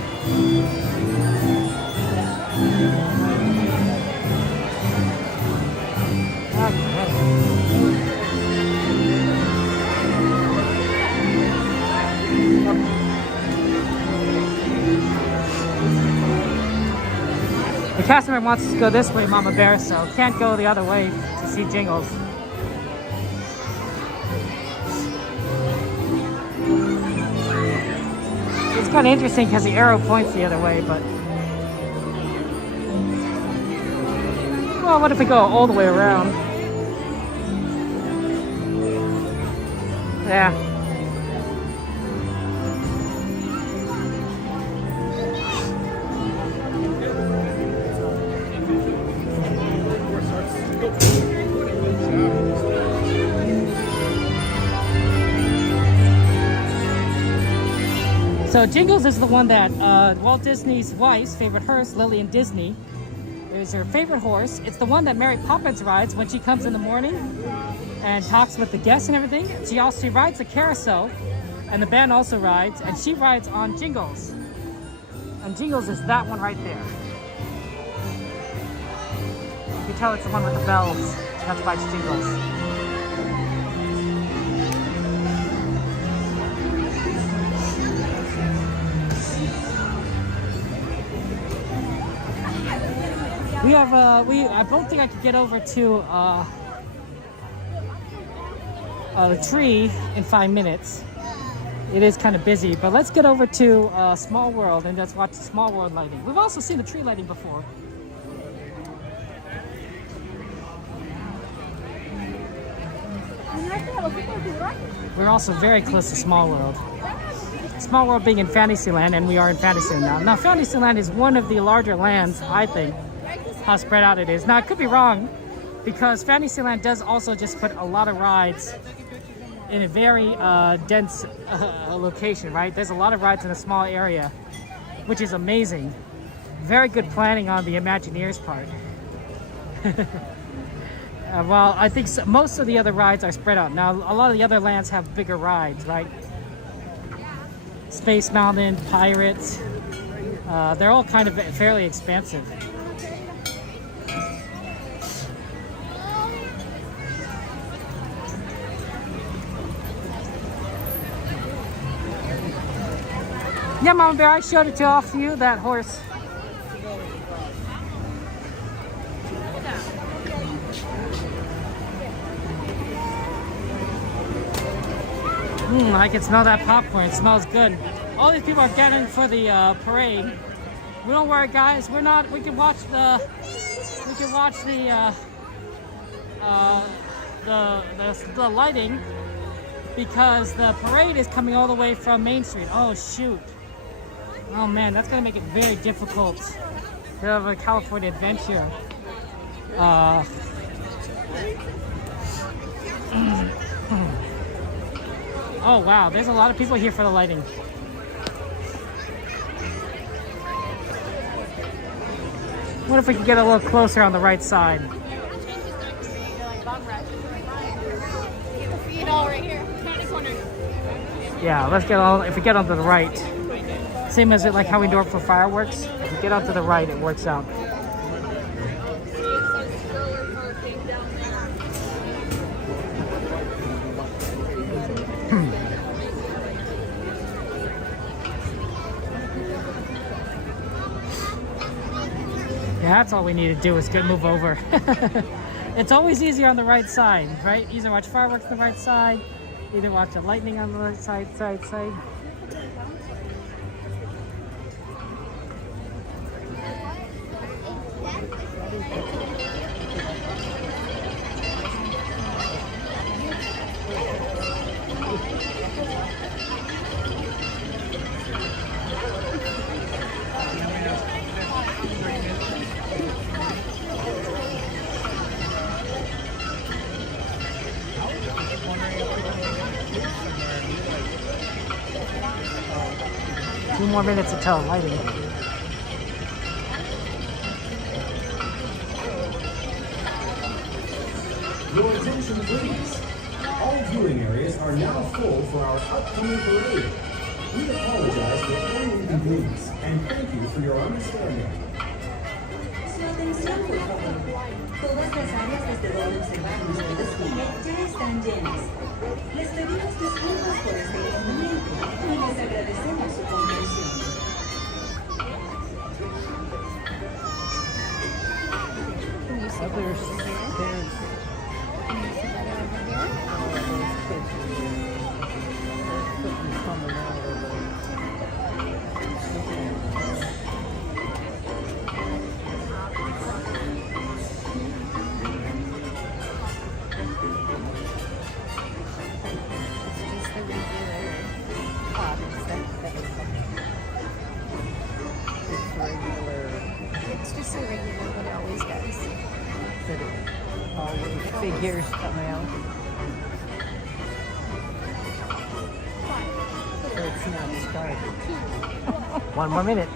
The customer wants us to go this way, Mama Bear, so can't go the other way to see Jingles. It's kind of interesting because the arrow points the other way, but... Well, what if we go all the way around? Yeah. So Jingles is the one that Walt Disney's wife's favorite horse, Lily and Disney, is her favorite horse. It's the one that Mary Poppins rides when she comes in the morning and talks with the guests and everything. She rides the carousel, and the band also rides, and she rides on Jingles. And Jingles is that one right there. You can tell it's the one with the bells. That's why it's Jingles. We have I don't think I could get over to the tree in 5 minutes. It is kind of busy, but let's get over to Small World and let's watch the Small World lighting. We've also seen the tree lighting before. We're also very close to Small World. Small World being in Fantasyland, and we are in Fantasyland now. Now, Fantasyland is one of the larger lands, I think, how spread out it is. Now, I could be wrong, because Fantasyland does also just put a lot of rides in a very dense location, right? There's a lot of rides in a small area, which is amazing. Very good planning on the Imagineers' part. Well, I think most of the other rides are spread out. Now, a lot of the other lands have bigger rides, right? Space Mountain, Pirates, they're all kind of fairly expansive. Yeah, Mama Bear, I showed it off to you, that horse. I can smell that popcorn. It smells good. All these people are gathering for the parade. We don't worry, guys. We're not. We can watch the. We can watch the lighting because the parade is coming all the way from Main Street. Oh shoot! Oh man, that's gonna make it very difficult to have a California adventure. Oh wow, there's a lot of people here for the lighting. What if we could get a little closer on the right side? Yeah, let's get all. If we get onto the right, same as it like how we do it for fireworks. If we get onto the right, it works out. Yeah, that's all we need to do is move over. It's always easier on the right side, right? Either watch fireworks on the right side, either watch the lightning on the right side. more minutes until lighting. Your attention, please. All viewing areas are now full for our upcoming parade. We apologize for any inconvenience and thank you for your understanding. Su atención, por favor. Todas las áreas desde donde observamos el desfile ya están llenas. Les pedimos disculpas por este inconveniente y les agradecemos su comprensión. It's just so regular what it always does. All the figures coming out. It's not started. 1 more minute.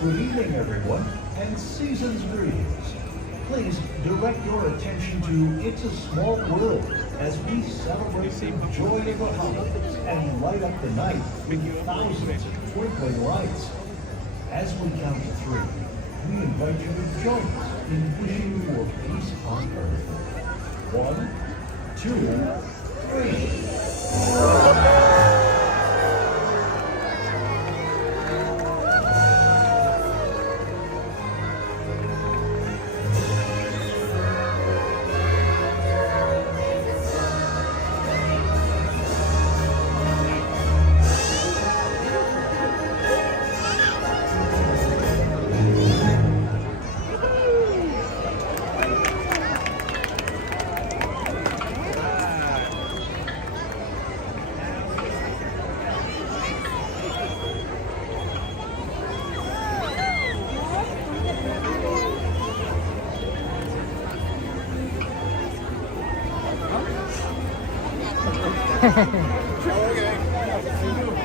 Good evening, everyone, and season's greetings. Please direct your attention to It's a Small World as we celebrate the joy of the holidays and light up the night with thousands of twinkling lights. As we count to 3, we invite you to join us in wishing for peace on earth. 1, 2, 3.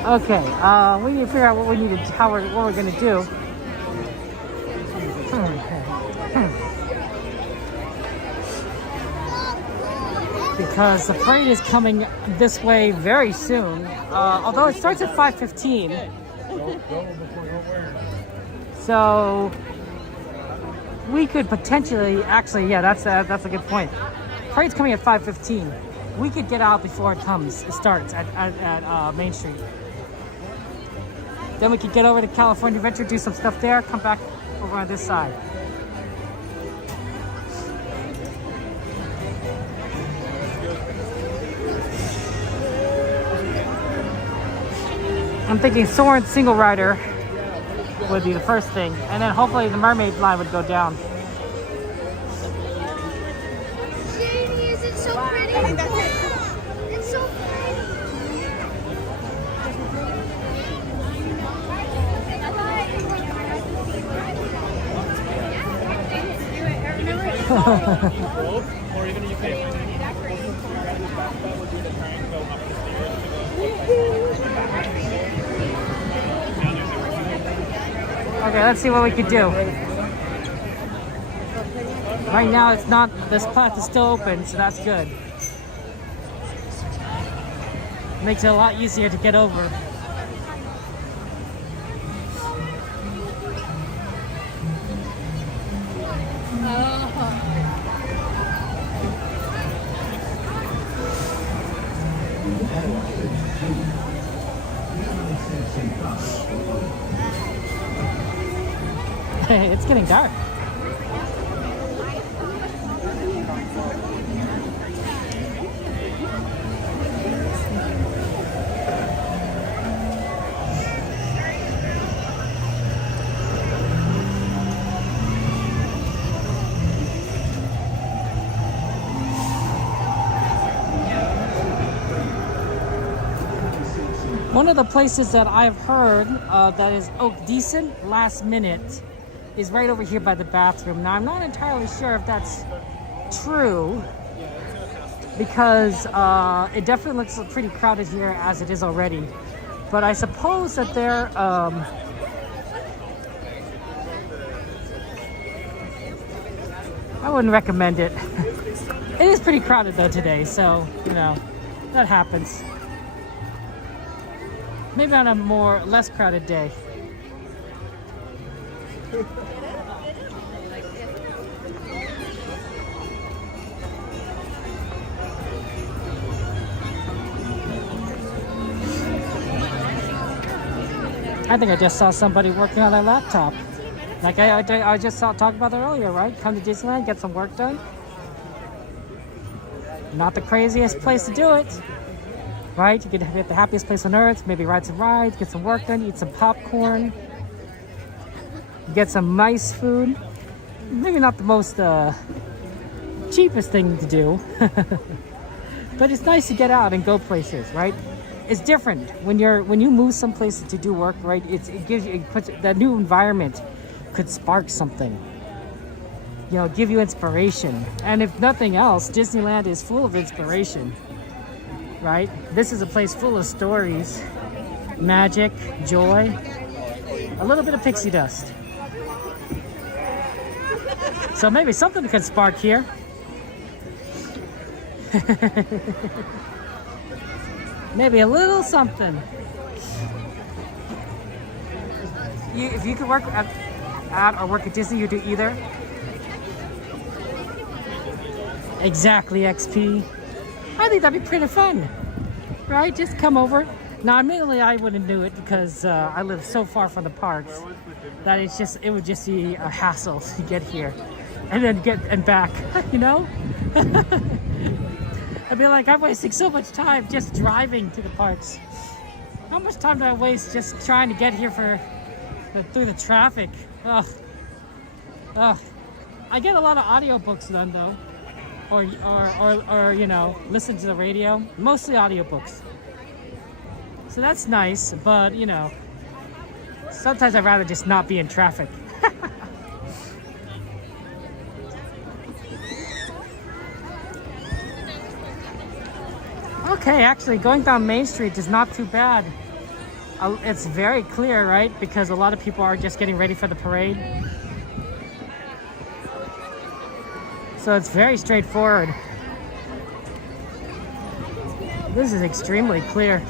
Okay, we need to figure out what we need to, what we're gonna do. Because the parade is coming this way very soon. Although it starts at 5:15. So we could potentially, actually, yeah, that's a good point. Parade's coming at 5:15. We could get out before it starts at Main Street. Then we could get over to California Adventure, do some stuff there, come back over on this side. I'm thinking Soarin' Single Rider would be the first thing, and then hopefully the Mermaid line would go down. Jamie, is it so pretty? It's so pretty. Or even you pay for Okay, let's see what we can do. Right now, it's not. This path is still open, so that's good. Makes it a lot easier to get over. It's getting dark. One of the places that I've heard that is decent last minute is right over here by the bathroom. Now, I'm not entirely sure if that's true because it definitely looks pretty crowded here as it is already. But I suppose that they're I wouldn't recommend it. It is pretty crowded though today, so you know that happens. Maybe on a less crowded day. I think I just saw somebody working on their laptop. Like I just talked about that earlier, right? Come to Disneyland, get some work done. Not the craziest place to do it. Right? You can get the happiest place on earth, maybe ride some rides, get some work done, eat some popcorn, get some nice food. Maybe not the most cheapest thing to do, but it's nice to get out and go places, right? It's different when you move someplace to do work, right? It puts that new environment could spark something, you know, give you inspiration. And if nothing else, Disneyland is full of inspiration. Right? This is a place full of stories, magic, joy, a little bit of pixie dust. So maybe something could spark here. Maybe a little something. If you could work at or work at Disney, you do either. Exactly, XP. I think that'd be pretty fun, right? Just come over. Now, admittedly, I wouldn't do it because I live so far from the parks that it would just be a hassle to get here and then get back, you know? I'd be like, I'm wasting so much time just driving to the parks. How much time do I waste just trying to get here through the traffic? Ugh. I get a lot of audiobooks done though. Or you know, listen to the radio. Mostly audiobooks. So that's nice, but you know, sometimes I'd rather just not be in traffic. Okay, actually going down Main Street is not too bad. It's very clear, right? Because a lot of people are just getting ready for the parade. So it's very straightforward. This is extremely clear.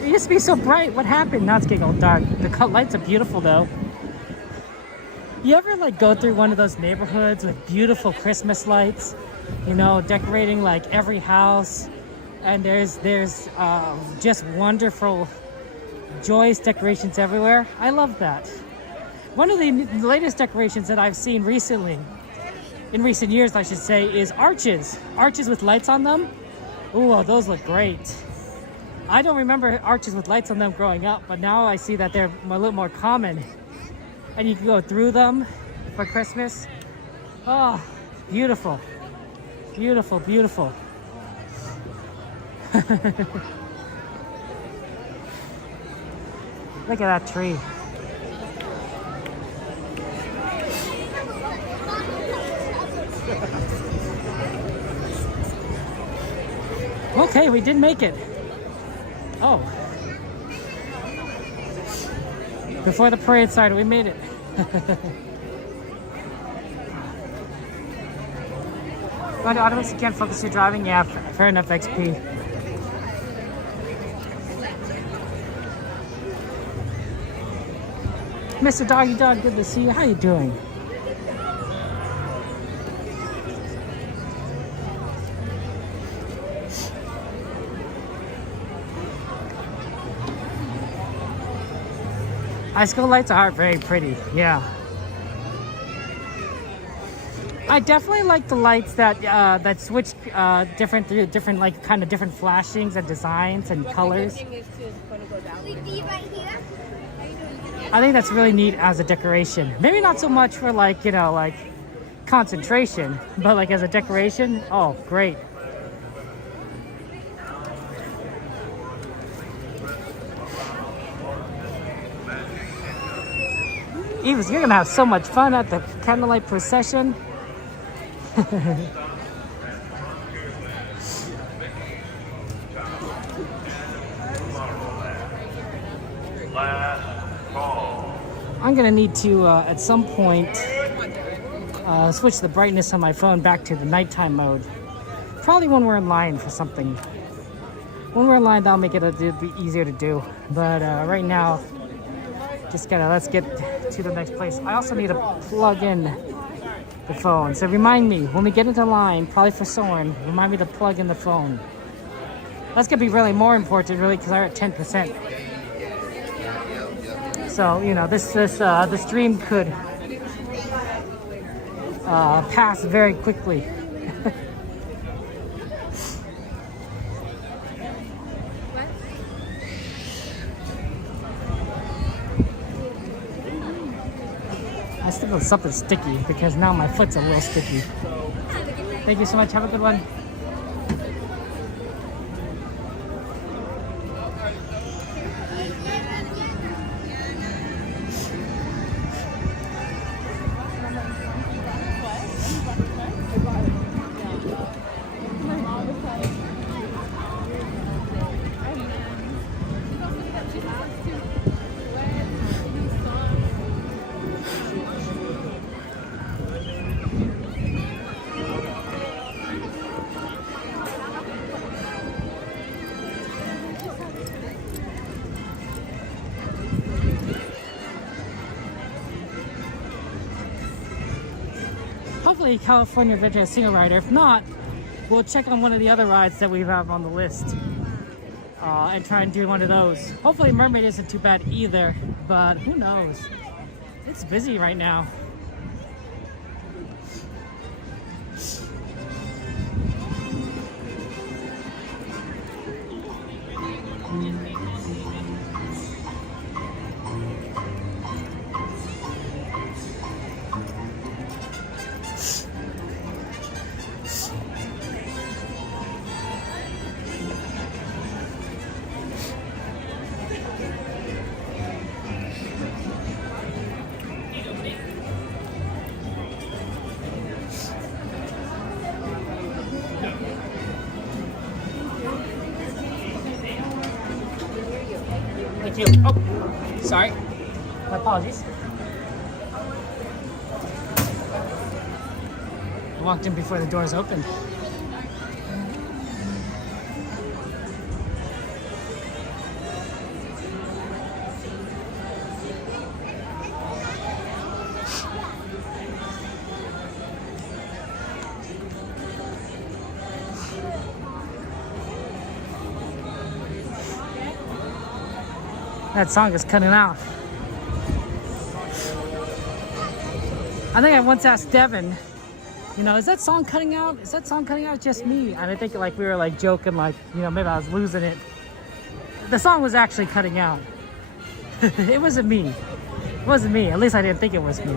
It used to be so bright. What happened? Now it's getting all dark. The lights are beautiful though. You ever like go through one of those neighborhoods with beautiful Christmas lights? You know, decorating like every house. And there's just wonderful, joyous decorations everywhere. I love that. One of the latest decorations that I've seen recently, in recent years I should say, is arches. Arches with lights on them. Ooh, those look great. I don't remember arches with lights on them growing up, but now I see that they're a little more common. And you can go through them for Christmas. Oh, beautiful. Beautiful, beautiful. Look at that tree. Okay, we did make it. Oh. Before the parade started, we made it. Otherwise you can't focus your driving? Yeah, fair enough, XP. Mr. Doggy Dog, good to see you. How you doing? Icicle lights are very pretty, yeah. I definitely like the lights that that switch different like kind of different flashings and designs and colors. I think that's really neat as a decoration. Maybe not so much for like, you know, like concentration, but like as a decoration, oh, great. Eves, you're gonna have so much fun at the candlelight procession. I'm gonna need to at some point switch the brightness on my phone back to the nighttime mode. Probably when we're in line for something. When we're in line, that'll make it be easier to do. But right now, just let's get to the next place. I also need to plug in the phone. So remind me, when we get into line, probably for Soren, remind me to plug in the phone. That's gonna be really more important, really, because I'm at 10%. So, you know, this stream could pass very quickly. I still feel something sticky because now my foot's a little sticky. Thank you so much. Have a good one. Hopefully California Adventure has a single rider. If not, we'll check on one of the other rides that we have on the list and try and do one of those. Hopefully Mermaid isn't too bad either, but who knows? It's busy right now. Thank you. Oh, sorry. My apologies. I walked in before the doors opened. That song is cutting out. I think I once asked Devin, you know, is that song cutting out? Is that song cutting out? Just me? And I think like we were like joking, like, you know, maybe I was losing it. The song was actually cutting out. It wasn't me. It wasn't me. At least I didn't think it was me.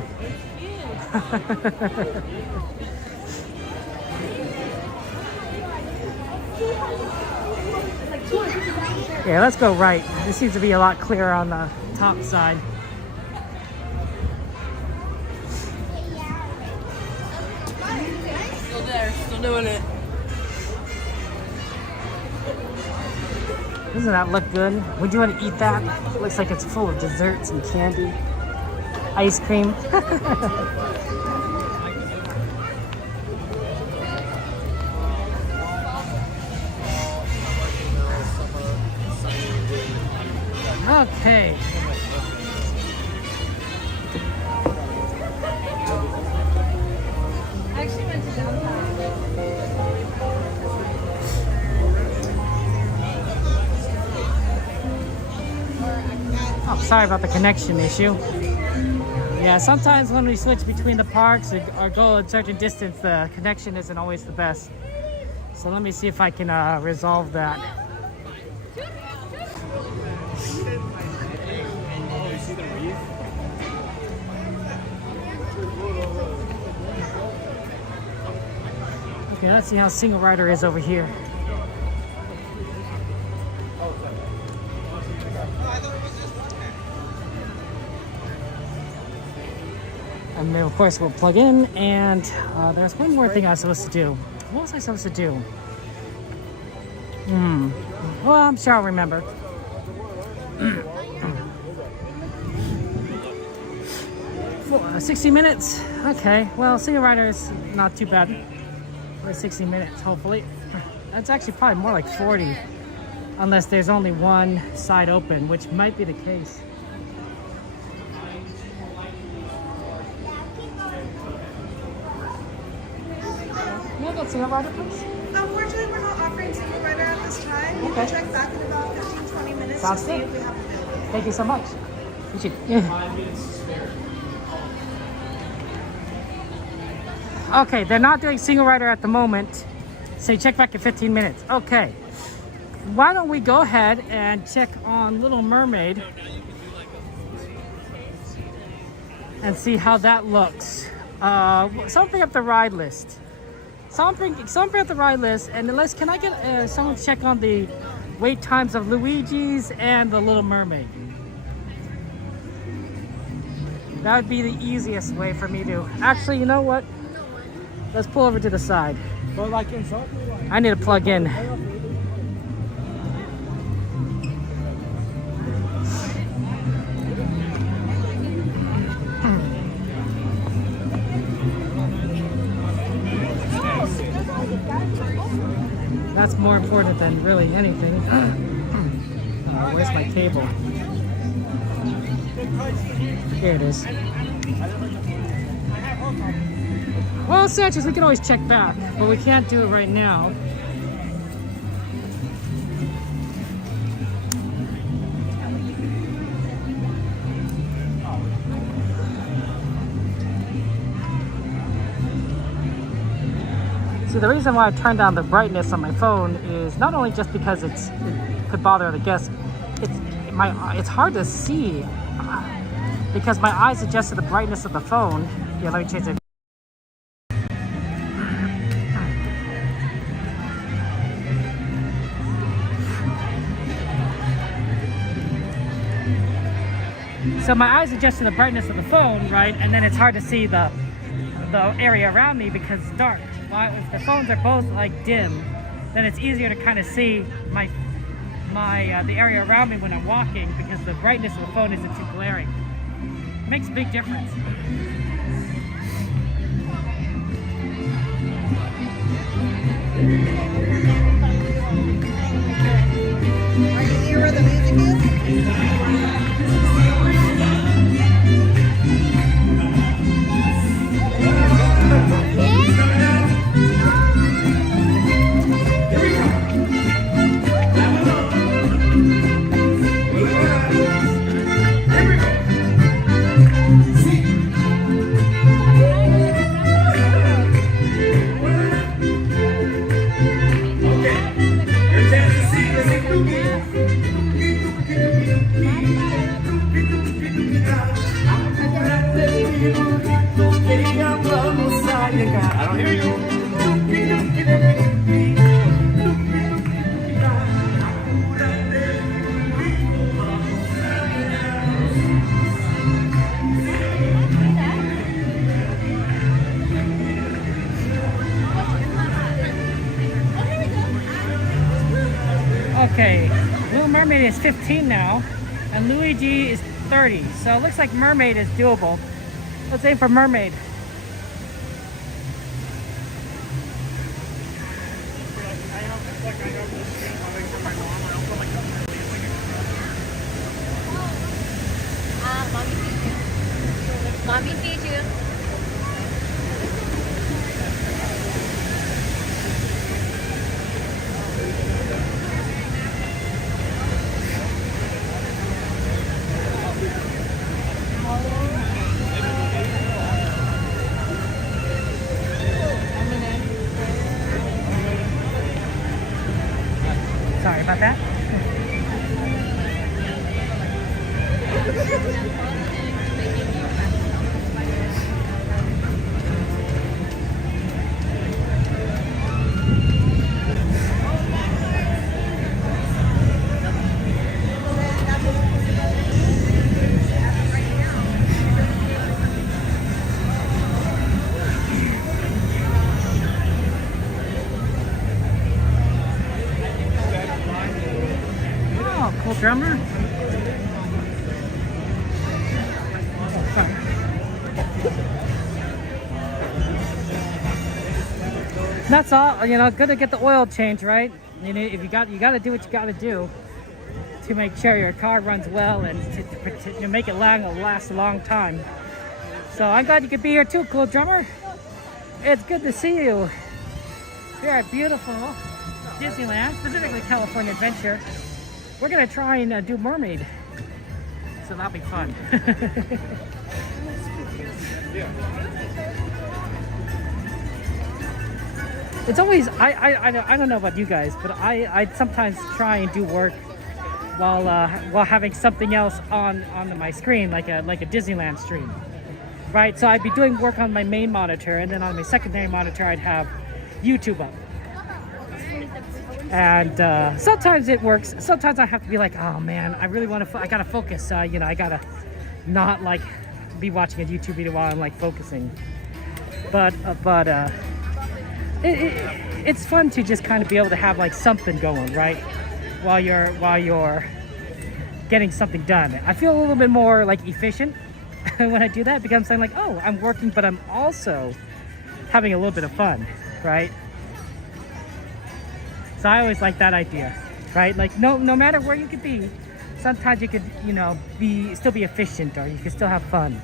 Yeah, let's go right. This seems to be a lot clearer on the top side. Still there, still doing it. Doesn't that look good? Would you want to eat that? It looks like it's full of desserts and candy. Ice cream. Okay. I actually went to downtown. Oh, sorry about the connection issue. Yeah, sometimes when we switch between the parks or go a certain distance, the connection isn't always the best. So let me see if I can resolve that. Okay, let's see how single rider is over here. And then of course we'll plug in, and there's one more thing I was supposed to do. What was I supposed to do? Well, I'm sure I'll remember. 60 minutes? Okay, well, single rider is not too bad. For 60 minutes, hopefully. That's actually probably more like 40. Unless there's only one side open, which might be the case. Can I get single rider, please? Unfortunately, we're not offering single rider at this time. You can check back in about 15-20 minutes Sounds to see good. if we have available. Thank you so much. Appreciate it. 5 minutes to spare. Okay, they're not doing single rider at the moment, so you check back in 15 minutes. Okay, why don't we go ahead and check on Little Mermaid and see how that looks. Someone bring up the ride list. Someone bring up the ride list, and can I get someone to check on the wait times of Luigi's and the Little Mermaid? That would be the easiest way for me to. Actually, you know what? Let's pull over to the side. But like inside? I need to plug in. That's more important than really anything. Where's my cable? Here it is. Well, Sanchez, we can always check back, but we can't do it right now. See, the reason why I turned down the brightness on my phone is not only just because it could bother the guests, it's hard to see because my eyes adjust to the brightness of the phone. Yeah, let me change it. So my eyes adjust to the brightness of the phone, right? And then it's hard to see the area around me because it's dark. Well, if the phones are both like dim, then it's easier to kind of see the area around me when I'm walking because the brightness of the phone isn't too glaring. It makes a big difference. Are you here where the music is? Okay, Little Mermaid is 15 now, and Luigi is 30. So it looks like Mermaid is doable. Let's aim for Mermaid. Mommy feed you. not bad. Cool drummer. That's all, you know, good to get the oil change, right? You know, if you got to do what you got to do to make sure your car runs well and to make it last a long time. So I'm glad you could be here too, cool drummer. It's good to see you here at beautiful Disneyland, specifically California Adventure. We're gonna try and do Mermaid, so that'll be fun. It's always, I don't know about you guys, but I sometimes try and do work while having something else on my screen, like a Disneyland stream, right? So I'd be doing work on my main monitor, and then on my secondary monitor I'd have YouTube up. And sometimes it works. Sometimes I have to be like, oh man, I really want to. I gotta focus. You know, I gotta not like be watching a YouTube video while I'm like focusing. But it's fun to just kind of be able to have like something going, right? While you're getting something done. I feel a little bit more like efficient when I do that, because I'm saying like, oh, I'm working, but I'm also having a little bit of fun, right? So I always like that idea, right? Like no matter where you could be, sometimes you could, you know, still be efficient, or you can still have fun,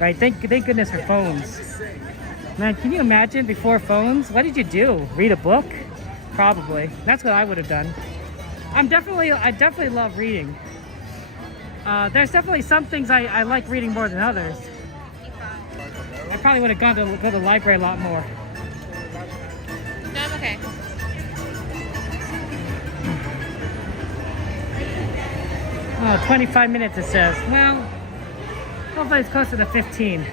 right? Thank goodness for phones. Man, can you imagine before phones? What did you do? Read a book? Probably. That's what I would have done. I definitely love reading. There's definitely some things I like reading more than others. I probably would have gone to the library a lot more. No, I'm okay. Oh, 25 minutes it says. Well, hopefully it's closer to 15.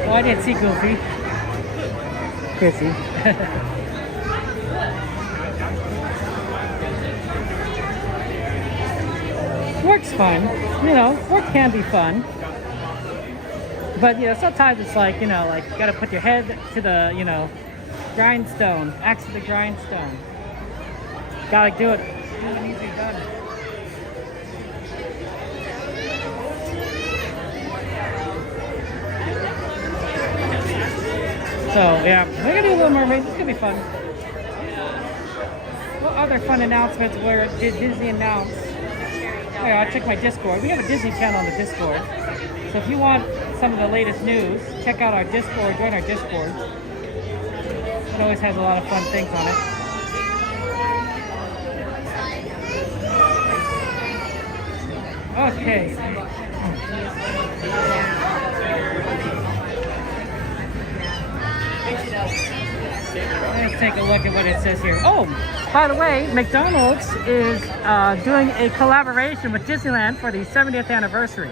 Oh, I didn't see Goofy. Chrissy. Work's fun. You know, work can be fun. But, you know, sometimes it's like, you know, like you gotta put your head to the, you know, grindstone. Axe to the grindstone. Gotta do it. It needs to be done. So yeah, we're gonna do Little Mermaid. It's gonna be fun. What other fun announcements did Disney announce? Oh, yeah, I'll check my Discord. We have a Disney channel on the Discord. So if you want some of the latest news, check out our Discord. Join our Discord. It always has a lot of fun things on it. Okay. Let's take a look at what it says here. Oh, by the way, McDonald's is doing a collaboration with Disneyland for the 70th anniversary.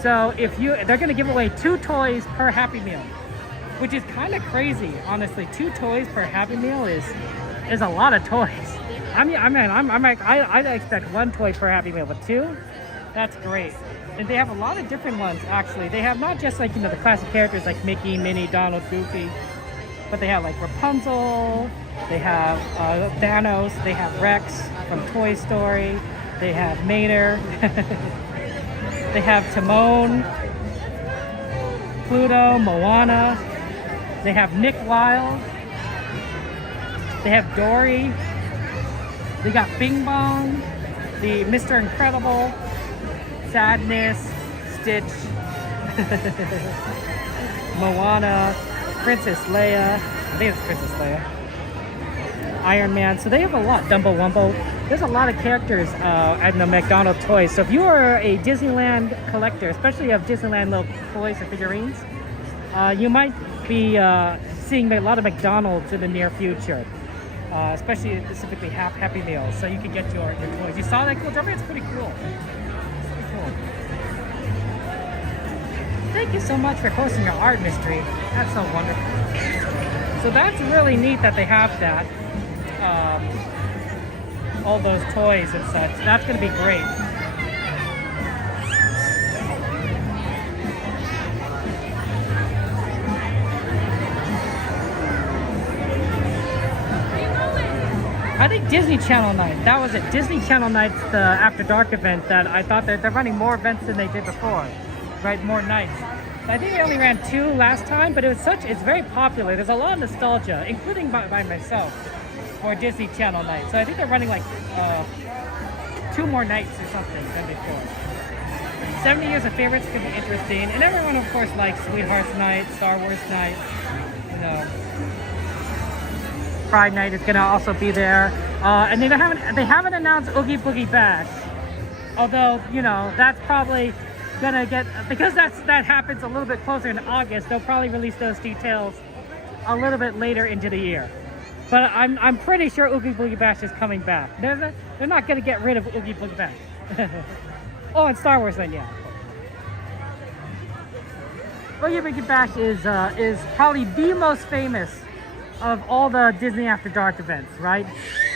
So they're going to give away 2 toys per Happy Meal, which is kind of crazy, honestly. 2 toys per Happy Meal is a lot of toys. I expect 1 toy per Happy Meal, but 2, that's great. And they have a lot of different ones, actually. They have not just like, you know, the classic characters like Mickey, Minnie, Donald, Goofy, but they have like Rapunzel, they have Thanos, they have Rex from Toy Story, they have Mater, they have Timon, Pluto, Moana, they have Nick Wilde, they have Dory, they got Bing Bong, the Mr. Incredible, Sadness, Stitch, Moana, Princess Leia, I think it's Princess Leia, Iron Man. So they have a lot. Dumbo Wumbo. There's a lot of characters at the McDonald's toys. So if you are a Disneyland collector, especially of Disneyland little toys or figurines, you might be seeing a lot of McDonald's in the near future. Especially specifically Happy Meals, so you can get your toys. You saw that cool jumper? It's pretty cool. It's pretty cool. Thank you so much for posting your art mystery. That's so wonderful. So that's really neat that they have that. All those toys and such. That's going to be great. I think Disney Channel Night, that was it. Disney Channel Night's the After Dark event that I thought that they're running more events than they did before, right? More nights. I think they only ran 2 last time, but it's very popular. There's a lot of nostalgia, including by myself, for Disney Channel Night. So I think they're running like 2 more nights or something than before. 70 years of favorites could be interesting. And everyone, of course, likes Sweethearts Night, Star Wars Night, you know. Pride Night is going to also be there, and they haven't announced Oogie Boogie Bash. Although, you know, that's probably gonna get, because that happens a little bit closer in August. They'll probably release those details a little bit later into the year. But I'm pretty sure Oogie Boogie Bash is coming back. They're not gonna get rid of Oogie Boogie Bash. Oh, and Star Wars then, yeah. Oogie Boogie Bash is probably the most famous of all the Disney After Dark events, right?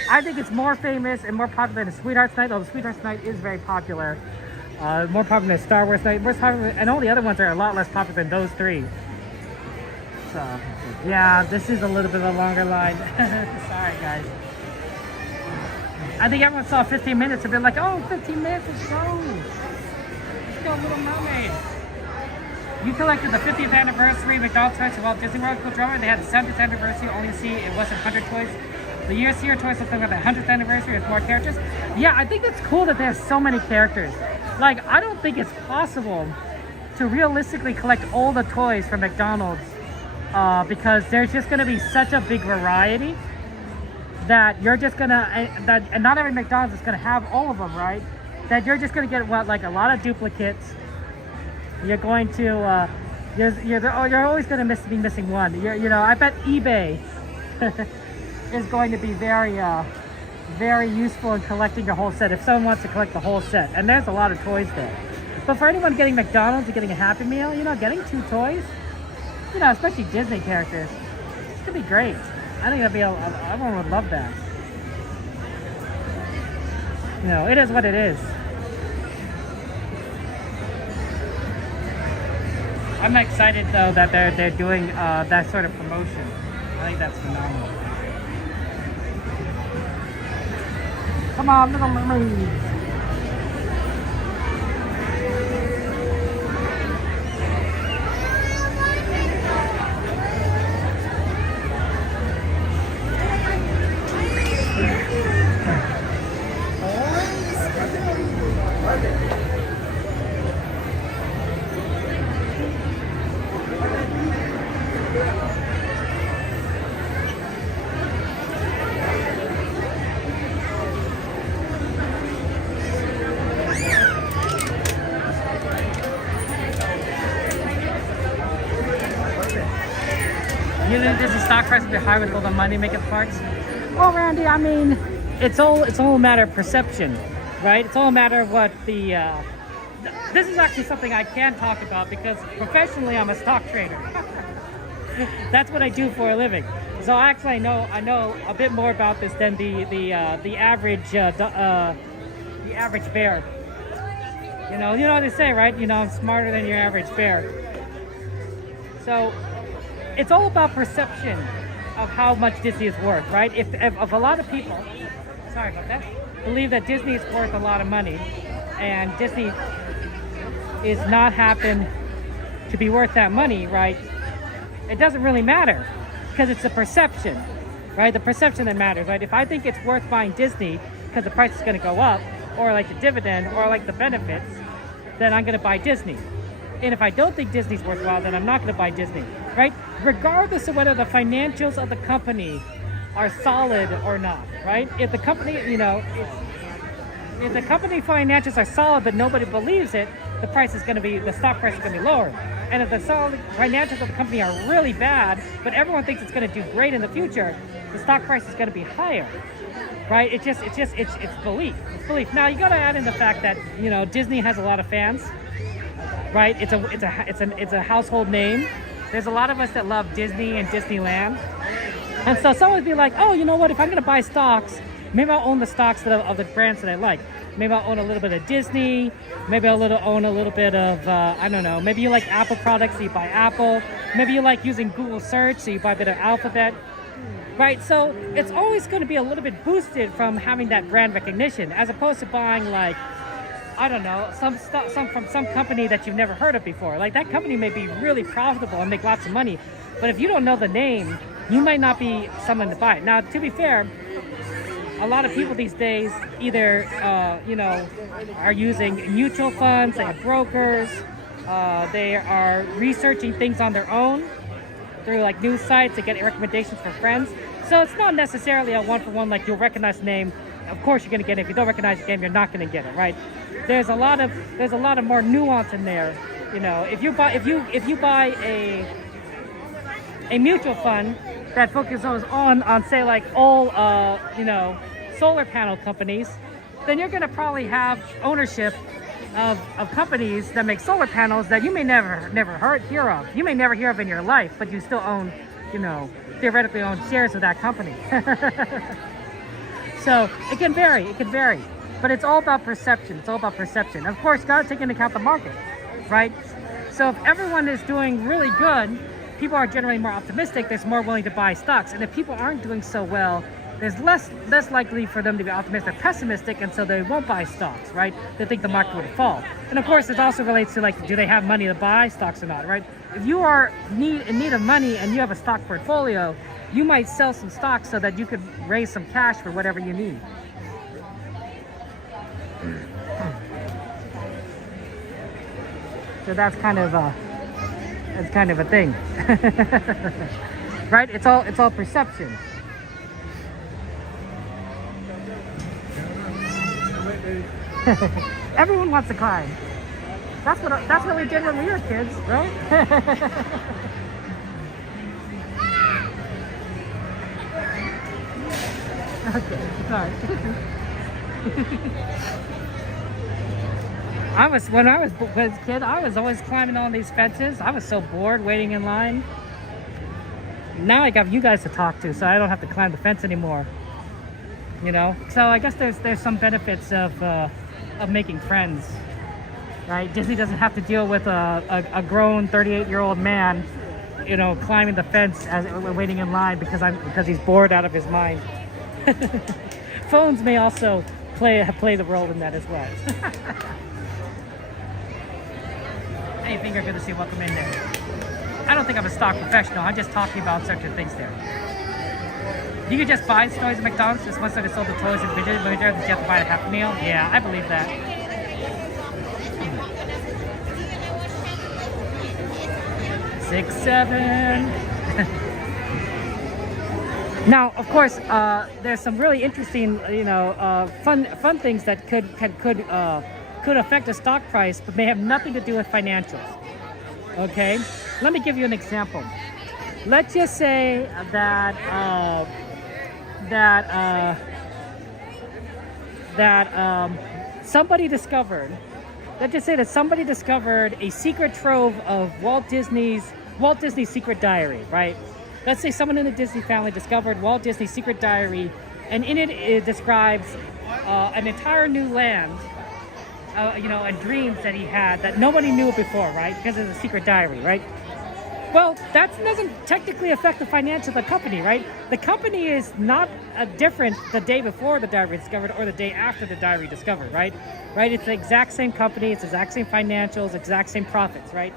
I think it's more famous and more popular than Sweethearts Night, although Sweethearts Night is very popular. More popular than Star Wars Night, more popular, and all the other ones are a lot less popular than those 3. So, yeah, this is a little bit of a longer line. Sorry, guys. I think everyone saw 15 minutes and been like, oh, 15 minutes, let's go. Let's go, Little Mermaid. You collected the 50th anniversary McDonald's toys at Walt Disney World. Cool drummer. They had the 70th anniversary. Only see it wasn't 100 toys. The year's here toys something about the 100th anniversary with more characters. Yeah, I think it's cool that they have so many characters. Like, I don't think it's possible to realistically collect all the toys from McDonald's because there's just going to be such a big variety that you're just going to, and not every McDonald's is going to have all of them, right? That you're just going to get like a lot of duplicates. You're going to, you're always going to be missing one. You know, I bet eBay is going to be very useful in collecting your whole set if someone wants to collect the whole set. And there's a lot of toys there. But for anyone getting McDonald's or getting a Happy Meal, you know, getting 2 toys, you know, especially Disney characters, it's going to be great. I think everyone would love that. You know, it is what it is. I'm excited though that they're doing that sort of promotion. I think that's phenomenal. Come on, Little Mermaid. You think Disney stock price will be high with all the money making parks? Well, Randy, I mean, it's all a matter of perception, right? It's all a matter of what the. This is actually something I can talk about because professionally I'm a stock trader. That's what I do for a living. So actually, I know a bit more about this than the average bear. You know what they say, right? You know, I'm smarter than your average bear. So. It's all about perception of how much Disney is worth, right? If a lot of people, sorry about that, believe that Disney is worth a lot of money and Disney is not happen to be worth that money, right? It doesn't really matter because it's the perception, right? The perception that matters, right? If I think it's worth buying Disney because the price is going to go up, or I like the dividend, or I like the benefits, then I'm going to buy Disney. And if I don't think Disney's worthwhile, then I'm not going to buy Disney, right? Regardless of whether the financials of the company are solid or not, right? If the company, you know, if the company financials are solid but nobody believes it, the stock price is going to be lower. And if the solid financials of the company are really bad, but everyone thinks it's going to do great in the future, the stock price is going to be higher, right? It's belief. It's belief. Now you got to add in the fact that, you know, Disney has a lot of fans, right? It's a household name. There's a lot of us that love Disney and Disneyland, and so someone would be like, oh, you know what? If I'm going to buy stocks, maybe I'll own the stocks of the brands that I like. Maybe I'll own a little bit of Disney. Maybe I'll own a little bit of, I don't know. Maybe you like Apple products, so you buy Apple. Maybe you like using Google search, so you buy a bit of Alphabet. Right? So it's always going to be a little bit boosted from having that brand recognition, as opposed to buying, like, I don't know, some from some company that you've never heard of before. Like, that company may be really profitable and make lots of money, but if you don't know the name, you might not be someone to buy it. Now, to be fair, a lot of people these days either, you know, are using mutual funds, they have brokers, they are researching things on their own through like news sites to get recommendations from friends. So it's not necessarily a one-for-one, like you'll recognize the name, of course you're going to get it. If you don't recognize the name, you're not going to get it, right? There's a lot of more nuance in there. You know, if you buy a mutual fund that focuses on say like all you know, solar panel companies, then you're going to probably have ownership of companies that make solar panels that you may never hear of. You may never hear of in your life, but you still own, you know, theoretically own shares of that company. So it can vary, but it's all about perception. It's all about perception. Of course, got to take into account the market, right? So if everyone is doing really good, people are generally more optimistic. They're more willing to buy stocks. And if people aren't doing so well, there's less likely for them to be optimistic or pessimistic, and so they won't buy stocks, right? They think the market will fall. And of course, it also relates to, like, do they have money to buy stocks or not, right? If you are in need of money and you have a stock portfolio, you might sell some stocks so that you could raise some cash for whatever you need. So that's kind of a thing, right? It's all perception. Everyone wants to climb. That's what we did when we were kids, right? Okay, sorry. When I was a kid, I was always climbing on these fences. I was so bored waiting in line. Now I got you guys to talk to, so I don't have to climb the fence anymore. You know, so I guess there's some benefits of making friends, right? Disney doesn't have to deal with a grown 38-year-old man, you know, climbing the fence as waiting in line because he's bored out of his mind. Phones may also play the role in that as well. Hey, Finger, good to see you. Welcome in there. I don't think I'm a stock professional. I'm just talking about certain things there. You could just buy toys at McDonald's. Just once they sold the toys individually, but you have to buy a half meal. Yeah, I believe that. 6, 7. Now, of course, there's some really interesting, you know, fun things that could affect the stock price, but may have nothing to do with financials. Okay, let me give you an example. Let's just say that somebody discovered. Let's just say that somebody discovered a secret trove of Walt Disney's secret diary, right? Let's say someone in the Disney family discovered Walt Disney's secret diary, and in it describes an entire new land, you know, and dreams that he had that nobody knew before, right? Because it's a secret diary, right? Well, that doesn't technically affect the financials of the company, right? The company is not different the day before the diary discovered or the day after the diary discovered, right? Right? It's the exact same company, it's the exact same financials, exact same profits, right?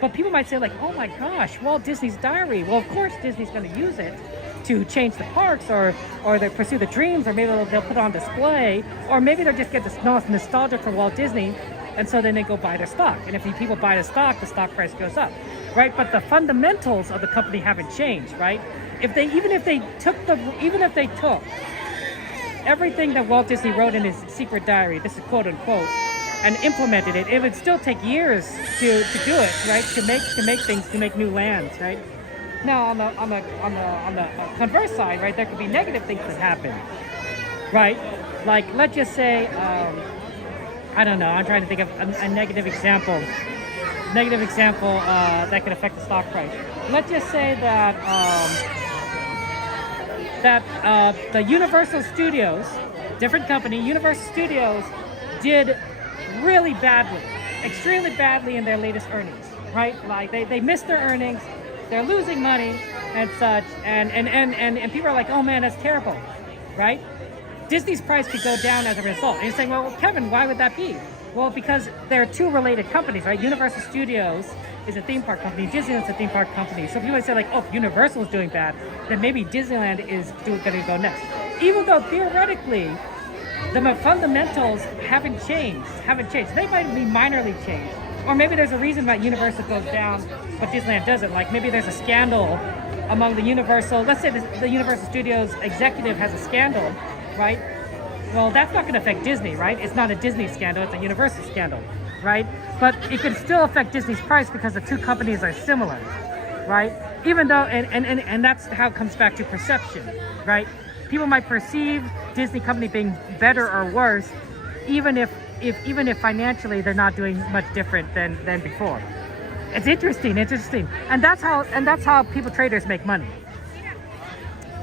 But people might say, like, oh my gosh, Walt Disney's diary. Well, of course Disney's going to use it, to change the parks, or they pursue the dreams, or maybe they'll put on display, or maybe they'll just get this nostalgia for Walt Disney, and so then they go buy their stock. And if people buy the stock price goes up, right? But the fundamentals of the company haven't changed, right? Even if they took everything that Walt Disney wrote in his secret diary, this is quote unquote, and implemented it, it would still take years to do it, right? To make things, to make new lands, right? Now on the converse side, right, there could be negative things that happen, right? Like, let's just say, I don't know, I'm trying to think of a negative example. That could affect the stock price. Let's just say that the Universal Studios, different company, Universal Studios, did really badly, extremely badly in their latest earnings, right? Like they missed their earnings, they're losing money and such, and people are like, oh man, that's terrible, right? Disney's price could go down as a result. And you're saying, well, Kevin, why would that be? Well, because they're two related companies, right? Universal Studios is a theme park company, Disneyland's a theme park company. So if you would say like, oh, if Universal is doing bad, then maybe Disneyland is going to go next. Even though theoretically, the fundamentals haven't changed. They might be minorly changed. Or maybe there's a reason why Universal goes down, but Disneyland doesn't. Like maybe there's a scandal among the Universal, let's say the Universal Studios executive has a scandal, right? Well, that's not going to affect Disney, right? It's not a Disney scandal, it's a Universal scandal, right? But it could still affect Disney's price because the two companies are similar, right? Even though, and that's how it comes back to perception, right? People might perceive Disney company being better or worse, even if financially they're not doing much different than before. It's interesting, and that's how people traders make money.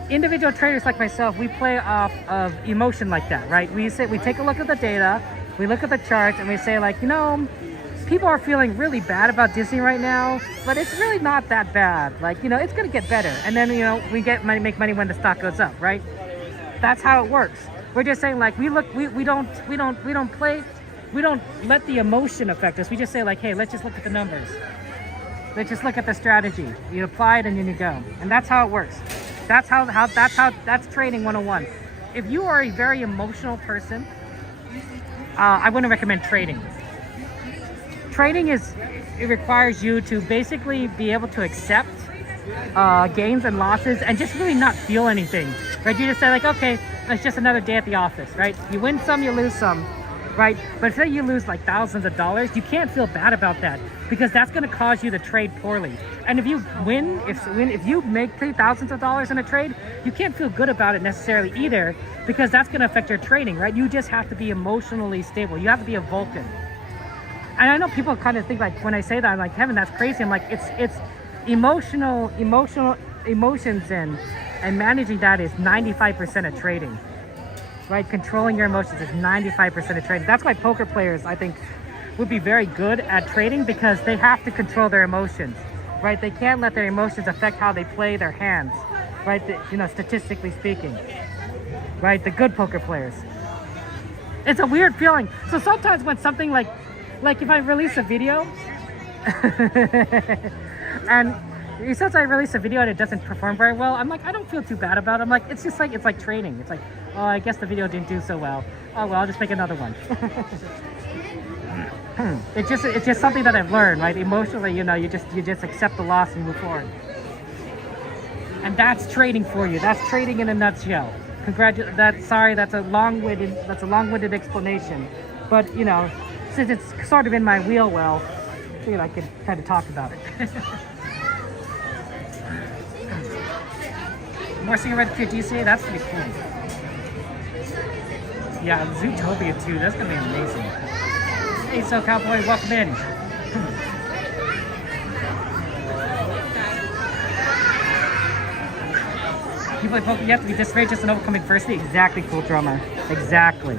Individual traders like myself, we play off of emotion like that, right? We take a look at the data, we look at the charts, and we say like, people are feeling really bad about Disney right now, but it's really not that bad. Like, it's gonna get better, and then we make money when the stock goes up, right? That's how it works. We're just saying like we don't let the emotion affect us. We just say like, hey, let's just look at the numbers. Let's just look at the strategy. You apply it and then you go, and that's how it works. That's trading 101. If you are a very emotional person, I wouldn't recommend trading. Trading it requires you to basically be able to accept gains and losses and just really not feel anything, right? You just say like, okay, it's just another day at the office, right? You win some, you lose some, right? But say you lose like thousands of dollars, you can't feel bad about that because that's going to cause you to trade poorly. And if you win, if you make thousands of dollars in a trade, you can't feel good about it necessarily either because that's going to affect your trading, right? You just have to be emotionally stable. You have to be a Vulcan. And I know people kind of think like when I say that, I'm like, Kevin, that's crazy. I'm like, it's emotions and managing that is 95% of trading, right? Controlling your emotions is 95% of trading. That's why poker players, I think, would be very good at trading because they have to control their emotions, right? They can't let their emotions affect how they play their hands, right? Statistically speaking, right? The good poker players. It's a weird feeling. So sometimes when something like if I release a video and since I release a video and it doesn't perform very well, I'm like, I don't feel too bad about it. I'm like, it's like trading. It's like, oh, I guess the video didn't do so well. Oh, well, I'll just make another one. It's just something that I've learned, right? Emotionally, you just accept the loss and move forward. And that's trading for you. That's trading in a nutshell. Sorry, that's a long-winded explanation. But, since it's sort of in my wheel well, I figured I could kind of talk about it. More cigarettes for DCA? That's pretty cool. Yeah, Zootopia too. That's gonna be amazing. Hey, So Cowboy, welcome in. You play poker, you have to be this rage just an overcoming adversity. Exactly, cool drummer. Exactly.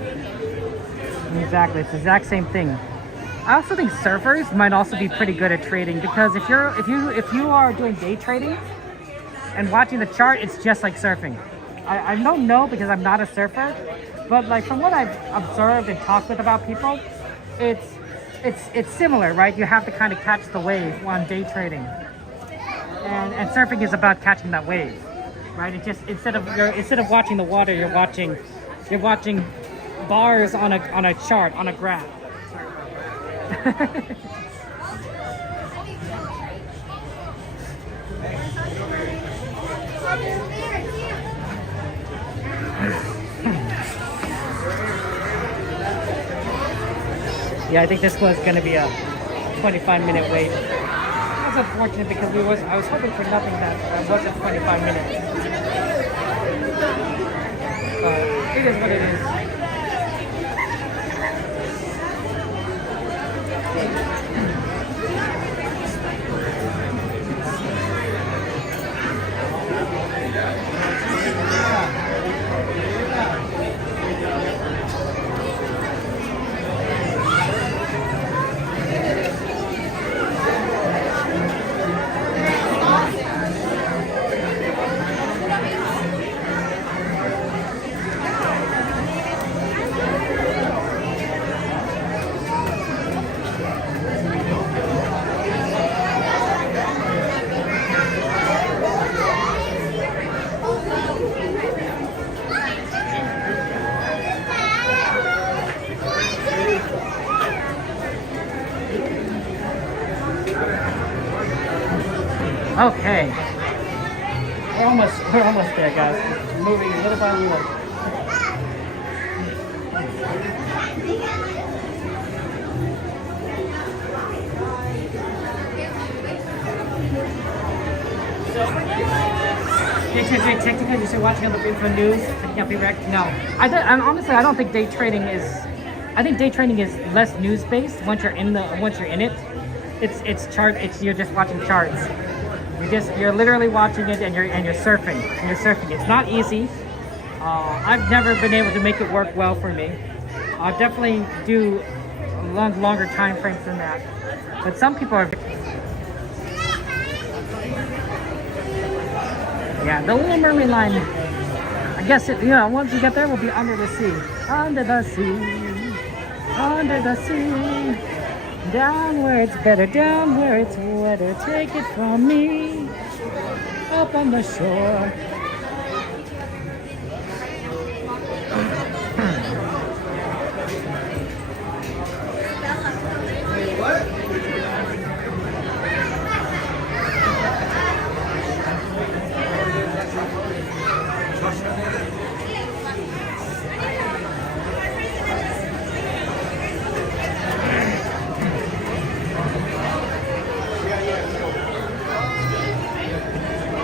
It's the exact same thing. I also think surfers might also be pretty good at trading because if you are doing day trading and watching the chart, it's just like surfing. I don't know because I'm not a surfer, but like from what I've observed and talked with about people, it's similar, right? You have to kind of catch the wave on day trading, and surfing is about catching that wave, right? It just instead of watching the water, you're watching bars on a chart, on a graph. Yeah, I think this was going to be a 25-minute wait. That's unfortunate because I was hoping for nothing that wasn't 25 minutes. But it is what it is. Okay, we're almost there, guys. Moving little by little. Technically, you're still watching on the Bigfoot news. No, honestly, I don't think day trading is. I think day trading is less news based. Once you're in it, you're just watching charts. You're literally watching it and you're surfing. It's not easy. I've never been able to make it work well for me. I definitely do longer time frames than that. But some people are. Yeah, the Little Mermaid line. I guess once you get there, we'll be under the sea. Under the sea. Under the sea. Down where it's better, down where it's wetter. Take it from me. Up on the shore.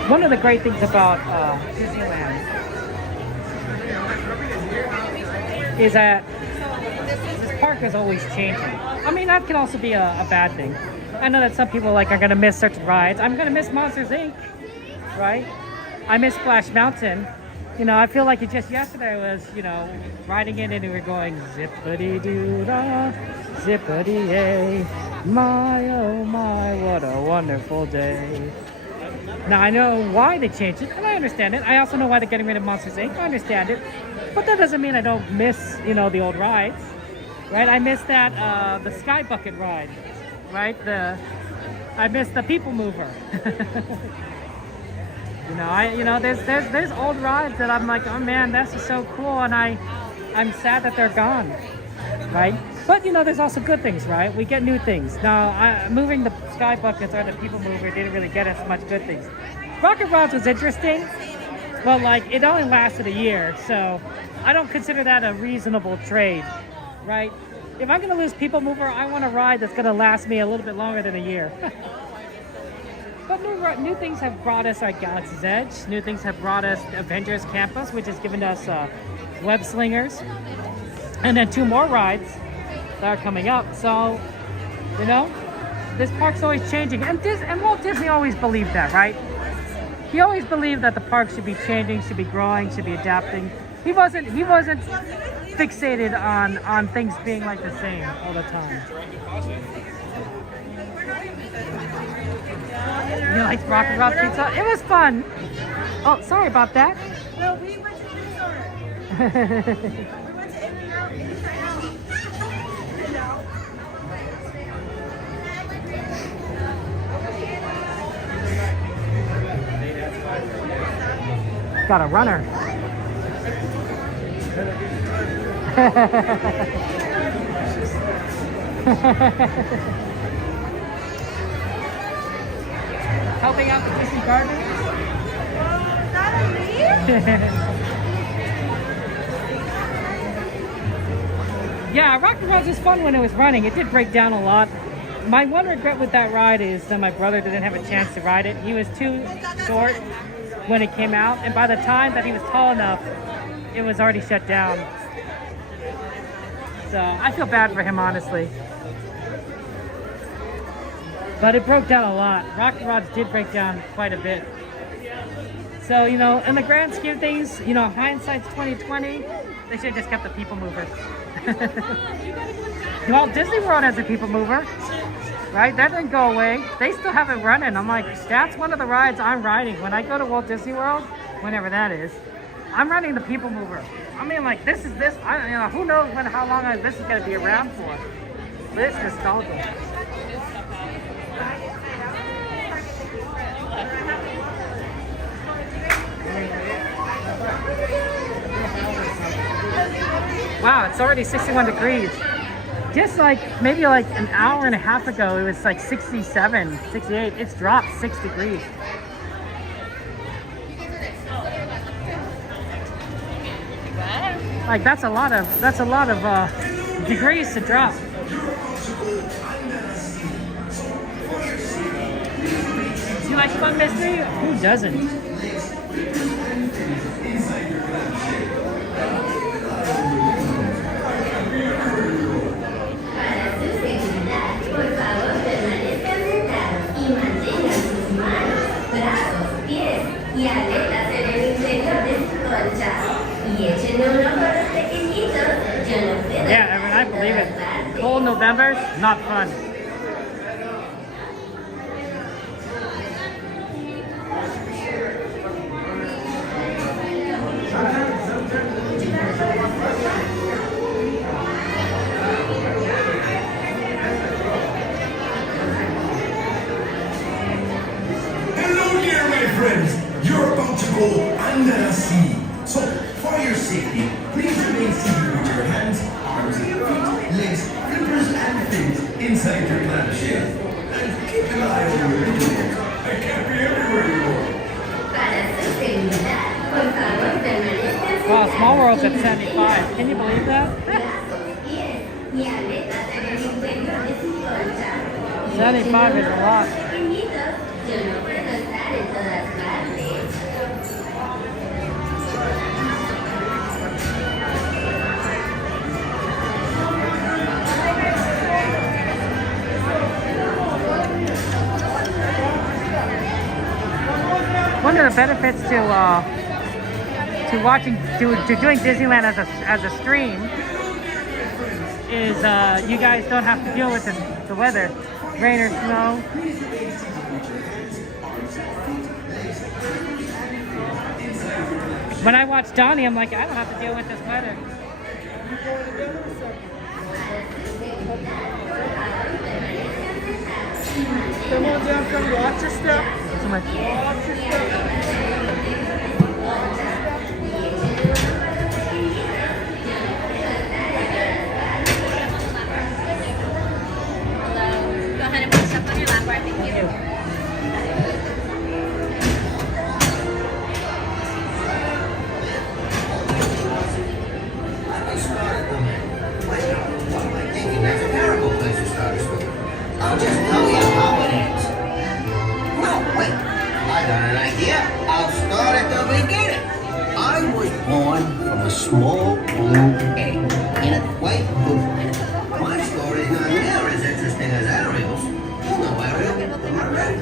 One of the great things about Disneyland is that this park is always changing. I mean, that can also be a bad thing. I know that some people are going to miss certain rides. I'm going to miss Monsters, Inc., right? I miss Splash Mountain. I feel like just yesterday was, riding in and we were going zippity-doo-dah, zippity-yay, my, oh my, what a wonderful day. Now, I know why they changed it, and I understand it. I also know why they're getting rid of Monsters, Inc. I understand it. But that doesn't mean I don't miss, the old rides, right? I miss that, the Sky Bucket ride, right? I miss the People Mover. There's old rides that I'm like, oh man, that's just so cool, and I'm sad that they're gone, right? But there's also good things, right? We get new things. Now, moving the Sky Buckets or the People Mover didn't really get us much good things. Rocket Rods was interesting, but it only lasted a year, so I don't consider that a reasonable trade, right? If I'm gonna lose People Mover, I want a ride that's gonna last me a little bit longer than a year. But new things have brought us our Galaxy's Edge. New things have brought us Avengers Campus, which has given us Web Slingers, and then 2 more rides that are coming up. So, this park's always changing, and Walt Disney always believed that, right? He always believed that the park should be changing, should be growing, should be adapting. He wasn't fixated on things being the same all the time. You liked Rocket Rock Pizza? It was fun. Oh, sorry about that. No, we went to the resort. We went to In-N-Out. got a runner. Helping out the Disney garden. Yeah, Rock the Roads was fun when it was running. It did break down a lot. My one regret with that ride is that my brother didn't have a chance to ride it. He was too short when it came out, and by the time that he was tall enough, it was already shut down. So I feel bad for him, honestly. But it broke down a lot. Rock the Rods did break down quite a bit. So, you know, in the grand scheme of things, you know, hindsight's 2020. They should have just kept the people mover. Well, Disney World has a people mover, right? That didn't go away. They still have it running. I'm like, that's one of the rides I'm riding. When I go to Walt Disney World, whenever that is, I'm running the people mover. I mean, like, this. I, you know, who knows how long this is going to be around for. This is nostalgia. Wow, it's already 61 degrees. Just like maybe like an hour and a half ago, it was like 67, 68. It's dropped 6 degrees. Like that's a lot of degrees to drop. Do you like fun mystery? Who doesn't? Y aletas en el interior de su concha. Y échenle un ojo a los pequeñitos. Yo no puedo. Yeah, I mean, I believe it. Cold November, not fun. Hello there, my friends. You're about to go under the sea. So, for your safety, please remain seated with your hands, arms, feet, legs, flippers, and fins inside your lampshade. And keep an eye on your door. I can't be everywhere you are. Wow, Small World's at 75. Can you believe that? 75 is a lot. One of the benefits to doing Disneyland as a stream is you guys don't have to deal with the weather, rain or snow. When I watch Donnie, I'm like, I don't have to deal with this weather. Come on down, come watch your step. Watch your step. Go ahead and put stuff on your lap bar. Thank you. I'll just tell you how it ends. No, wait. I got an idea. I'll start at the beginning. I was born from a small blue egg in a white blue. My story's not near as interesting as Ariel's. You know Ariel, the mermaid.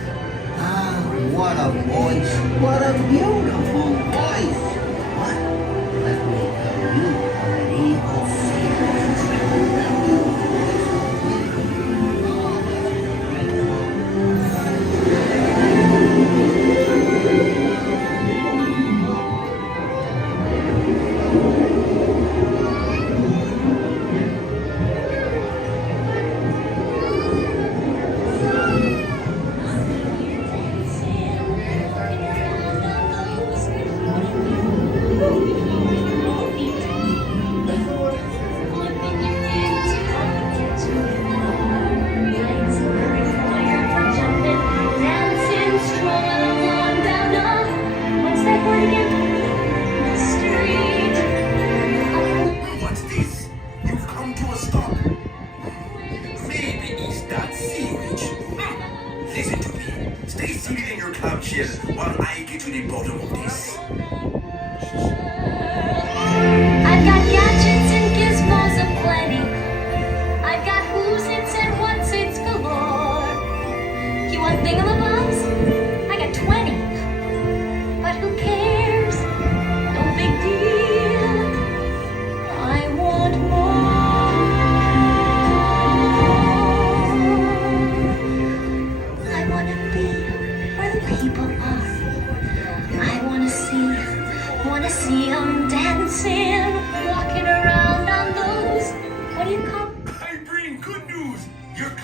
Ah, what a voice. What a beautiful voice. What? Let me tell you an evil secret.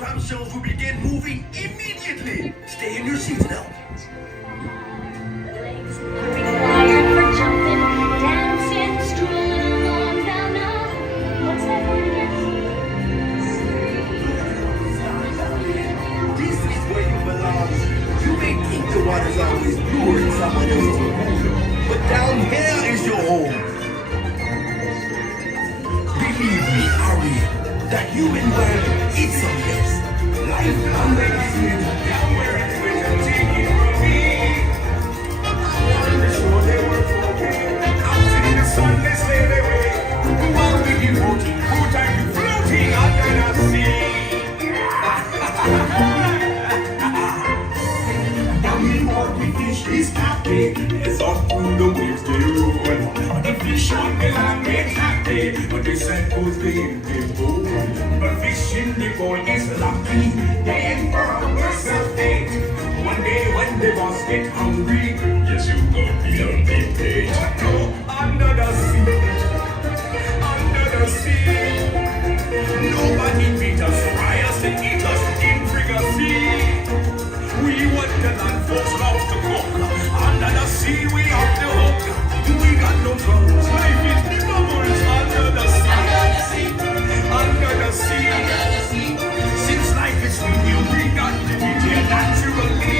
carousels will begin moving immediately. Stay in your seats now. Legs are required for jumping, dancing, strolling along down now. What's that word again? This is where you belong. You may think the water's always bluer in someone else's pool, but down here is your home. Believe me, Ari, that human world is a mess. Lifelong medicine, down where it's going to take it from me. On the shore they were floating, out in the sun they sail away. While we devoting, who time to floating under the sea. Down in water fish is happy, as off through the waves they roll. The fish on the land ain't happy, but they said goes the Indian bowl. But fish in the bowl is lucky, they ain't for a worse of fate. One day when the boss get hungry, yes you go beyond the page. Under the sea, under the sea. Nobody beat us, fry us and eat us in fricassee. We want the land folks love to cook. Under the sea we off the hook. We got no troubles, life is the bubbles. Under the sea, under the sea, under the sea. Since life is sweet, we got to be here naturally.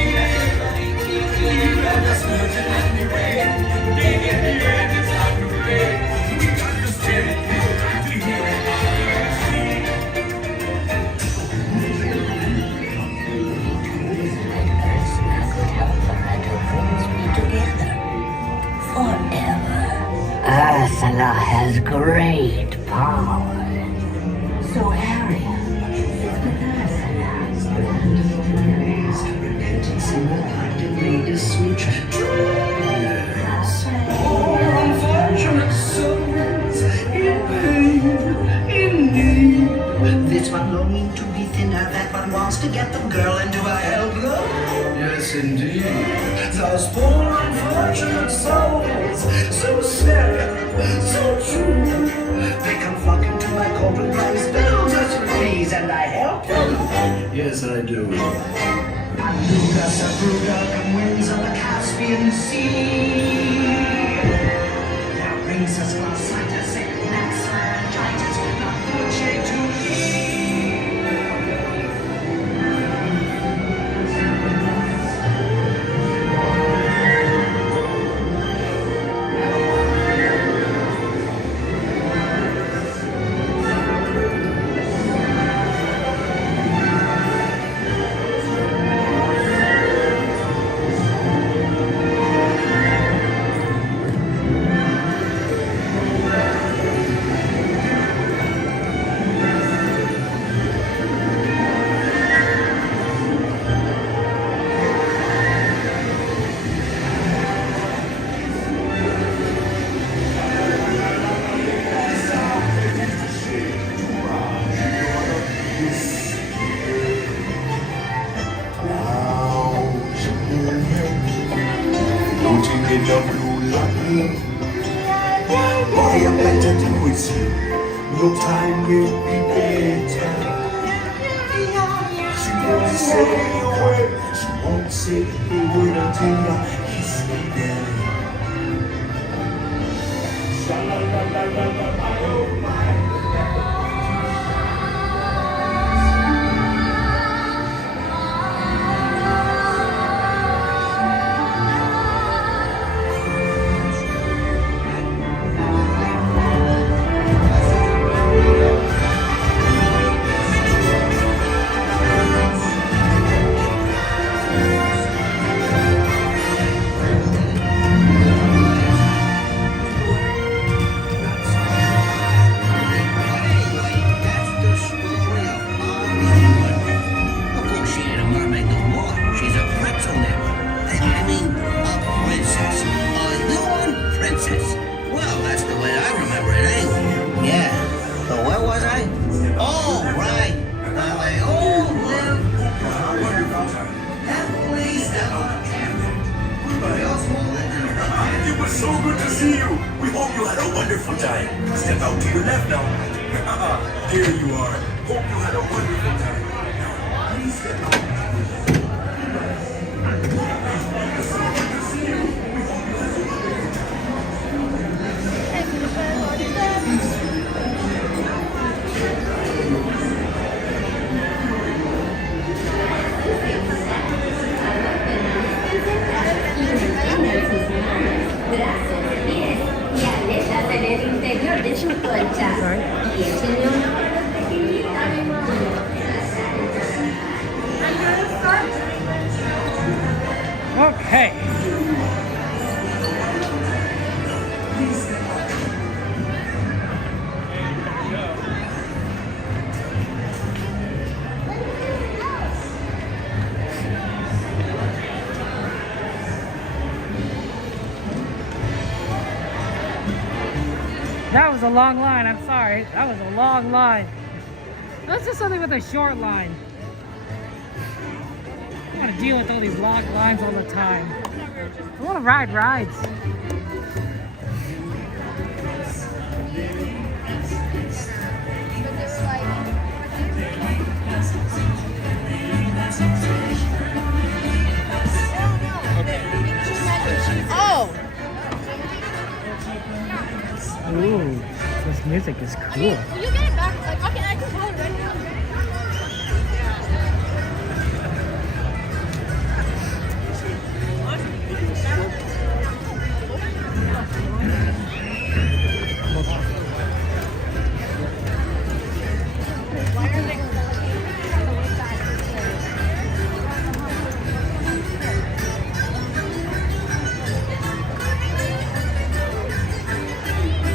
Even the sturgeon and the rain, they get the end, it's not too late. We got to stay, we got to hear it under the sea. Ursula has great power. So Ariel is with Poor unfortunate souls in pain, in need. This one longing to be thinner, that one wants to get the girl into a hell glow. Yes, indeed. Those poor unfortunate souls, so sad, so true. They come flocking to my corporate place, bills us please, and I help them. Yes, I do. Luca Sabruga, come winds of the Caspian Sea. Now brings us glossitis and nasopharyngitis, not Dulce to me. What you better do is no time will be better. She won't say a word, she won't say a word until you kiss me there. Sha-la-la-la-la-la, oh my. So good to see you. We hope you had a wonderful time. Step out to your left now. There you are. Hope you had a wonderful time. Y aletas en el interior de su colcha. Y échenle un ojo a los pequeñitos. Okay. That was a long line, I'm sorry. That was a long line. Let's do something with a short line. I don't want to deal with all these long lines all the time. I want to ride rides. Oh! Ooh, this music is cool. Will you get it back? Like, I can tell it right now.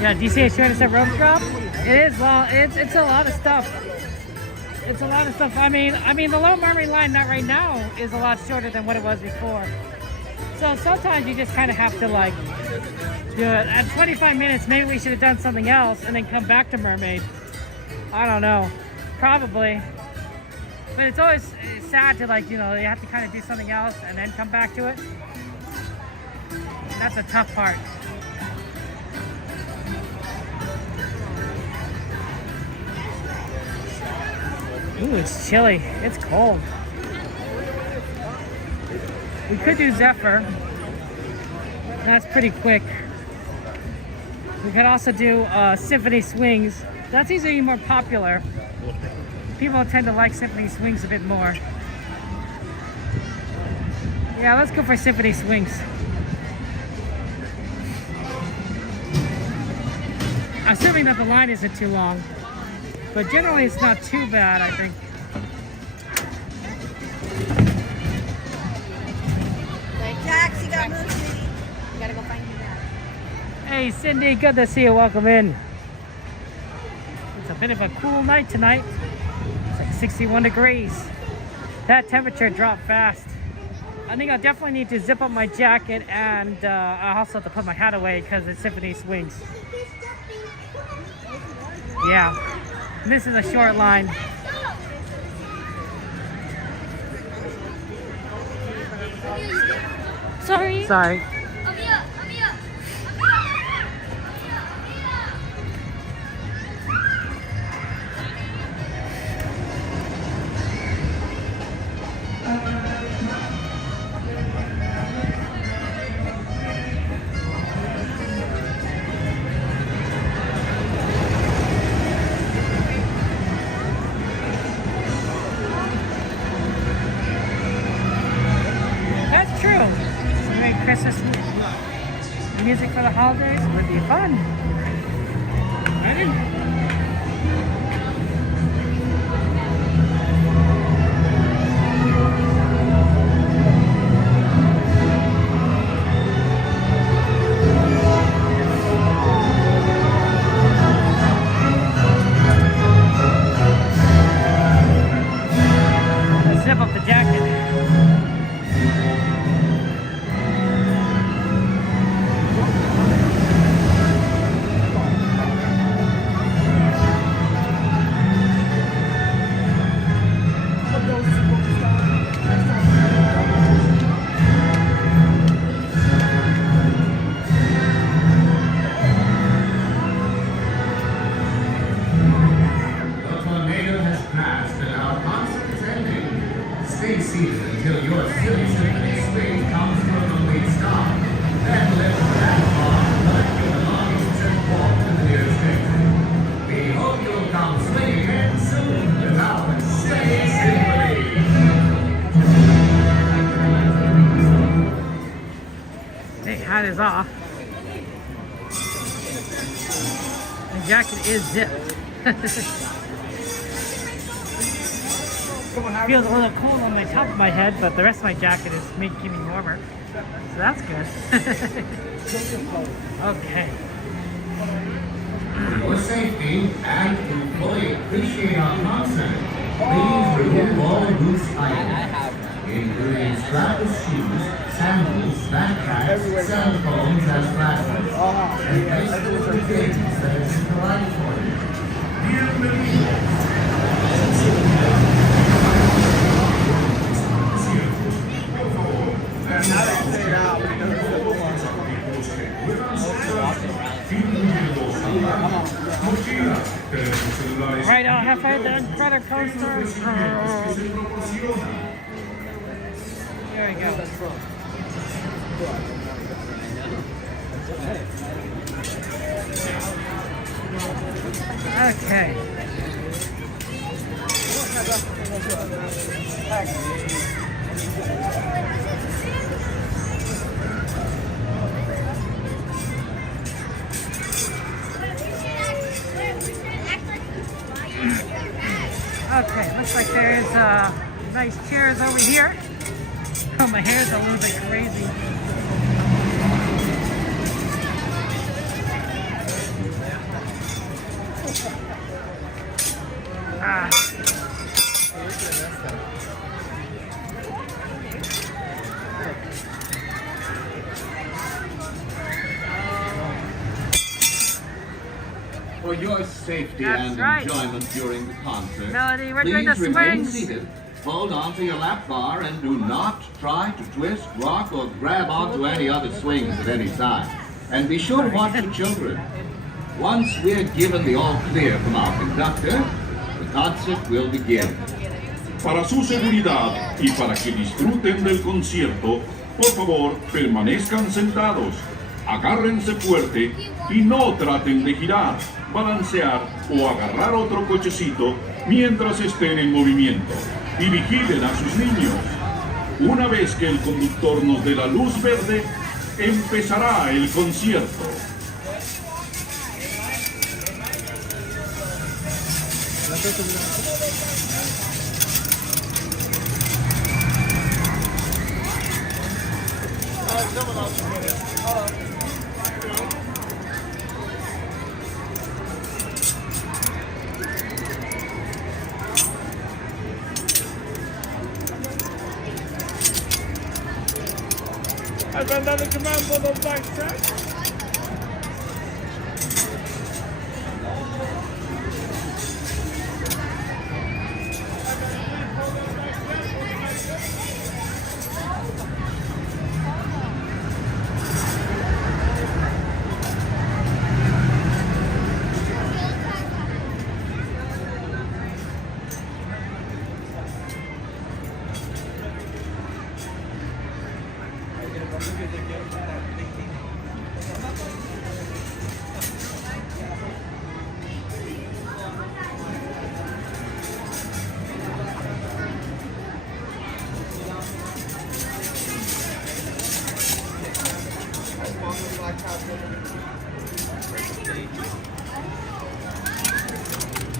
Yeah, do you see it showing us a rope drop? It is long. It's a lot of stuff. It's a lot of stuff. I mean, the Little Mermaid line not right now is a lot shorter than what it was before. So sometimes you just kind of have to like do it. At 25 minutes, maybe we should have done something else and then come back to Mermaid. I don't know. Probably. But it's always sad to like, you know, you have to kind of do something else and then come back to it. That's a tough part. Ooh, it's chilly. It's cold. We could do Zephyr. That's pretty quick. We could also do Symphony Swings. That's usually more popular. People tend to like Symphony Swings a bit more. Yeah, let's go for Symphony Swings. Assuming that the line isn't too long. But generally it's not too bad, I think. Taxi got moved, sweetie. You gotta go find your dad. Hey Cindy, good to see you. Welcome in. It's a bit of a cool night tonight. It's like 61 degrees. That temperature dropped fast. I think I'll definitely need to zip up my jacket and I also have to put my hat away because it's Symphony Swings. Yeah. This is a short line. Sorry. Sorry. That's true. Some great Christmas music for the holidays would be fun. Ready? Let's zip up the jacket. is off. The jacket is zipped. Feels a little cold on the top of my head, but the rest of my jacket is keeping me warmer. So that's good. Okay. For your safety and to fully appreciate our concert, please remove all loose items, including strapless shoes, sandals, backpacks, cell phones, and glasses, and place them in the cages that are provided for you. Right, I'll have fun then. Roller coaster. There we go. Okay. Okay, looks like there's nice chairs over here. Oh, my hair's a little bit crazy. For your safety That's and right. enjoyment during the concert, Melody, we're please doing the remain swings. seated. Hold on to your lap bar and do not try to twist, rock, or grab onto any other swings at any time. And be sure to watch the children. Once we're given the all clear from our conductor, the concert will begin. Para su seguridad y para que disfruten del concierto, por favor, permanezcan sentados, agárrense fuerte y no traten de girar, balancear o agarrar otro cochecito mientras estén en movimiento. Y vigilen a sus niños. Una vez que el conductor nos dé la luz verde, empezará el concierto. I've been dando command for the backtrack.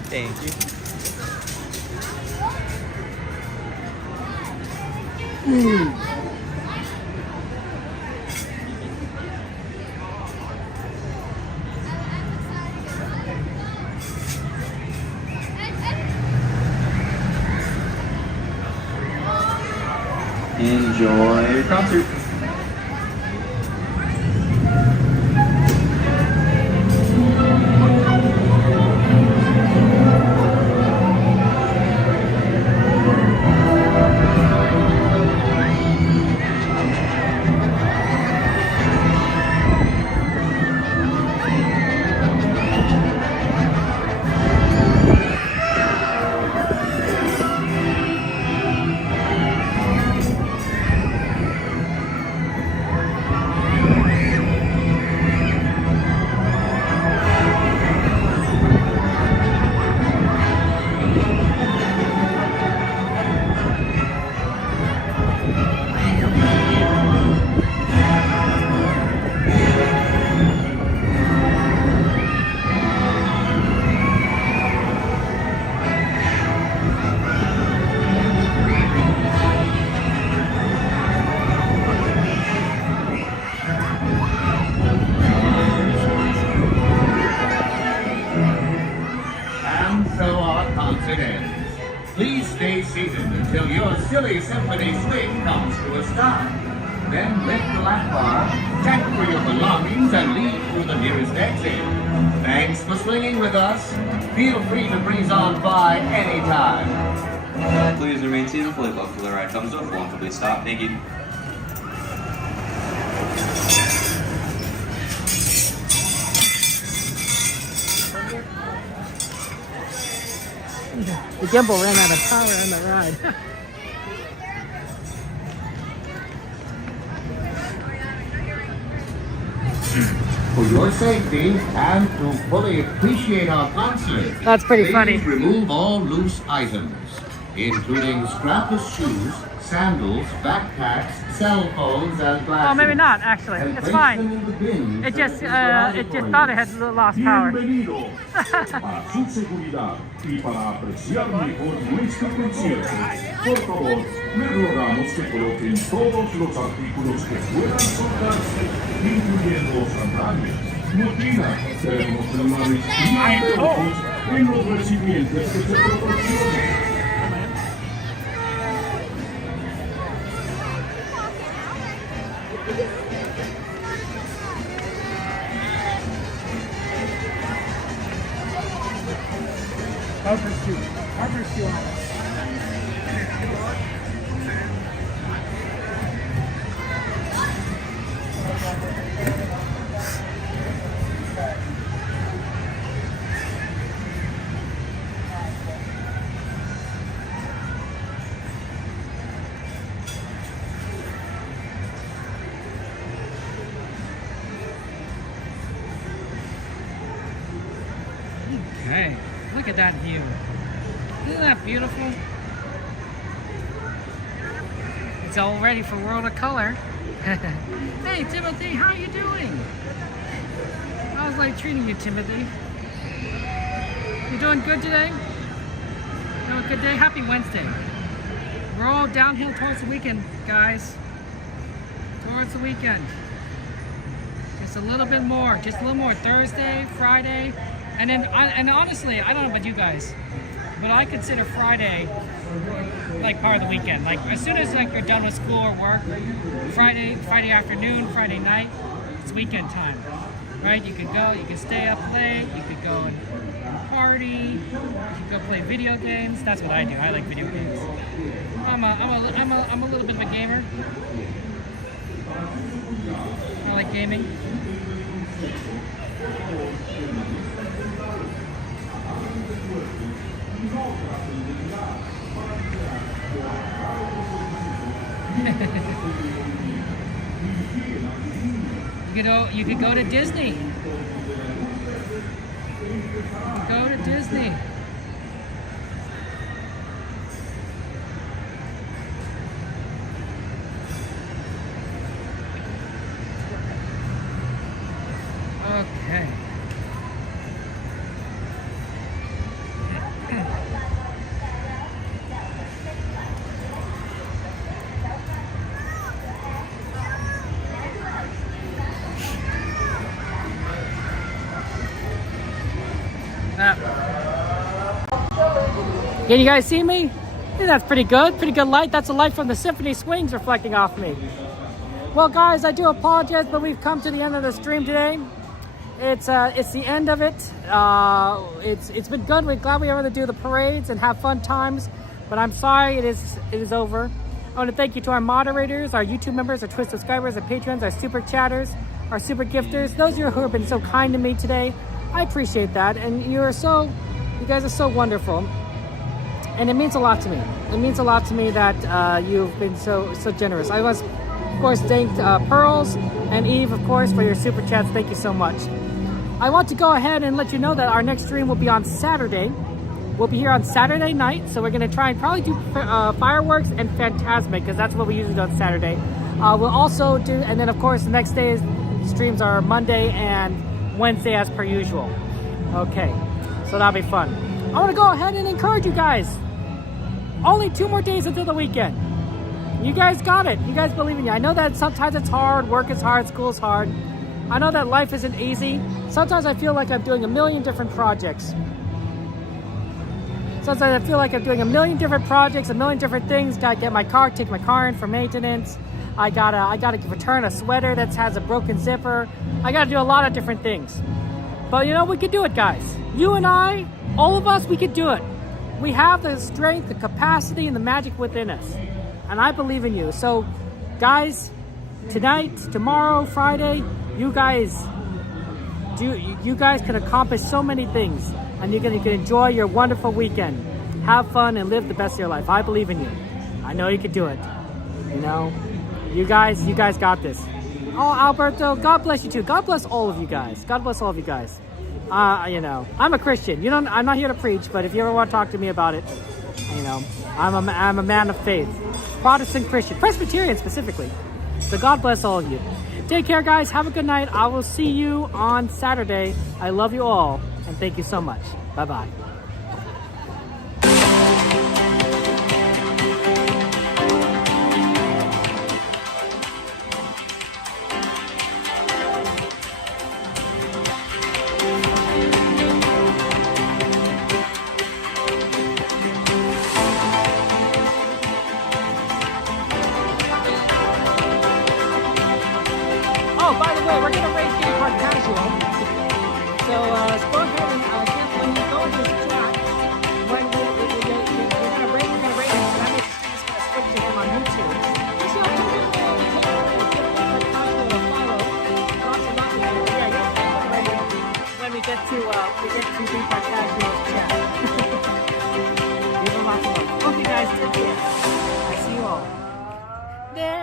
Thank you. Enjoy your concert. it ends. Please stay seated until your silly symphony swing comes to a stop. Then lift the lap bar, check for your belongings, and leave through the nearest exit. Thanks for swinging with us. Feel free to breeze on by anytime. Please remain seated fully booked till the ride comes to a full and complete stop. Thank you. The gimbal ran out of power on the ride. For your safety and to fully appreciate our concert, That's pretty please funny. remove all loose items, including strapless shoes, sandals, backpacks, cell phones, and glasses. Oh, maybe not, actually. And It's place fine. them in the bins It just that thought it had lost power. Bienvenidos. Para su seguridad y para apreciar mejor nuestro concierto, por favor, le rogamos que coloquen todos los artículos que puedan soltarse, incluyendo sandalias, mochilas, teléfonos celulares y anteojos en los recipientes que se proporcionen. Harper's too honest. Okay, look at that view. Isn't that beautiful? It's all ready for World of Color. Hey Timothy, how you doing? How's life treating you, Timothy? You doing good today? You have a good day? Happy Wednesday. We're all downhill towards the weekend, guys. Towards the weekend. Just a little bit more. Just a little more. Thursday, Friday. And honestly, I don't know about you guys, but I consider Friday like part of the weekend. Like as soon as like you're done with school or work, Friday afternoon, Friday night, it's weekend time, right? You could go, you could stay up late, you could go and party, you could go play video games. That's what I do. I like video games. I'm a little bit of a gamer. I like gaming. You could go to Disney. Go to Disney. Okay. Can you guys see me? Yeah, that's pretty good. Pretty good light. That's the light from the Symphony swings reflecting off me. Well, guys, I do apologize, but we've come to the end of the stream today. It's the end of it. It's been good. We're glad we were able to do the parades and have fun times. But I'm sorry, it is over. I want to thank you to our moderators, our YouTube members, our Twitch subscribers, our patrons, our super chatters, our super gifters. Those of you who have been so kind to me today, I appreciate that. And you guys are so wonderful. And it means a lot to me. It means a lot to me that you've been so generous. I was, of course, thank Pearls and Eve, of course, for your super chats. Thank you so much. I want to go ahead and let you know that our next stream will be on Saturday. We'll be here on Saturday night, so we're going to try and probably do fireworks and Fantasmic, because that's what we usually do on Saturday. We'll also do, and then of course the next day's streams are Monday and Wednesday as per usual. Okay, so that'll be fun. I want to go ahead and encourage you guys. Only 2 more days until the weekend. You guys got it. You guys believe in you. I know that sometimes it's hard, work is hard, school is hard. I know that life isn't easy. Sometimes I feel like I'm doing a million different projects. Sometimes I feel like I'm doing a million different projects, a million different things. Gotta get my car, take my car in for maintenance. I gotta return a sweater that has a broken zipper. I gotta do a lot of different things. But you know, we can do it, guys. You and I, all of us, we can do it. We have the strength, the capacity, and the magic within us. And I believe in you. So, guys, tonight, tomorrow, Friday, you guys can accomplish so many things. And you can enjoy your wonderful weekend. Have fun and live the best of your life. I believe in you. I know you can do it. You know, you guys got this. Oh, Alberto, God bless you too. God bless all of you guys. God bless all of you guys. You know, I'm a Christian. I'm not here to preach, but if you ever want to talk to me about it, you know, I'm a man of faith. Protestant Christian, Presbyterian specifically. So God bless all of you. Take care, guys. Have a good night. I will see you on Saturday. I love you all, and thank you so much. Bye-bye. Oh, by the way, we're gonna race game called Casual. So, when you go to this track,